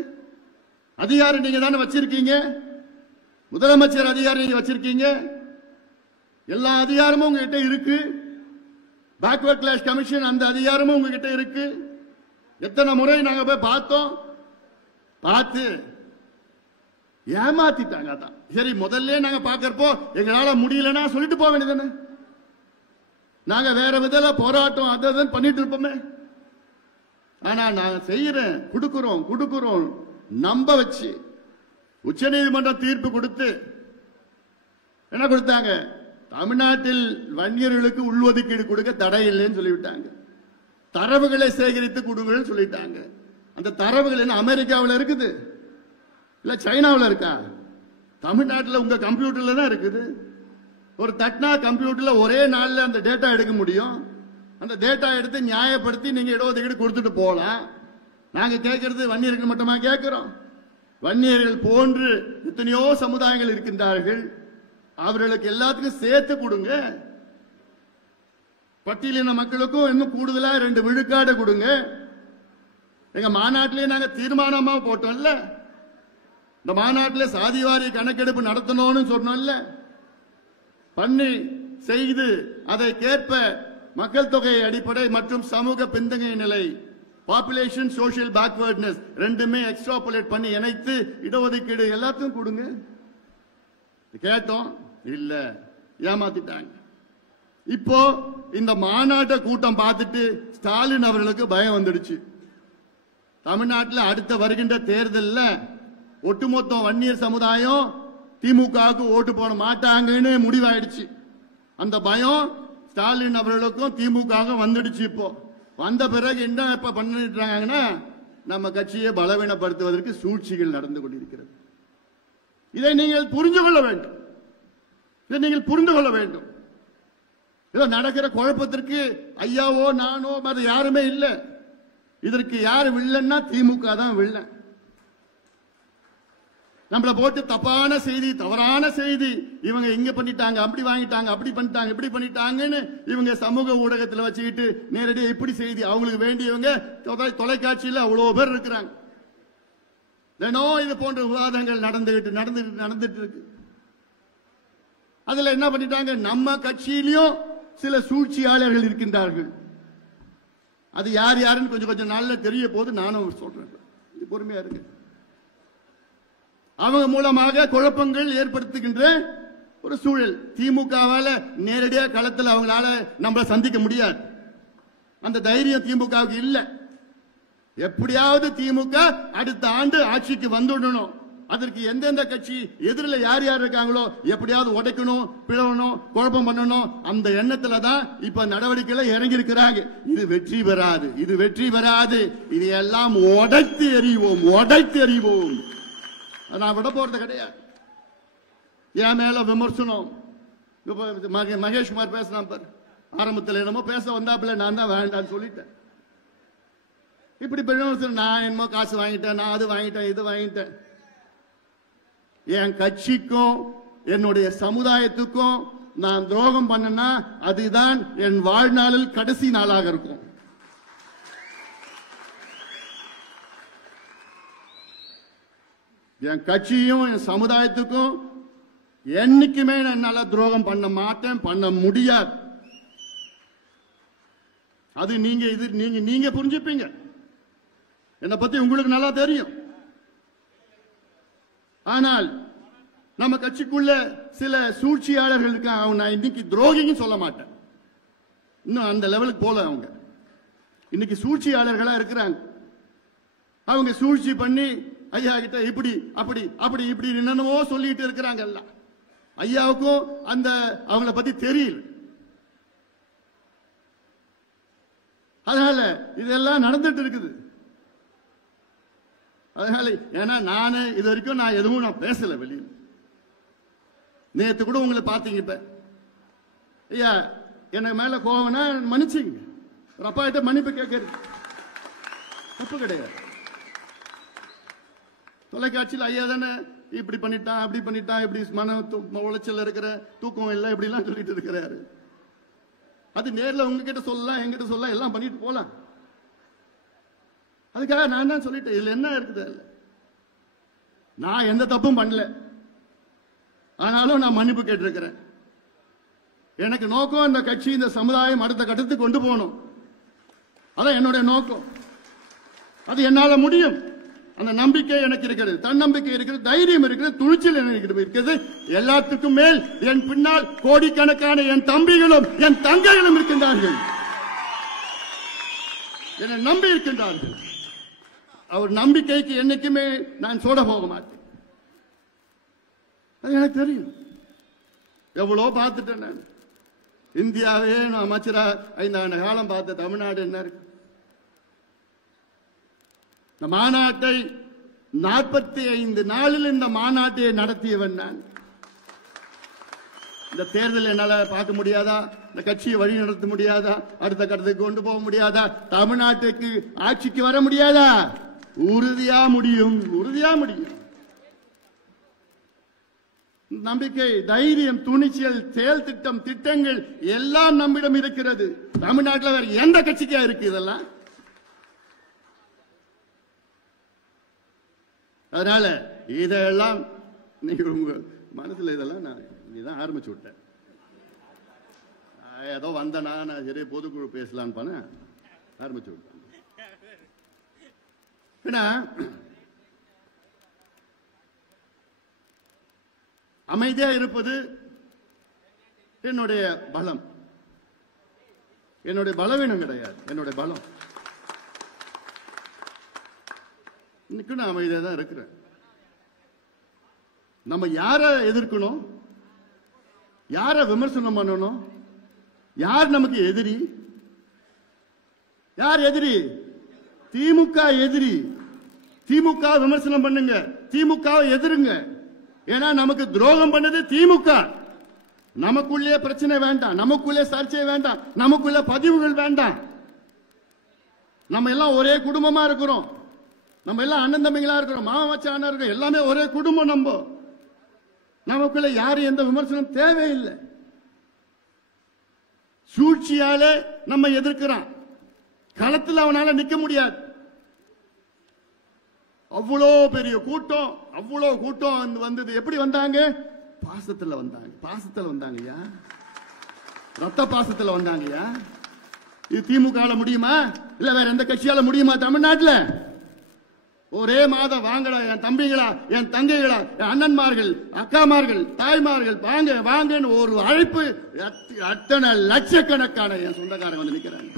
அதிகாரம் நீங்க தானே வச்சிருக்கீங்க, முதலமைச்சர் அதிகாரம் நீங்க வச்சிருக்கீங்க, எல்லா அதிகாரமும் உங்ககிட்ட இருக்கு. பேக்வர்ட் கிளாஸ் கமிஷன் அந்த அதிகாரமும் உங்ககிட்ட இருக்கு. எத்தனை முறை நாங்க போய் பார்த்தோம், பார்த்து ஏமாத்திட்டாங்க. அதான் சரி, முதல்ல நாங்க பாக்கிறப்போ எங்களால முடியலன்னா சொல்லிட்டு போக வேண்டியதானே, நாங்க வேற விதத்துல போராட்டம் அதான் பண்ணிட்டு இருப்போமே. ஆனா நாங்க செய்யறேன், கொடுக்கிறோம் கொடுக்கிறோம் நம்ப வச்சு உச்சநீதிமன்றம் தீர்ப்பு கொடுத்து என்ன கொடுத்தாங்க? தமிழ்நாட்டில் வன்னியர்களுக்கு உள்ஒதுக்கீடு கொடுக்க தடை இல்லைன்னு சொல்லிவிட்டாங்க. தரவுகளை சேகரித்து கொடுங்கன்னு சொல்லிட்டாங்க. அந்த தரவுகள் என்ன அமெரிக்காவில் இருக்குது இல்ல சைனாவில் இருக்கா? தமிழ்நாட்டில் உங்க கம்ப்யூட்டர்ல தான் இருக்குது. ஒரு தட்னா கம்ப்யூட்டர்ல ஒரே நாள்ல அந்த டேட்டா எடுக்க முடியும். அந்த டேட்டா எடுத்து நியாயப்படுத்தி நீங்க இடஒதுக்கீடு கொடுத்துட்டு போகலாம். நாங்க கேட்கறது வன்னியர்கள் மட்டுமா கேட்கிறோம்? வன்னியர்கள் போன்று எத்தனையோ சமுதாயங்கள் இருக்கின்றார்கள், அவர்களுக்கு எல்லாத்துக்கும் சேர்த்து கொடுங்க. பட்டியலின மக்களுக்கும் இன்னும் கூடுதலா 2 விழுக்காடு கொடுங்க. எங்க மாநாட்டிலே நாங்க தீர்மானமா போட்டோம்ல, இந்த மாநாட்டில் சாதிவாரி கணக்கெடுப்பு நடத்தணும்னு சொன்னோம்ல, பண்ணி செய்து அதை கேட்ப மக்கள் தொகை அடிப்படை மற்றும் சமூக பின்தங்கிய நிலை பாப்புலேஷன் சோசியல் பேக்வர்ட்னஸ் ரெண்டுமே எக்ஸ்ட்ராபுலேட் பண்ணி இணைத்து இடஒதுக்கீடு எல்லாத்தையும் கொடுங்க கேட்டோம். இல்ல, ஏமாத்திட்டாங்க. இப்போ இந்த மாநாட்ட கூட்டம் பார்த்துட்டு ஸ்டாலின் அவர்களுக்கு பயம் வந்துடுச்சு. தமிழ்நாட்டில் அடுத்த வருகின்ற தேர்தலில் ஒட்டுமொத்த வன்னியர் சமுதாயம் திமுகவுக்கு ஓட்டு போட மாட்டாங்கன்னு முடிவாயிடுச்சு. அந்த பயம் ஸ்டாலின் அவர்களுக்கும் திமுக வந்துடுச்சு. இப்போ வந்த பிறகு என்ன இப்ப பண்ணிட்டாங்கன்னா, நம்ம கட்சியை பலவீனப்படுத்துவதற்கு சூழ்ச்சிகள் நடந்து கொண்டிருக்கிறது. இதை நீங்கள் புரிந்து கொள்ள வேண்டும். இதை நீங்கள் புரிந்து கொள்ள வேண்டும். இதோ நடக்கிற குழப்பத்திற்கு ஐயாவோ நானோ அது யாருமே இல்லை. இதற்கு யார் வில்லன்னா திமுக தான் வில்லன். நம்மள போட்டு தப்பான செய்தி, தவறான செய்தி, இவங்க இங்க பண்ணிட்டாங்க, அப்படி வாங்கிட்டாங்க, அப்படி பண்ணிட்டாங்க, இப்படி பண்ணிட்டாங்கன்னு இவங்க சமூக ஊடகத்தில் வச்சுக்கிட்டு நேரடியாக இப்படி செய்தி அவங்களுக்கு வேண்டியவங்க தொலைக்காட்சியில் அவ்வளவு பேர் இருக்கிறாங்க. தினம் இது போன்ற விவாதங்கள் நடந்துட்டு இருக்கு. அதுல என்ன பண்ணிட்டாங்க, நம்ம கட்சியிலையும் சில சூழ்ச்சியாளர்கள் இருக்கின்றார்கள். அது யார் யாருன்னு கொஞ்சம் நாள்ல தெரிய போது நானும் சொல்றேன், பொறுமையா இருக்கு. அவங்க மூலமாக குழப்பங்கள் ஏற்படுத்துகின்ற ஒரு சூழல். திமுகவால நேரடியாக களத்தில் அவங்களால நம்மள சந்திக்க முடியாது. அந்த தைரியம் திமுகவுக்கு இல்ல. எப்படியாவது திமுக அடுத்த ஆண்டு ஆட்சிக்கு வந்துடணும். அதற்கு எந்தெந்த கட்சி எதிரில் யார் யார் இருக்காங்களோ எப்படியாவது உடைக்கணும், பிளவணும், குழப்பம் பண்ணணும், அந்த எண்ணத்துல தான் இப்ப நடவடிக்கைகளை இறங்கி இருக்கிறாங்க. இது வெற்றி பெறாது, இது வெற்றி பெறாது. இதையெல்லாம் உடைத்து எறிவோம், உடைத்து எறிவோம். நான் விட போறது கிடையாது. என் மேல விமர்சனம். மகேஷ்குமார் பேசினா பாரு, ஆரம்பத்தில் என்னமோ பேச வந்தாப்புல நான் தான் வேண்டான்னு சொல்லிட்டேன். இப்படி நான் என்னமோ காசு வாங்கிட்டேன், நான் அது வாங்கிட்டேன், இது வாங்கிட்டேன். என் கட்சிக்கும் என்னுடைய சமுதாயத்துக்கும் நான் துரோகம் பண்ணனா அதுதான் என் வாழ்நாளில் கடைசி நாளாக இருக்கும். என் கட்சியும் என் சமுதாயத்துக்கும் என்னைக்குமே என்னால துரோகம் பண்ண மாட்டேன், பண்ண முடியாது. அது நீங்க புரிஞ்சுப்பீங்க. என்னை பத்தி உங்களுக்கு நல்லா தெரியும். ஆனால் நம்ம கட்சிக்குள்ள சில சூழ்ச்சியாளர்கள் இருக்காங்க. அவங்க நான் இன்னைக்கு துரோகின்னு சொல்ல மாட்டேன், இன்னும் அந்த லெவலுக்கு போல. அவங்க இன்னைக்கு சூழ்ச்சியாளர்களா இருக்கிறாங்க. அவங்க சூழ்ச்சி பண்ணி ஐயா கிட்ட இப்படி அப்படி அப்படி இப்படி என்னென்னவோ சொல்லிட்டு இருக்கிறாங்க. எல்லாம் ஐயாவுக்கும் அந்த அவங்கள பத்தி தெரியல. அதனால இதெல்லாம் நடந்துட்டு இருக்குது. அதனால ஏன்னா நானு இது வரைக்கும் நான் எதுவும் நான் பேசல வெளியில். நேத்து கூட உங்களை பார்த்தீங்க. இப்ப ஐயா எனக்கு மேல கோவம்னா மன்னிச்சிங்க, ஒரு அப்பா கிட்ட மன்னிப்பு கேட்கறது தப்பு கிடையாது. தொலைக்காட்சியில் ஐயா தானே இப்படி பண்ணிட்டான், அப்படி பண்ணிட்டான், இப்படி மன உளைச்சல் இருக்கிற, தூக்கம் இல்லை, இப்படி எல்லாம் சொல்லிட்டு இருக்கிறாரு. அது நேரில் உங்ககிட்ட சொல்லலாம், எங்கிட்ட சொல்லலாம், எல்லாம் பண்ணிட்டு போலாம். அதுக்காக நான் தான் சொல்லிட்டேன், இதுல என்ன இருக்குது? நான் எந்த தப்பும் பண்ணல, ஆனாலும் நான் மன்னிப்பு கேட்டிருக்கிறேன். எனக்கு நோக்கம் இந்த கட்சி, இந்த சமுதாயம் அடுத்த கட்டத்துக்கு கொண்டு போகணும். அதான் என்னுடைய நோக்கம். அது என்னால முடியும். அந்த நம்பிக்கை எனக்கு இருக்கிறது, தன்னம்பிக்கை இருக்கிறது, தைரியம் இருக்கிறது, துணிச்சல் எனக்கு இருக்கிறது. எல்லாத்துக்கும் மேல் என் பின்னால் கோடிக்கணக்கான என் தம்பிகளும் என் தங்கைகளும் இருக்கின்றார்கள், என்னை நம்பி இருக்கின்றார்கள். அவர் நம்பிக்கைக்கு என்னைக்குமே நான் சோட போக மாட்டேன். அது எனக்கு தெரியும். எவ்வளவு பார்த்துட்டேன் நான். இந்தியாவே நான் அமைச்சரா 5 ஆண்டு காலம் பார்த்த தமிழ்நாடு என்ன இருக்கு? இந்த மாநாட்டை 45 நாளில் இந்த மாநாட்டை நடத்தியவன் நான். இந்த தேர்தல் என்னால பார்க்க முடியாதா? இந்த கட்சியை வழி நடத்த முடியாதா? அடுத்த கட்டத்துக்கு கொண்டு போக முடியாதா? தமிழ்நாட்டுக்கு ஆட்சிக்கு வர முடியாதா? உறுதியா முடியும், உறுதியா முடியும். நம்பிக்கை, தைரியம், துணிச்சல், செயல் திட்டம், திட்டங்கள் எல்லாம் நம்மிடம் இருக்கிறது. தமிழ்நாட்டில் வேற எந்த கட்சிக்கா இருக்கு இதெல்லாம்? அதனால இதெல்லாம் நீங்க உங்க மனசுல இதெல்லாம் நான் இதான் ஆரம்பிச்சு விட்டேன். ஏதோ வந்தனா நான் சரி பொதுக்குழு பேசலான்னு பண்ண ஆரம்பிச்சு விட்டேன். ஏன்னா அமைதியா இருப்பது என்னுடைய பலம், என்னுடைய பலவீனம் கிடையாது, என்னுடைய பலம். இன்னைக்கு நான் அமைதியா தான் இருக்கிறேன். நம்ம யார எதிர்க்கணும், யார விமர்சனம் பண்ணணும், யார் நமக்கு எதிரி? யார் எதிரி? திமுக எதிரி. திமுக விமர்சனம் பண்ணுங்க, திமுக எதிருங்க. ஏன்னா நமக்கு துரோகம் பண்ணது திமுக. நமக்குள்ளே பிரச்சனை வேண்டாம், நமக்குள்ளே சர்ச்சை வேண்டாம், நமக்குள்ள பதிவுகள் வேண்டாம். நம்ம எல்லாம் ஒரே குடும்பமா இருக்கிறோம். நம்ம எல்லாம் அண்ணன் தம்பிங்களா இருக்கிறோம், மாமா மச்சானா இருக்கிறோம், எல்லாமே ஒரே குடும்பம். நமக்குள்ள யாரும் எந்த விமர்சனம் தேவையில்லை. சூழ்ச்சியாலே நம்ம எதிர்க்கிறான், களத்தில் அவனால நிக்க முடியாது. அவ்வளோ பெரிய கூட்டம், அவ்வளோ கூட்டம் வந்தது. எப்படி வந்தாங்க? பாசத்துல வந்தாங்கய்யா, ரத்த பாசத்துல வந்தாங்கய்யா. இது திமுக முடியுமா? இல்ல வேற எந்த கட்சியால முடியுமா? தமிழ்நாட்டில் ஒரே மாதம் வாங்கடா என் தம்பிகளா, என் தங்கைகளா, என் அண்ணன்மார்கள், அக்காமார்கள், தாய்மார்கள், வாங்க வாங்கன்னு ஒரு அழைப்பு. அத்தனை லட்சக்கணக்கான என் சொந்தக்காரங்க வந்து நிக்கிறாங்க.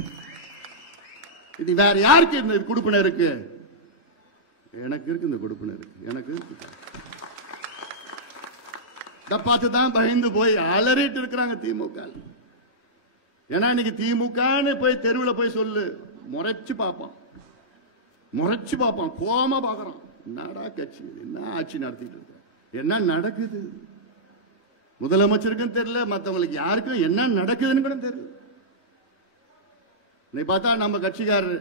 இது வேற யாருக்கு இந்த கொடுப்பினர் இருக்கு? எனக்கு இருக்கு, இந்த கொடுப்பினர் இருக்கு, எனக்கு இருக்கு. பார்த்து தான் பயந்து போய் அலறிட்டு இருக்கிறாங்க திமுக. ஏன்னா இன்னைக்கு திமுகன்னு போய் தெருவில் போய் சொல்லு, முறைச்சு பார்ப்பான், கோமா பாக்குறான். என்னடா கட்சி, என்ன ஆட்சி நடத்திட்டு இருக்க, என்ன நடக்குது? முதலமைச்சருக்கும் தெரியல, மற்றவங்களுக்கு யாருக்கும் என்ன நடக்குதுன்னு கூட தெரியல. நீ பார்த்தா நம்ம கட்சிக்காரர்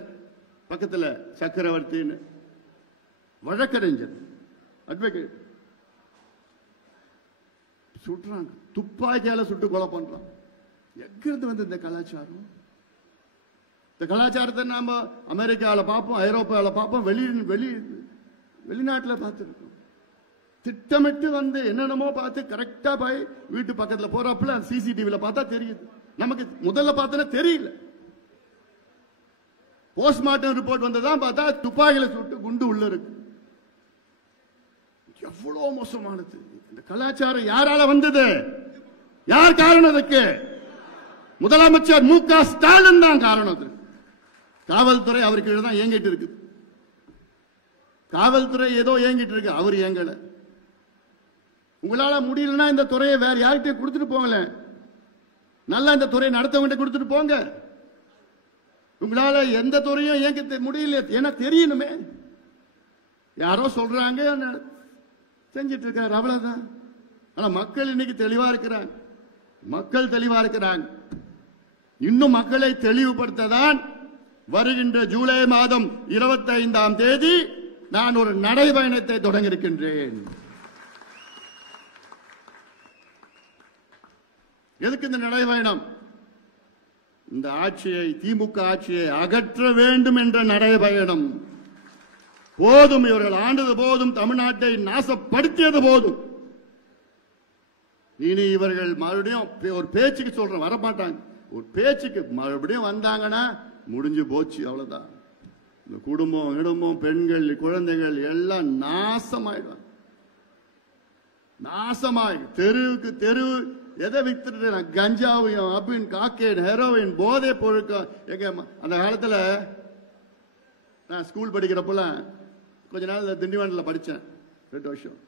பக்கத்துல சக்கரவர்த்தின்னு வழக்கறிஞர், அட்வொகேட் சுட்டுறாங்க, துப்பாக்கியால சுட்டு கொலை பண்றான். எங்கிருந்து வந்து இந்த கலாச்சாரம்? இந்த கலாச்சாரத்தை நாம அமெரிக்காவில் பார்ப்போம், ஐரோப்பாவில் பார்ப்போம், வெளிநாட்டில் பார்த்துருக்கோம். திட்டமிட்டு வந்து என்னென்னமோ பார்த்து கரெக்டா போய் வீட்டு பக்கத்துல போறப்பல சிசிடிவில பார்த்தா தெரியுது. நமக்கு முதல்ல பார்த்தா தெரியல. போஸ்ட்மார்ட்டம் ரிப்போர்ட் வந்ததான் பார்த்தா துப்பாக்கியில சுட்டு குண்டு உள்ள இருக்கு. எவ்வளவு மோசமானது இந்த கலாச்சாரம். யாரால வந்தது? யார் காரணம் அதுக்கு? முதலமைச்சர் மு.க. ஸ்டாலின் தான் காரணம். காவல்துறை அவருக்கு தான் இயங்கிட்டு இருக்கு. காவல்துறை ஏதோ இயங்கிட்டு இருக்கு, அவர் இயங்கல. உங்களால முடியலன்னா இந்த துறையை வேற யார்கிட்ட கொடுத்துட்டு போங்கல, நல்லா இந்த துறையை நடத்தவங்க கொடுத்துட்டு போங்க. உங்களால எந்த துறையும் இயங்க முடியல, ஏன்னா தெரியணுமே. யாரோ சொல்றாங்க செஞ்சிட்டு இருக்காரு, அவ்வளவுதான். ஆனா மக்கள் இன்னைக்கு தெளிவா இருக்கிறாங்க, மக்கள் தெளிவா இருக்கிறாங்க. இன்னும் மக்களை தெளிவுபடுத்ததான் வருகின்ற ஜூலை மாதம் 25ஆம் தேதி நான் ஒரு நடைபயணத்தை தொடங்க இருக்கின்றேன். எதுக்கு இந்த நடைபயணம்? இந்த ஆட்சியை, திமுக ஆட்சியை அகற்ற வேண்டும் என்ற நடைபயணம். போதும், இவர்கள் ஆண்டது போதும், தமிழ்நாட்டை நாசப்படுத்தியது போதும். இனி இவர்கள் மறுபடியும் ஒரு பேச்சுக்கு சொல்றேன், வரமாட்டாங்க. ஒரு பேச்சுக்கு மறுபடியும் வந்தாங்கன்னா முடிஞ்சு போச்சு, அவ்வளவுதான். இந்த குடும்பம், பெண்கள், குழந்தைகள் எல்லாம் நாசமாயிடுவாங்க. நாசமாய் தெருவுக்கு தெரு எதை வித்துட்டு, கஞ்சாவையும், அபின், காக்கேன், ஹெரோயின், போதை பொருட்கள். எங்க அந்த காலத்துல நான் ஸ்கூல் படிக்கிறப்பெல்லாம் கொஞ்ச நாள் திண்டிவனத்தில் படித்தேன், 2 வருஷம்.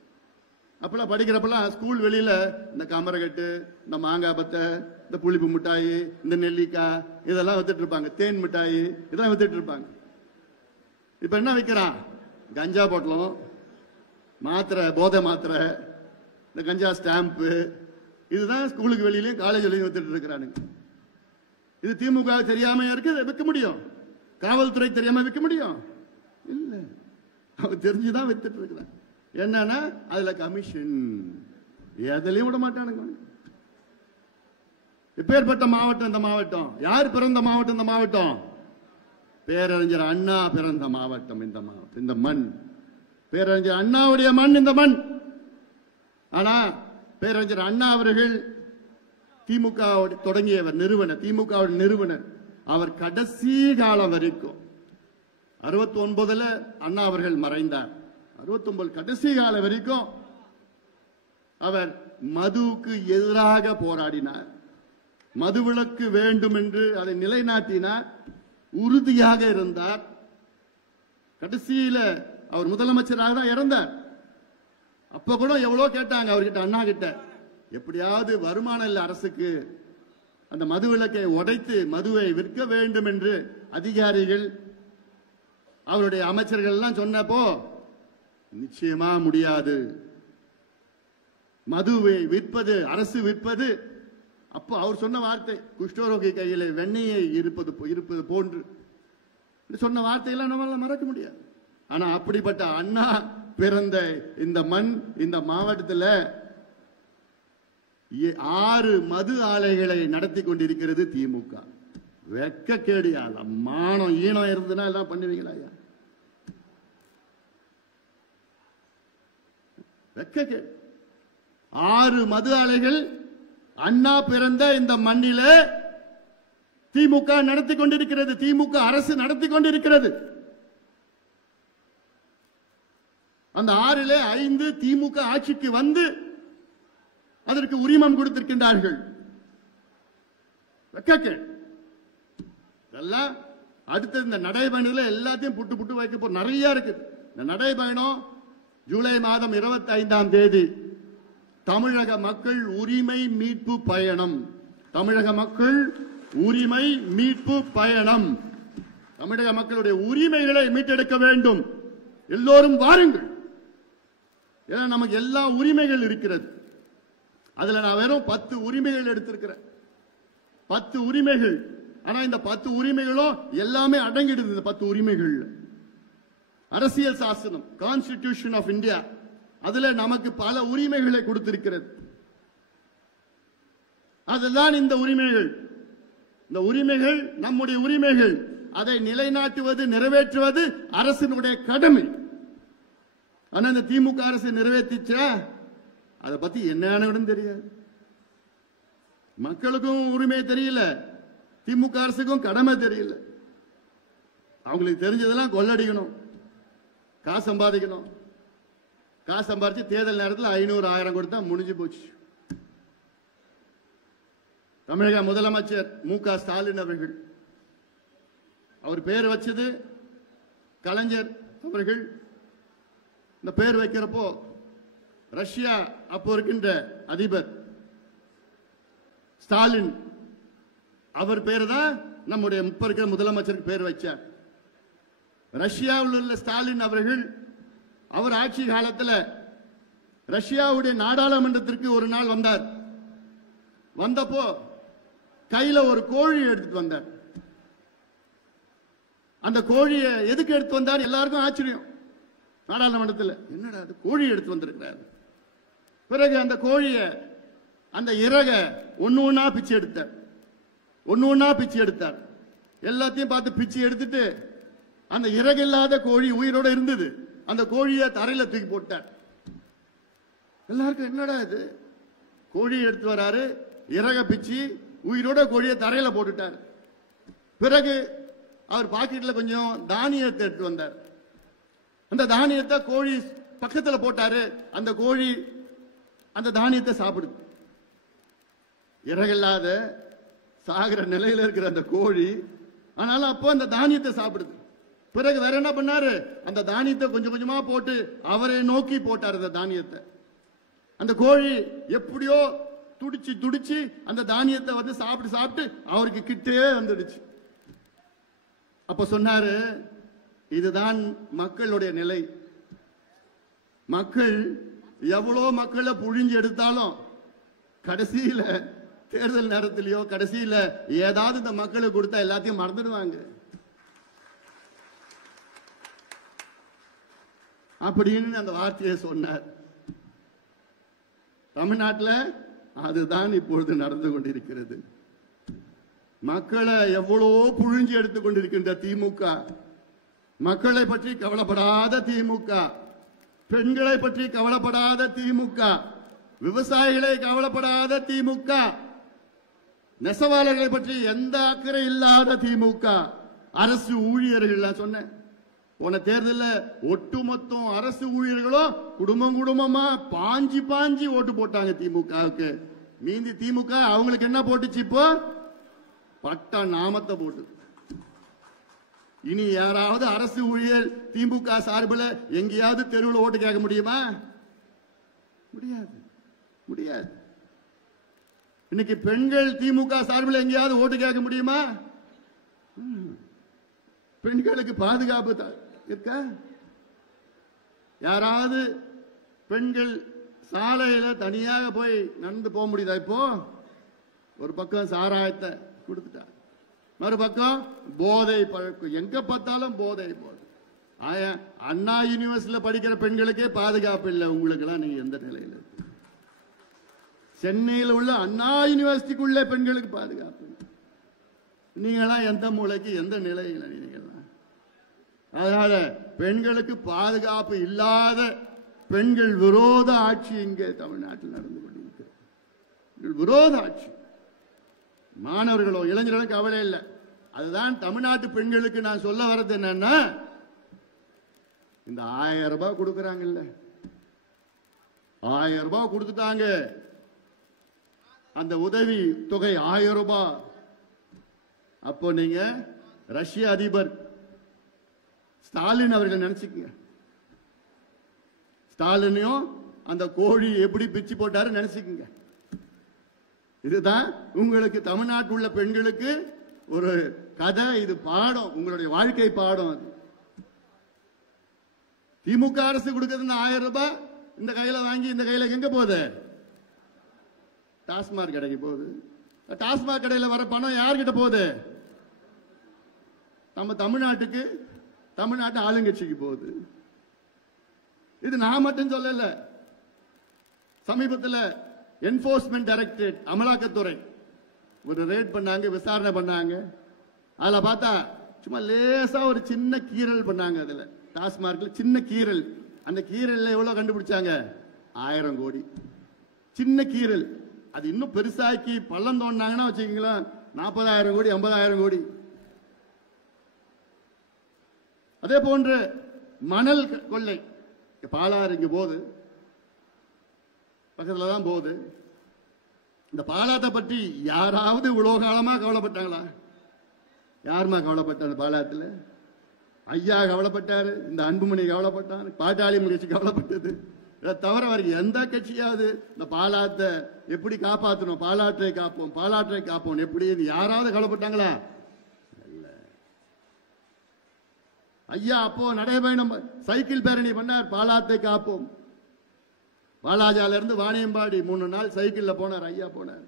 அப்பெல்லாம் படிக்கிறப்பெல்லாம் ஸ்கூல் வெளியில இந்த கமரக்கட்டு, இந்த மாங்காய் பத்தை, இந்த புளிப்பு மிட்டாய், இந்த நெல்லிக்காய் இதெல்லாம் வித்துட்டு இருப்பாங்க. தேன் மிட்டாய் இதெல்லாம் வித்துட்டு இருப்பாங்க. இப்ப என்ன விற்கிறான்? கஞ்சா பொட்டலம், மாத்திரை, போதை மாத்திரை, இந்த கஞ்சா ஸ்டாம்பு, இதுதான் ஸ்கூலுக்கு வெளியிலையும் காலேஜ் வெளியும் வித்துட்டு இருக்கிறானுங்க. இது திமுக தெரியாம இருக்கு விற்க முடியும்? காவல்துறை தெரியாம விற்க முடியும்? இல்ல, அவன் தெரிஞ்சுதான் வித்துட்டு இருக்கிறான். என்னன்னா அதுல கமிஷன், எதுலயும் விட மாட்டானுங்க. இப்பேற்பட்ட மாவட்டம் இந்த மாவட்டம். யார் பிறந்த மாவட்டம் இந்த மாவட்டம்? பேரறிஞர் அண்ணா பிறந்த மாவட்டம் இந்த மாவட்டம், இந்த மண். பேரறிஞர் அண்ணாவுடைய மண் இந்த மண். ஆனா பேரறிஞர் அண்ணா அவர்கள் திமுக தொடங்கியவர், நிறுவனர், திமுக நிறுவனர். அவர் கடைசி காலம் வரைக்கும் 69ல அண்ணா அவர்கள் மறைந்தார். 69 கடைசி காலம் வரைக்கும் அவர் மதுவுக்கு எதிராக போராடினார். மதுவிலக்கு வேண்டும் என்று அதை நிலைநாட்டினார், உறுதியாக இருந்தார். கடைசியில அவர் முதலமைச்சராக தான் இறந்தார். அப்ப கூட எவ்வளவு கேட்டாங்க அவர்கிட்ட, அண்ணா கிட்ட, எப்படியாவது வருமானம் இல்ல அரசுக்கு, அந்த மதுவிலக்கை உடைத்து மதுவை விற்க வேண்டும் என்று அதிகாரிகள், அவருடைய அமைச்சர்கள் எல்லாம் சொன்னப்போ நிச்சயமா முடியாது, மதுவை விற்பது அரசு விற்பது. அப்போ அவர் சொன்ன வார்த்தை, குஷ்டரோகி கையில வெண்ணெயை இருப்பது போன்று சொன்ன வார்த்தையெல்லாம் நம்மளால மறக்க முடியாது. ஆனா அப்படிப்பட்ட அண்ணா பிறந்த இந்த மண், இந்த மாவட்டத்தில் 6 மது ஆலைகளை நடத்தி கொண்டிருக்கிறது திமுக. வெக்கக்கேடு. மானம் ஈனம் இருந்ததுன்னா எல்லாம் பண்ணுவீங்களா? வெக்கக்கேடு. 6 மது ஆலைகள் அண்ணா பிறந்த இந்த மண்ணில திமுக நடத்தி கொண்டிருக்கிறது. திமுக அரசு நடத்தி கொண்டிருக்கிறது. அந்த 6ல 5 திமுக ஆட்சிக்கு வந்து அதற்கு உரிமம் கொடுத்திருக்கின்றார்கள். இதெல்லாம் அடுத்த இந்த நடைபயணத்தில் எல்லாத்தையும் புட்டு புட்டு வைக்க போற நிறைய இருக்கு. இந்த நடைபயணம் ஜூலை மாதம் 25ஆம் தேதி தமிழக மக்கள் உரிமை மீட்பு பயணம். தமிழக மக்கள் உரிமை மீட்பு பயணம். தமிழக மக்களுடைய உரிமைகளை மீட்டெடுக்க வேண்டும். எல்லோரும் வாருங்கள். ஏன்னா நமக்கு எல்லா உரிமைகள் இருக்கிறது. அதுல நான் வெறும் 10 உரிமைகள் எடுத்திருக்கிறேன். 10 உரிமைகள். ஆனா இந்த 10 உரிமைகளும் எல்லாமே அடங்கிடுது. இந்த 10 உரிமைகள் அரசியல் சாசனம், கான்ஸ்டிடியூஷன் ஆஃப் இந்தியா, அதுல நமக்கு பல உரிமைகளை கொடுத்திருக்கிறது. அதுதான் இந்த உரிமைகள். இந்த உரிமைகள் நம்முடைய உரிமைகள். அதை நிலைநாட்டுவது, நிறைவேற்றுவது அரசினுடைய கடமை. ஆனா இந்த திமுக அரசு நிறைவேற்றிச்சா அதை பத்தி என்னன்னு தெரியாது. மக்களுக்கும் உரிமை தெரியல, திமுக அரசுக்கும் கடமை தெரியல. அவங்களுக்கு தெரிஞ்சதெல்லாம் கொள்ளடிக்கணும், காசு சம்பாதிக்கணும். காசு சம்பாதிச்சு தேர்தல் நேரத்தில் 500 1000 கொடுத்தா முடிஞ்சு போச்சு. தமிழக முதலமைச்சர் மு.க. ஸ்டாலின் அவர்கள், அவர் பேர் வச்சது கலைஞர் அவர்கள். இந்த பேர் வைக்கிறப்போ ரஷ்யா அப்போ இருக்கின்ற அதிபர் ஸ்டாலின் அவர் பேர் தான் நம்முடைய இருக்கிற முதலமைச்சருக்கு பேர் வச்சார். ரஷ்யாவில் உள்ள ஸ்டாலின் அவர்கள் அவர் ஆட்சி காலத்தில் ரஷ்யாவுடைய நாடாளுமன்றத்திற்கு ஒரு நாள் வந்தார். வந்தப்போ கையில ஒரு கோழி எடுத்துட்டு வந்தார். அந்த கோழியை எதுக்கு எடுத்து வந்தார்? எல்லாருக்கும் ஆச்சரியம். நாடாளுமன்றத்தில் என்னடா அது கோழி எடுத்து வந்திருக்கிறார். பிறகு அந்த கோழிய, அந்த இறக ஒன்னு ஒன்னா பிச்சு எடுத்தார். ஒன்னு ஒன்னா பிச்சு எடுத்தார். எல்லாத்தையும் பார்த்து பிச்சு எடுத்துட்டு அந்த இறகு இல்லாத கோழி உயிரோட இருந்தது. அந்த கோழியை தரையில தூக்கி போட்டார். எல்லாருக்கும் என்னடா இது, கோழியை எடுத்து வராரு, இறக பிச்சு உயிரோட கோழியை தரையில போட்டுட்டார். பிறகு அவர் பாக்கெட்ல கொஞ்சம் தானியத்தை எடுத்து வந்தார். அந்த தானியத்தை கோழி பக்கத்தில் போட்டாரு. அந்த கோழி அந்த தானியத்தை சாப்பிடுது. இறகில்லாத சாகிற நிலையில இருக்கிற அந்த கோழி, ஆனாலும் அப்போ அந்த தானியத்தை சாப்பிடுது. பிறகு வேற என்ன பண்ணாரு? அந்த தானியத்தை கொஞ்சம் கொஞ்சமா போட்டு அவரை நோக்கி போட்டார். அந்த தானியத்தை அந்த கோழி எப்படியோ துடிச்சு துடிச்சு அந்த தானியத்தை வந்து சாப்பிட்டு சாப்பிட்டு அவருக்கு கிட்டே வந்துடுச்சு. அப்ப சொன்னாரு, இதுதான் மக்களுடைய நிலை. மக்கள் எவ்வளோ மக்களை புழிஞ்சு எடுத்தாலும் கடைசியில தேர்தல் நேரத்திலேயோ கடைசியில ஏதாவது இந்த மக்களுக்கு கொடுத்தா எல்லாத்தையும் மறந்துடுவாங்க அப்படின்னு அந்த வார்த்தையை சொன்னார். தமிழ்நாட்டில் அதுதான் இப்பொழுது நடந்து கொண்டிருக்கிறது. மக்களை எவ்வளோ புழிஞ்சு எடுத்துக் கொண்டிருக்கின்ற திமுக, மக்களை பற்றி கவலைப்படாத திமுக, பெண்களை பற்றி கவலைப்படாத திமுக, விவசாயிகளை கவலைப்படாத திமுக, நெசவாளர்களை பற்றி எந்த அக்கறை இல்லாத திமுக, அரசு ஊழியர்கள் சொன்னேன் போன தேர்தலில் ஒட்டுமொத்தம் அரசு ஊழியர்களும் குடும்பம் குடும்பமா பாஞ்சி பாஞ்சி ஓட்டு போட்டாங்க திமுகவுக்கு. மீதி திமுக அவங்களுக்கு என்ன போட்டுச்சு? இப்போ பட்ட நாமத்தை போட்டு. இனி யாராவது அரசு ஊழியர் திமுக சார்பில் எங்கேயாவது தெருவில் ஓட்டு கேட்க முடியுமா? முடியாது, முடியாது. இன்னைக்கு பெண்கள் திமுக சார்பில் எங்கேயாவது ஓட்டு கேட்க முடியுமா? பெண்களுக்கு பாதுகாப்பு இருக்கா? யாராவது பெண்கள் சாலையில தனியாக போய் நடந்து போக முடியுதா? இப்போ ஒரு பக்கம் சாராயத்தை கொடுத்துட்டா, மறுபக்கம் போதை பழக்கம், எங்க பார்த்தாலும் போதை போதை. அண்ணா யூனிவர்சிட்டியில படிக்கிற பெண்களுக்கே பாதுகாப்பு இல்லை. உங்களுக்கெல்லாம் நீங்க எந்த நிலையில இருக்கு? சென்னையில் உள்ள அண்ணா யூனிவர்சிட்டிக்குள்ள பெண்களுக்கு பாதுகாப்பு, நீங்களாம் எந்த மூலைக்கு எந்த நிலையில நீங்களாம்? அதனால பெண்களுக்கு பாதுகாப்பு இல்லாத பெண்கள் விரோத ஆட்சி இங்கே தமிழ்நாட்டில் நடந்து கொண்டிருக்கிறது. விரோத ஆட்சி. மாணவர்களோ இளைஞர்களும் கவலை இல்லை. அதுதான் தமிழ்நாட்டு பெண்களுக்கு நான் சொல்ல வர்றது என்னன்னா, இந்த 1000 ரூபாய் கொடுக்கறாங்கல்ல, 1000 ரூபாய் கொடுத்துட்டாங்க. அந்த உதவி தொகை 1000 ரூபாய். அப்போ நீங்க ரஷ்ய அதிபர் ஸ்டாலின் அவர்கள் நினைச்சுக்கங்க. ஸ்டாலினையும் அந்த கோழி எப்படி பிச்சு போட்டாரு நினைச்சுக்கங்க. இதுதான் உங்களுக்கு தமிழ்நாட்டில் உள்ள பெண்களுக்கு ஒரு கதை. இது பாடம், உங்களுடைய வாழ்க்கை பாடம். அது திமுக அரசு கொடுக்கிறது 1000 ரூபாய் இந்த கையில வாங்கி இந்த கையில எங்க போகுது? டாஸ்மாக் கடைக்கு போகுது. டாஸ்மாக் கடையில் வர பணம் யார்கிட்ட போகுது? நம்ம தமிழ்நாட்டுக்கு, தமிழ்நாட்டு ஆளுங்கட்சிக்கு போகுது. இது நான் மட்டும் சொல்லல. சமீபத்தில் என்போர்ஸ்மெண்ட் டைரக்டரேட், அமலாக்கத்துறை ஒரு ரேட் பண்ணாங்க, விசாரணை பண்ணாங்க. அதுல பார்த்தா சும்மா லேசா ஒரு சின்ன கீறல் பண்ணாங்க. அதுல டாஸ்மார்க்ல சின்ன கீறல். அந்த கீரல்ல எவ்வளவு கண்டுபிடிச்சாங்க? 1000 கோடி. சின்ன கீரல். அது இன்னும் பெருசாக்கி பள்ளம் தோண்டினாங்கன்னா வச்சுக்கீங்களா, 40,000 கோடி 50,000 கோடி. அதே போன்று மணல் கொள்ளை. பாலாறு இங்க போகுது, பக்கத்துல தான் போகுது. இந்த பாலாத்தை பற்றி யாராவது இவ்வளவு காலமா கவலைப்பட்டாங்களா? யாருமா கவலைப்பட்ட? அந்த பாலாத்துல ஐயா கவலைப்பட்டாரு, இந்த அன்புமணி கவலைப்பட்டான், பாட்டாளி கட்சி கவலைப்பட்டது. இதை தவிர வரைக்கும் எந்த கட்சியாவது இந்த பாலாத்தை எப்படி காப்பாற்றணும், பாலாற்றை காப்போம், பாலாற்றை காப்போம் எப்படி யாராவது கவலைப்பட்டாங்களா? ஐயா அப்போ நடைபயணம் சைக்கிள் பேரணி பண்ணார், பாலாத்தை காப்போம். வாலாஜால இருந்து வாணியம்பாடி 3 நாள் சைக்கிள்ல போனார், ஐயா போனார்.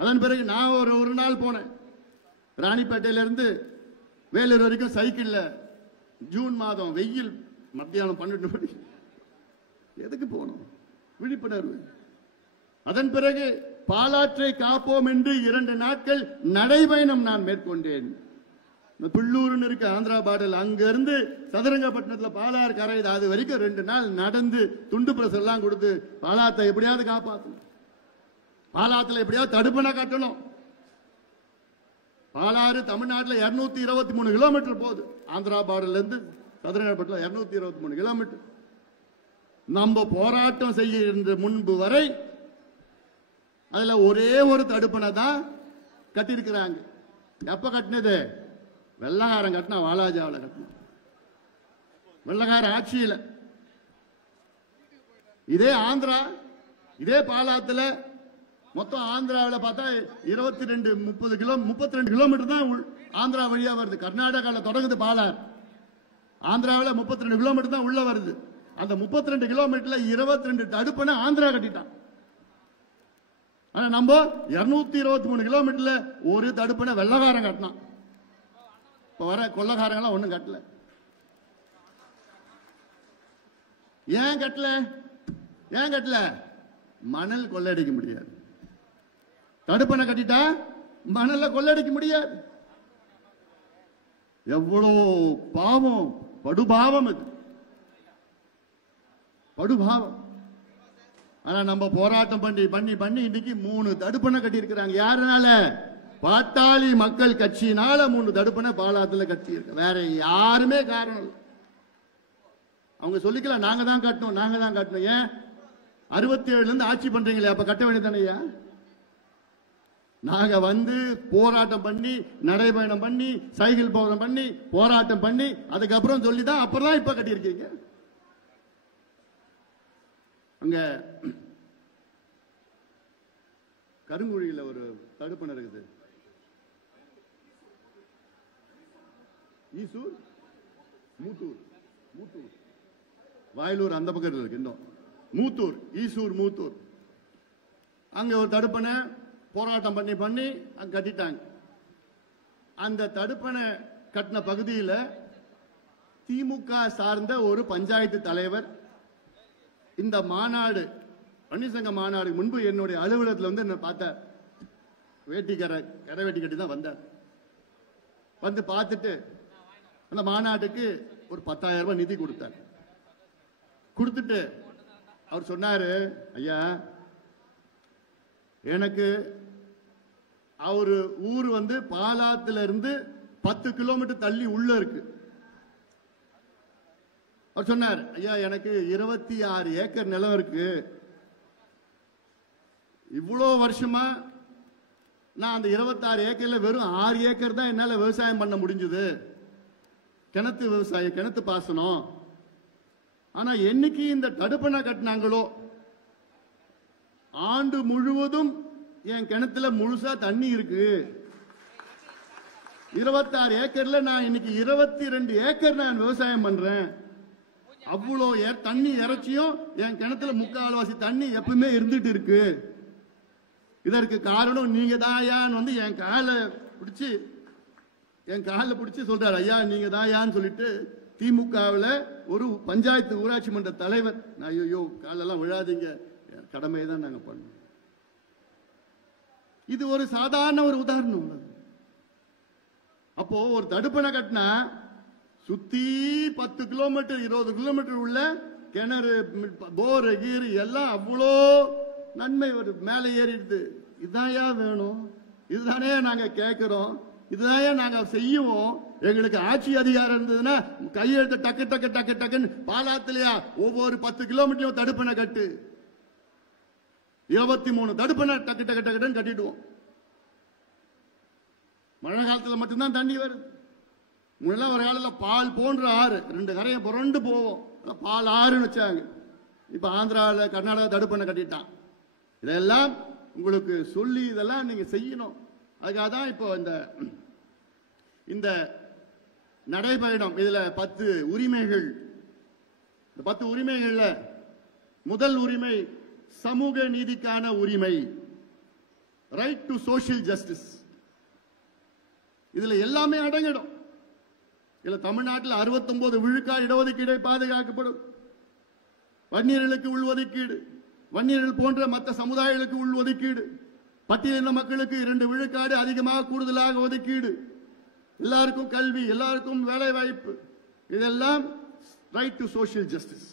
அதன் பிறகு நான் ஒரு நாள் போனேன், ராணிப்பேட்டையில இருந்து வேலூர் வரைக்கும் சைக்கிள்ல. ஜூன் மாதம் வெயில், மத்தியானம் 12 மணி. எதுக்கு போனோம்? விழிப்புணர்வு. அதன் பிறகு பாலாற்றை காப்போம் என்று 2 நாட்கள் நடைபயணம் நான் மேற்கொண்டேன். பிள்ளூர்னு இருக்கு ஆந்திரா பார்டர், அங்க இருந்து சதுரங்கப்பட்டினத்துல பாலாறு கரை, அது வரைக்கும் 2 நாள் நடந்து துண்டு பிரஸ் எல்லாம் கொடுத்து பாலாத்தை எப்படியாவது காப்பாற்றணும், பாலாத்துல எப்படியாவது தடுப்பணை கட்டணும். பாலாறு தமிழ்நாட்டில் 223 கிலோமீட்டர் போகுது. ஆந்திரா பார்டர்ல இருந்து சதுரங்கப்பட்டினம் 223 கிலோமீட்டர். நம்ம போராட்டம் செய்ய முன்பு வரை அதுல ஒரே ஒரு தடுப்பணை தான் கட்டியிருக்கிறாங்க. எப்ப கட்டினது? வெள்ளக்காரன் கட்டினா, வாலாஜாவில் கட்டினா, வெள்ளக்கார ஆட்சியில். இதே ஆந்திரா, இதே பாலாத்துல மொத்தம் ஆந்திராவில் பார்த்தா 32 கிலோமீட்டர் தான் ஆந்திரா வழியா வருது. கர்நாடகாவில் தொடங்குது பாலாறு, ஆந்திராவில் 32 கிலோமீட்டர் தான் உள்ள வருது. அந்த 32 கிலோமீட்டர்ல 22 தடுப்பணை ஆந்திரா கட்டிட்டான். ஆனா நம்ம 223 கிலோமீட்டர்ல ஒரு தடுப்பணை வெள்ளக்காரன் கட்டினான். இப்ப வர கொள்ளக்காரங்களாம் ஒண்ணும் கட்டல. ஏன் கட்டல? மணல் கொள்ளடிக்க முடியாது. தடுப்பணை கட்டிட்டா மணல்ல கொள்ளடிக்க முடியாது. எவ்வளவு பாவம், படுபாவம் இது, படுபாவம். ஆனா நம்ம போராட்டம் பண்ணி இன்னைக்கு 3 தடுப்பணை கட்டி இருக்கிறாங்க. யாருனால? பாட்டாளி மக்கள் கட்சியினால 3 தடுப்பணை பாலாத்துல கட்டி இருக்கு. வேற யாருமே காரணம் இல்லை. அவங்க சொல்லிக்கலாம், நாங்க தான் கட்டணும். ஏன் 67 இருந்து ஆட்சி பண்றீங்களே, அப்ப கட்ட வேண்டியதானையா? நாங்க வந்து போராட்டம் பண்ணி, நடைபயணம் பண்ணி, சைக்கிள் போராட்டம் பண்ணி, போராட்டம் பண்ணி, அதுக்கப்புறம் சொல்லிதான் அப்புறம் இப்ப கட்டியிருக்கீங்க. அங்க கருங்குழியில ஒரு தடுப்பணை இருக்குது. ஈசூர், மூத்தூர், வாயிலூர் அந்த பக்கத்தில் இருக்கு. இன்னும் மூத்தூர், ஈசூர், மூத்தூர், அங்க ஒரு தடுப்பணை போராட்டம் பண்ணி அங்க கட்டிட்டாங்க. அந்த தடுப்பணை கட்டின பகுதியில் திமுக சார்ந்த ஒரு பஞ்சாயத்து தலைவர் இந்த மாநாடு வன்னியர் மாநாடு முன்பு என்னுடைய அலுவலகத்தில் வந்து என்ன பார்த்தார். கரை வேட்டி கட்டி தான் வந்தார். வந்து பார்த்துட்டு அந்த மாநாட்டுக்கு ஒரு 10,000 ரூபாய் நிதி கொடுத்தார். கொடுத்துட்டு அவர் சொன்னாரு, ஐயா எனக்கு அவரு ஊர் வந்து பாலாத்துல இருந்து 10 கிலோமீட்டர் தள்ளி உள்ள இருக்கு. அவர் சொன்னார், ஐயா எனக்கு 26 ஏக்கர் நிலம் இருக்கு. இவ்வளோ வருஷமா நான் அந்த 26 ஏக்கர்ல வெறும் 6 ஏக்கர் தான் என்னால விவசாயம் பண்ண முடிஞ்சது. கிணத்து விவசாயம், கிணத்து பாசனம். ஆனா என்னைக்கு இந்த தடுப்பணை கட்டினாங்களோ ஆண்டு முழுவதும் என் கிணத்துல முழுசா தண்ணி இருக்கு. 26 ஏக்கர்ல நான் இன்னைக்கு 22 ஏக்கர் நான் விவசாயம் பண்றேன். அவ்வளோ தண்ணி இறைச்சியும் என் கிணத்துல 3/4 தண்ணி எப்பவுமே இருந்துட்டு இருக்கு. இதற்கு காரணம் நீங்க தாயான்னு வந்து என் காலை பிடிச்சி சொல்றாரு. ஐயா நீங்க தாயான்னு சொல்லிட்டு திமுகவில் ஒரு பஞ்சாயத்து ஊராட்சி மன்ற தலைவர், ஐயோ காலெல்லாம் விழாதீங்க, கடமையை தான் நாங்க பண்ணோம். இது ஒரு சாதாரண ஒரு உதாரணம். அப்போ ஒரு தடுப்பணை கட்டினா சுத்தி 10 கிலோமீட்டர் 20 கிலோமீட்டர் உள்ள கிணறு, போர், கீரு எல்லாம் அவ்வளோ நன்மை ஒரு மேலே ஏறிடுது. இதுதாயா வேணும், இதுதானே நாங்க கேட்கிறோம், இதுதானே நாங்க செய்வோம். எங்களுக்கு ஆட்சி அதிகாரம் இருந்ததுன்னா கையெழுத்து டக்கு டக்கு டக்கு டக்குன்னு பாலாத்திலையா ஒவ்வொரு 10 கிலோமீட்டரும் தடுப்பணை கட்டு, 23 தடுப்பணை டக்கு டக்கு டக்குன்னு கட்டிடுவோம். மழை காலத்தில் மட்டும்தான் தண்ணி வருது. முன்னெல்லாம் ஒரு காலத்தில் பால் போன்ற ஆறு 2 கரையை புரண்டு போவோம், பால் ஆறுன்னு வச்சாங்க. இப்ப ஆந்திராவில் கர்நாடகா தடுப்பணை கட்டிட்டான். இதெல்லாம் உங்களுக்கு சொல்லி இதெல்லாம் நீங்க செய்யணும். அதுக்காக தான் இப்போ இந்த நடைபயணம். இதுல 10 உரிமைகள். இந்த 10 உரிமைகள்ல முதல் உரிமை சமூக நீதிக்கான உரிமை, ரைட் டு சோஷியல் ஜஸ்டிஸ். இதுல எல்லாமே அடங்கிடும். இதுல தமிழ்நாட்டில் 69 விழுக்காடு இடஒதுக்கீடு பாதுகாக்கப்படும். வன்னியர்களுக்கு உள்ஒதுக்கீடு, வன்னியர்கள் போன்ற மற்ற சமுதாயங்களுக்கு உள்ஒதுக்கீடு, பட்டியலின மக்களுக்கு 2 விழுக்காடு அதிகமாக கூடுதலாக ஒதுக்கீடு, எல்லாருக்கும் கல்வி, எல்லாருக்கும் வேலை வாய்ப்பு, இதெல்லாம் ரைட் டு சோஷியல் ஜஸ்டிஸ்.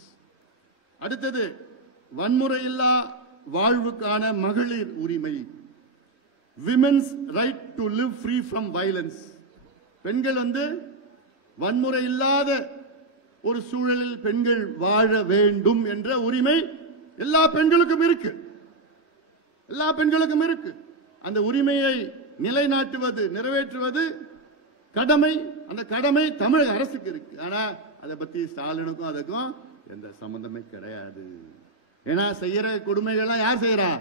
அடுத்தது வன்முறை இல்லா வாழ்வுக்கான மகளிர் உரிமை, women's right to live free from violence. பெண்கள் வன்முறை இல்லாத ஒரு சூழலில் பெண்கள் வாழ வேண்டும் என்ற உரிமை எல்லா பெண்களுக்கும் இருக்கு. எல்லா பெண்களுக்கும் இருக்கு. அந்த உரிமையை நிலைநாட்டுவது, நிறைவேற்றுவது கடமை. அந்த கடமை தமிழக அரசுக்கு இருக்கு. ஆனா அதை பத்தி ஸ்டாலினுக்கும் அதுக்கும் எந்த சம்பந்தமே கிடையாது. ஏன்னா செய்யற கொடுமைகள்லாம் யார் செய்யறா?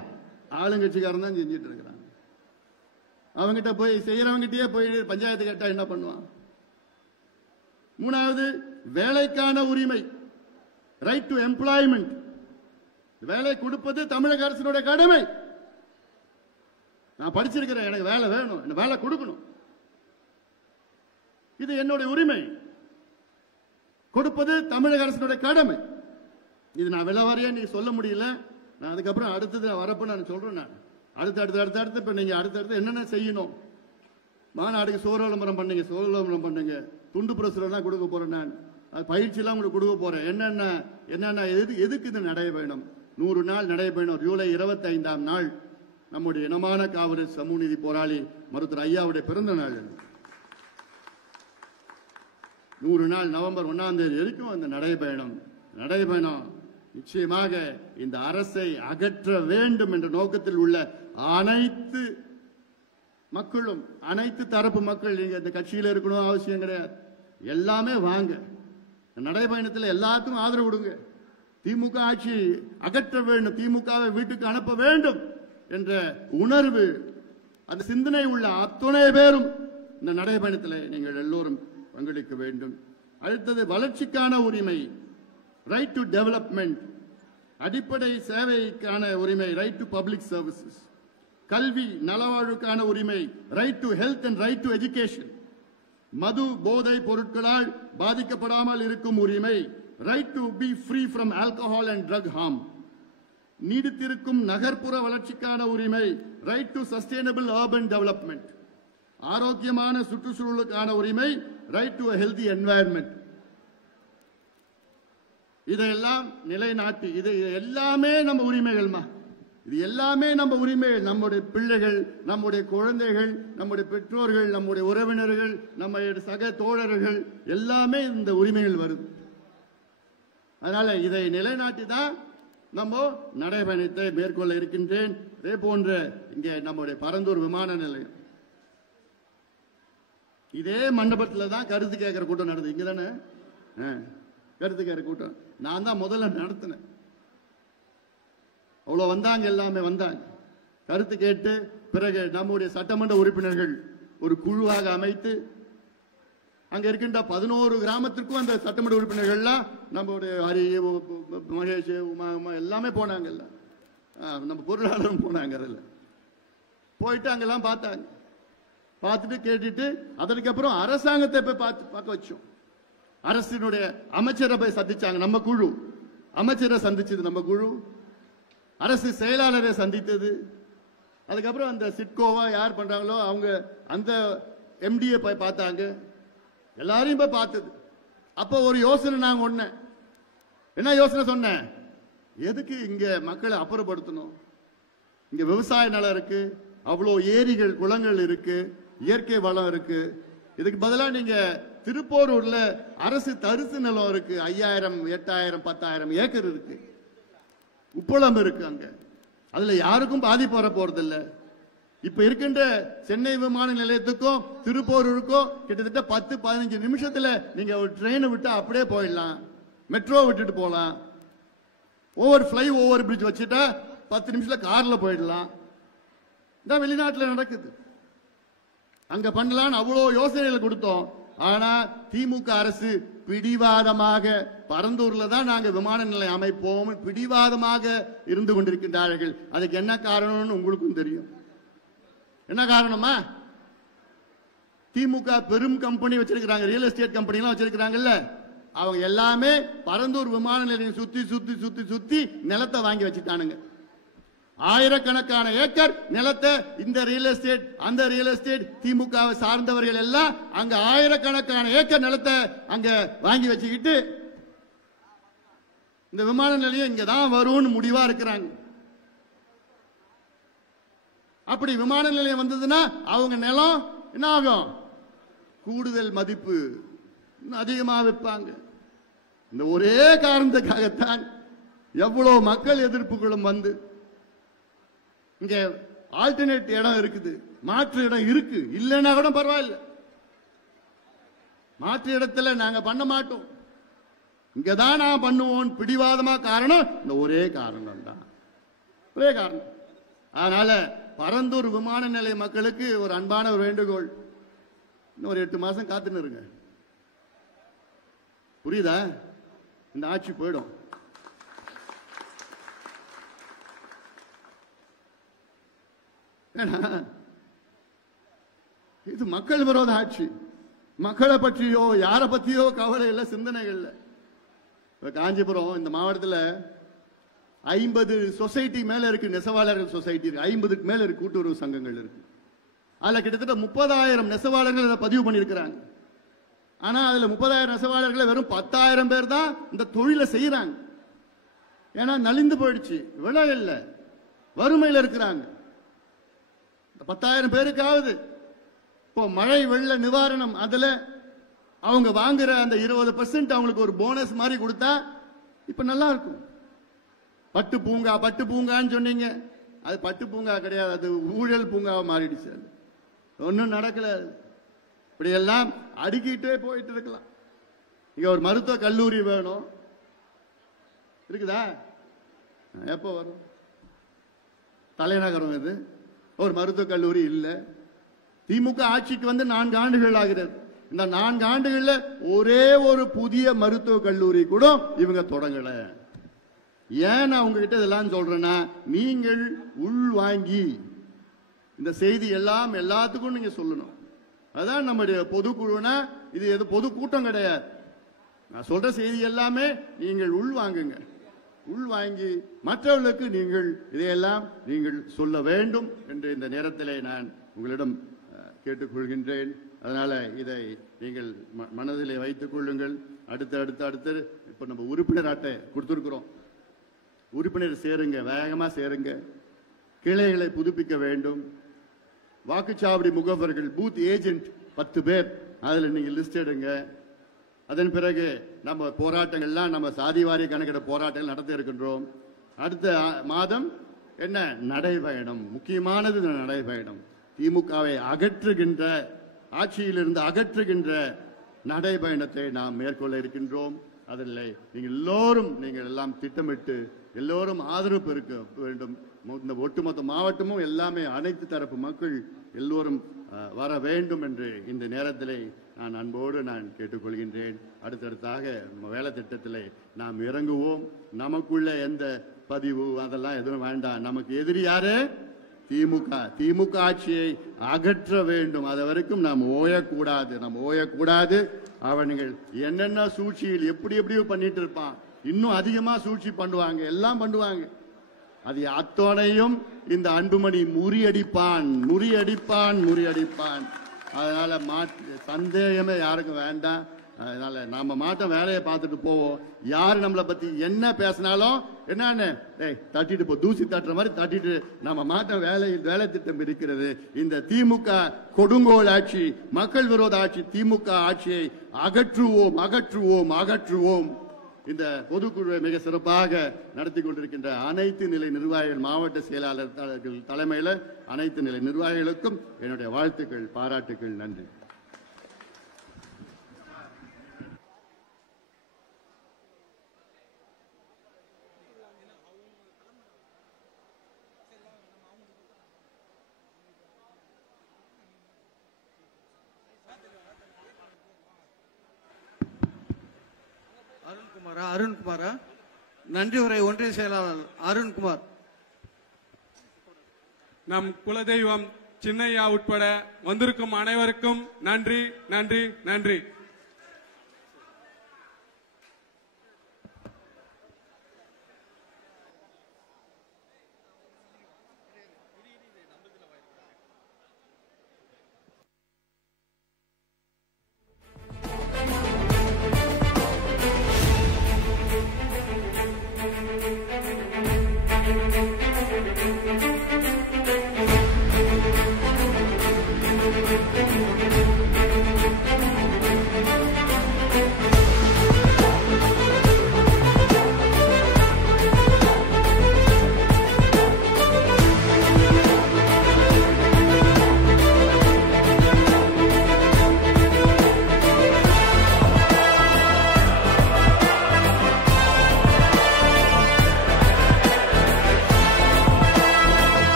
ஆளுங்கட்சிக்காரன் தான் செஞ்சிட்டு இருக்கிறாங்க. அவங்கிட்ட போய் செய்யறவங்கிட்டயே போய் பஞ்சாயத்து கேட்டா என்ன பண்ணுவான்? மூணாவது வேலைக்கான உரிமை, ரைட் டு எம்ப்ளாய்மெண்ட். வேலை கொடுப்பது தமிழக அரசினுடைய கடமை. நான் படிச்சிருக்கிறேன், எனக்கு வேலை வேணும், எனக்கு வேலை கொடுக்கணும், இது என்னுடைய உரிமை. கொடுப்பது தமிழக அரசினுடைய கடமை. இது நான் விலவாரியா நீங்க சொல்ல முடியல. நான் அதுக்கப்புறம் அடுத்தது வரப்ப நான் சொல்றேன். நான் அடுத்து இப்ப நீங்க அடுத்தடுத்து என்னென்ன செய்யணும்? மாநாடுக்கு சோறு விளம்பரம் பண்ணுங்க, சோறு விளம்பரம் பண்ணுங்க, துண்டு பிரசுரம் கொடுக்க போறேன். நான் பயிற்சி எல்லாம் உங்களுக்கு கொடுக்க போறேன். என்னென்ன எதுக்கு இந்த நடைபயணம்? 100 நாள் நடைபயணம். ஜூலை 25ஆம் நாள் நம்முடைய இனமான காவலர் சமூக நீதி போராளி மருத்துவர் ஐயாவுடைய பிறந்த நாள். 100 நாள் நவம்பர் 1ஆம் தேதி வரைக்கும் அந்த நடைபயணம் நிச்சயமாக இந்த அரசை அகற்ற வேண்டும் என்ற நோக்கத்தில் உள்ள அனைத்து மக்களும், அனைத்து தரப்பு மக்கள், நீங்க இந்த கட்சியில் இருக்கணும் அவசியம் கிடையாது, எல்லாமே வாங்க. நடைபயணத்தில் எல்லாத்துக்கும் ஆதரவு கொடுங்க. திமுக ஆட்சி அகற்ற வேண்டும், திமுகவை வீட்டுக்கு அனுப்ப வேண்டும் என்ற உணர்வு, அந்த சிந்தனை உள்ள அத்துணை பேரும் இந்த நடைபயணத்தில் நீங்கள் எல்லோரும் பங்களிக்க வேண்டும். அடுத்தது வளர்ச்சிக்கான உரிமை, ரைட் டு டெவலப்மெண்ட். அடிப்படை சேவைக்கான உரிமை, ரைட் டு பப்ளிக் சர்வீசஸ். கல்வி நலவாழ்வுக்கான உரிமை, right to health and right to education. மது போதை பொருட்களால் பாதிக்கப்படாமல் இருக்கும் உரிமை, right to be free from alcohol and drug harm. நீடித்திருக்கும் நகர்ப்புற வளர்ச்சிக்கான உரிமை, right to sustainable urban development. ஆரோக்கியமான சுற்றுச்சூழலுக்கான உரிமை, ரைட் டு ஹெல்தி என்வாயர்மெண்ட். இதையெல்லாம் நிலைநாட்டி, இது எல்லாமே நம்ம உரிமைகள்மா. இது எல்லாமே நம்ம உரிமைகள். நம்முடைய பிள்ளைகள், நம்முடைய குழந்தைகள், நம்முடைய பெற்றோர்கள், நம்முடைய உறவினர்கள், நம்ம சக தோழர்கள் எல்லாமே இந்த உரிமைகள் வருது. அதனால இதை நிலைநாட்டி தான் நம்ம நடைபயணத்தை மேற்கொள்ள இருக்கின்றேன். இதே போன்ற இங்கே நம்முடைய பரந்தூர் விமான நிலையம், இதே மண்டபத்தில் தான் கருத்து கேட்கிற கூட்டம் நடந்தது. இங்க தானே கருத்து கேட்கிற கூட்டம் நான் தான் முதல்ல நடத்தினேன். அவ்வளவு வந்தாங்க, எல்லாமே வந்தாங்க கருத்து கேட்டு. பிறகு நம்முடைய சட்டமன்ற உறுப்பினர்கள் ஒரு குழுவாக அமைத்து அங்க இருக்கின்ற 11 கிராமத்திற்கும் அந்த சட்டமன்ற உறுப்பினர்கள்லாம் நம்முடைய ஹரி, மகேஷ், உமா எல்லாமே போனாங்க. நம்ம பொருளாளரும் போனாங்க. அதில் போயிட்டு அங்கெல்லாம் பார்த்தாங்க. பார்த்துட்டு கேட்டுட்டு அதற்கப்புறம் அரசாங்கத்தை போய் பார்க்க வச்சோம். அரசினுடைய அமைச்சரை போய் சந்திச்சாங்க நம்ம குழு. அமைச்சரை சந்திச்சது நம்ம குழு, அரசு செயலாளரை சந்தித்தது. அதுக்கப்புறம் அந்த சிட்கோவா யார் பண்றாங்களோ அவங்க அந்த எம்டியை போய் பார்த்தாங்க. எல்லாரையும் போய் பார்த்தது. அப்போ ஒரு யோசனை நாங்க ஒண்ணு, என்ன யோசனை சொன்னேன், எதுக்கு இங்க மக்களை அப்புறப்படுத்தணும்? இங்க விவசாய நிலம் இருக்கு, அவ்வளோ ஏரிகள் குளங்கள் இருக்கு, இயற்கை வளம் இருக்கு. இதுக்கு பதிலா நீங்க திருப்போரூர்ல அரசு தரிசு நிலம் இருக்கு, 5000, 8000, 10,000 ஏக்கர் இருக்கு, உப்பளம் இருக்கு. அங்க அதுல யாருக்கும் பாதிப்பு வர போறதில்லை. இப்ப இருக்கின்ற சென்னை விமான நிலையத்துக்கும் திருப்போரூருக்கும் கிட்டத்தட்ட 10-15 நிமிஷத்துல நீங்க ஒரு ட்ரெயினை விட்டு அப்படியே போயிடலாம். மெட்ரோ விட்டுட்டு போலாம். ஓவர் பிரிட்ஜ் வச்சுட்டா 10 நிமிஷத்துல கார்ல போயிடலாம். இந்த வெளிநாட்டுல நடக்குது. அங்க பண்ணலான்னு அவ்வளவு யோசனைகள் கொடுத்தோம். ஆனா திமுக அரசு பிடிவாதமாக பரந்தூர்ல தான் நாங்க விமான நிலையம் அமைப்போம் பிடிவாதமாக இருந்து கொண்டிருக்கின்றார்கள். அதுக்கு என்ன காரணம்னு உங்களுக்கும் தெரியும். என்ன காரணமா? திமுக பெரும் கம்பெனி வச்சிருக்காங்க, ரியல் எஸ்டேட் கம்பெனி எல்லாம் வச்சிருக்காங்கல்ல, அவங்க எல்லாமே பரந்தூர் விமான நிலையம் சுத்தி சுத்தி சுத்தி சுத்தி நிலத்தை வாங்கி வச்சுட்டானுங்க. ஆயிரக்கணக்கான ஏக்கர் நிலத்தை இந்த ரியல் எஸ்டேட் அந்த ரியல் எஸ்டேட் திமுகவை சார்ந்தவர்கள் எல்லாம் அங்க ஆயிரக்கணக்கான ஏக்கர் நிலத்தை அங்க வாங்கி வச்சுக்கிட்டு இந்த விமான நிலையம் இங்கதான் வரும்னு முடிவா இருக்கிறாங்க. அப்படி விமான நிலையம் வந்ததுன்னா அவங்க நிலம் என்ன ஆகும்? கூடுதல் மதிப்பு அதிகமாக வைப்பாங்க. இந்த ஒரே காரணத்துக்காகத்தான் எவ்வளவு மக்கள் எதிர்ப்புகளும் வந்து இங்க ஆல்டர்னேட் இடம் இருக்குது, மாற்று இடம் இருக்கு, இல்லைன்னா கூட பரவாயில்ல, மாற்று இடத்துல நாங்க பண்ண மாட்டோம், இங்கதான் நான் பண்ணுவோம் பிடிவாதமா. காரணம் இந்த ஒரே காரணம் தான், ஒரே காரணம். அதனால பரந்தூர் விமான நிலைய மக்களுக்கு ஒரு அன்பான ஒரு வேண்டுகோள், இன்னும் ஒரு 8 மாசம் காத்துன்னு இருங்க. புரியுதா? இந்த ஆட்சி போயிடும். இது மக்கள் விரோத ஆட்சி. மக்களை பற்றியோ யாரை பற்றியோ கவலை இல்லை, சிந்தனைகள் இல்லை. காஞ்சிபுரம் இந்த மாவட்டத்தில் 50 சொசைட்டி மேல இருக்கு, நெசவாளர்கள் சொசைட்டி இருக்கு, 50க்கு மேல இருக்கு கூட்டுறவு சங்கங்கள் இருக்கு. அதுல கிட்டத்தட்ட 30,000 நெசவாளர்கள் பதிவு பண்ணிருக்கிறாங்க. ஆனா அதுல 30,000 நெசவாளர்கள் வெறும் 10,000 பேர் தான் இந்த தொழிலை செய்யறாங்க. ஏன்னா நலிந்து போயிடுச்சு, விலை இல்லை, வறுமையில் இருக்கிறாங்க. 10,000 பேருக்காவது இப்போ மழை வெள்ள நிவாரணம் அதுல அவங்க வாங்குற அந்த 20% அவங்களுக்கு ஒரு போனஸ் மாதிரி கொடுத்தா இப்ப நல்லா இருக்கும். பட்டு பூங்கா பட்டு பூங்கான்னு சொன்னீங்க, அது பட்டு பூங்கா கிடையாது, அது ஊழல் பூங்காவை மாறிடுச்சு. ஒன்றும் நடக்கல. இப்படி எல்லாம் அடுக்கிட்டே போயிட்டு இருக்கலாம். இங்க ஒரு மருத்துவ கல்லூரி வேணும், இருக்குதா? எப்போ வரும்? தலைநகரம் இது, ஒரு மருத்துவக் கல்லூரி இல்லை. திமுக ஆட்சிக்கு வந்து 4 ஆண்டுகள் ஆகிறது. இந்த 4 ஆண்டுகள்ல ஒரே ஒரு புதிய மருத்துவக் கல்லூரி கூட இவங்க தொடங்கல. ஏன் நான் உங்ககிட்ட இதெல்லாம் சொல்றேன்னா, நீங்கள் உள் வாங்கி இந்த செய்தி எல்லாம் எல்லாத்துக்கும் நீங்க சொல்லணும். அதான் நம்முடைய பொதுக்குழுனா இது எது பொதுக்கூட்டம் கிடையாது. நான் சொல்ற செய்தி எல்லாமே நீங்கள் உள்வாங்குங்க. உள்வாங்கி மற்றவர்களுக்கு நீங்கள் இதையெல்லாம் நீங்கள் சொல்ல வேண்டும் என்று இந்த நேரத்திலே நான் உங்களிடம் கேட்டுக்கொள்கின்றேன். அதனால இதை நீங்கள் மனதிலே வைத்துக் கொள்ளுங்கள். அடுத்து இப்ப நம்ம உறுப்பினர் அட்டை கொடுத்திருக்கிறோம். உறுப்பினர் சேருங்க, வேகமா சேருங்க. கிளைகளை புதுப்பிக்க வேண்டும். வாக்குச்சாவடி முகவர்கள் பூத் ஏஜென்ட் 10 பேர் அதுல நீங்க லிஸ்ட் எடுங்க. அதன் பிறகு நம்ம போராட்டங்கள்லாம் நம்ம சாதிவாரி கணக்கிட போராட்டங்கள் நடத்த இருக்கின்றோம். அடுத்த மாதம் என்ன நடைபயணம், முக்கியமானது நடைபயணம். திமுகவை அகற்றுகின்ற, ஆட்சியிலிருந்து அகற்றுகின்ற நடைபயணத்தை நாம் மேற்கொள்ள இருக்கின்றோம். அதில் நீங்கள் எல்லாம் திட்டமிட்டு எல்லோரும் ஆதரவு இருக்க வேண்டும். இந்த ஒட்டுமொத்த மாவட்டமும் எல்லாமே அனைத்து தரப்பு மக்கள் எல்லோரும் வர வேண்டும் என்று இந்த நேரத்திலே நான் அன்போடு நான் கேட்டுக்கொள்கின்றேன். அடுத்தடுத்தாக வேலை திட்டத்திலே நாம் இறங்குவோம். நமக்குள்ள எந்த பதிவு அதெல்லாம் எதுவும் வேண்டாம். நமக்கு எதிரி யாரு? திமுக ஆட்சியை அகற்ற வேண்டும். அது வரைக்கும் நாம் ஓயக்கூடாது. அவர்கள் என்னென்ன சூழ்ச்சியில் எப்படியோ பண்ணிட்டு இருப்பான். இன்னும் அதிகமா சூழ்ச்சி பண்ணுவாங்க, எல்லாம் பண்ணுவாங்க. அது அத்தனையும் இந்த அன்புமணி முறியடிப்பான். அதனால சந்தேகமே யாருக்கும் வேண்டாம். அதனால நாம வேலையை பார்த்துட்டு போவோம். யாரு நம்மளை பத்தி என்ன பேசினாலும் என்னன்னு தட்டிட்டு போ, தூசி தட்டுற மாதிரி தட்டிட்டு நம்ம வேலை திட்டம் இருக்கிறது. இந்த திமுக கொடுங்கோல் ஆட்சி, மக்கள் விரோத ஆட்சி, திமுக ஆட்சியை அகற்றுவோம். இந்த பொதுக்குழுவை மிக சிறப்பாக நடத்தி கொண்டிருக்கின்ற அனைத்து நிலை நிர்வாகிகள், மாவட்ட செயலாளர்கள் தலைமையில் அனைத்து நிலை நிர்வாகிகளுக்கும் என்னுடைய வாழ்த்துக்கள், பாராட்டுக்கள், நன்றி. அருண்குமாரா, நன்றி உரை ஒன்றிய செயலாளர் அருண்குமார். நம் குலதெய்வம் சின்னையா உட்பட வந்திருக்கும் அனைவருக்கும் நன்றி.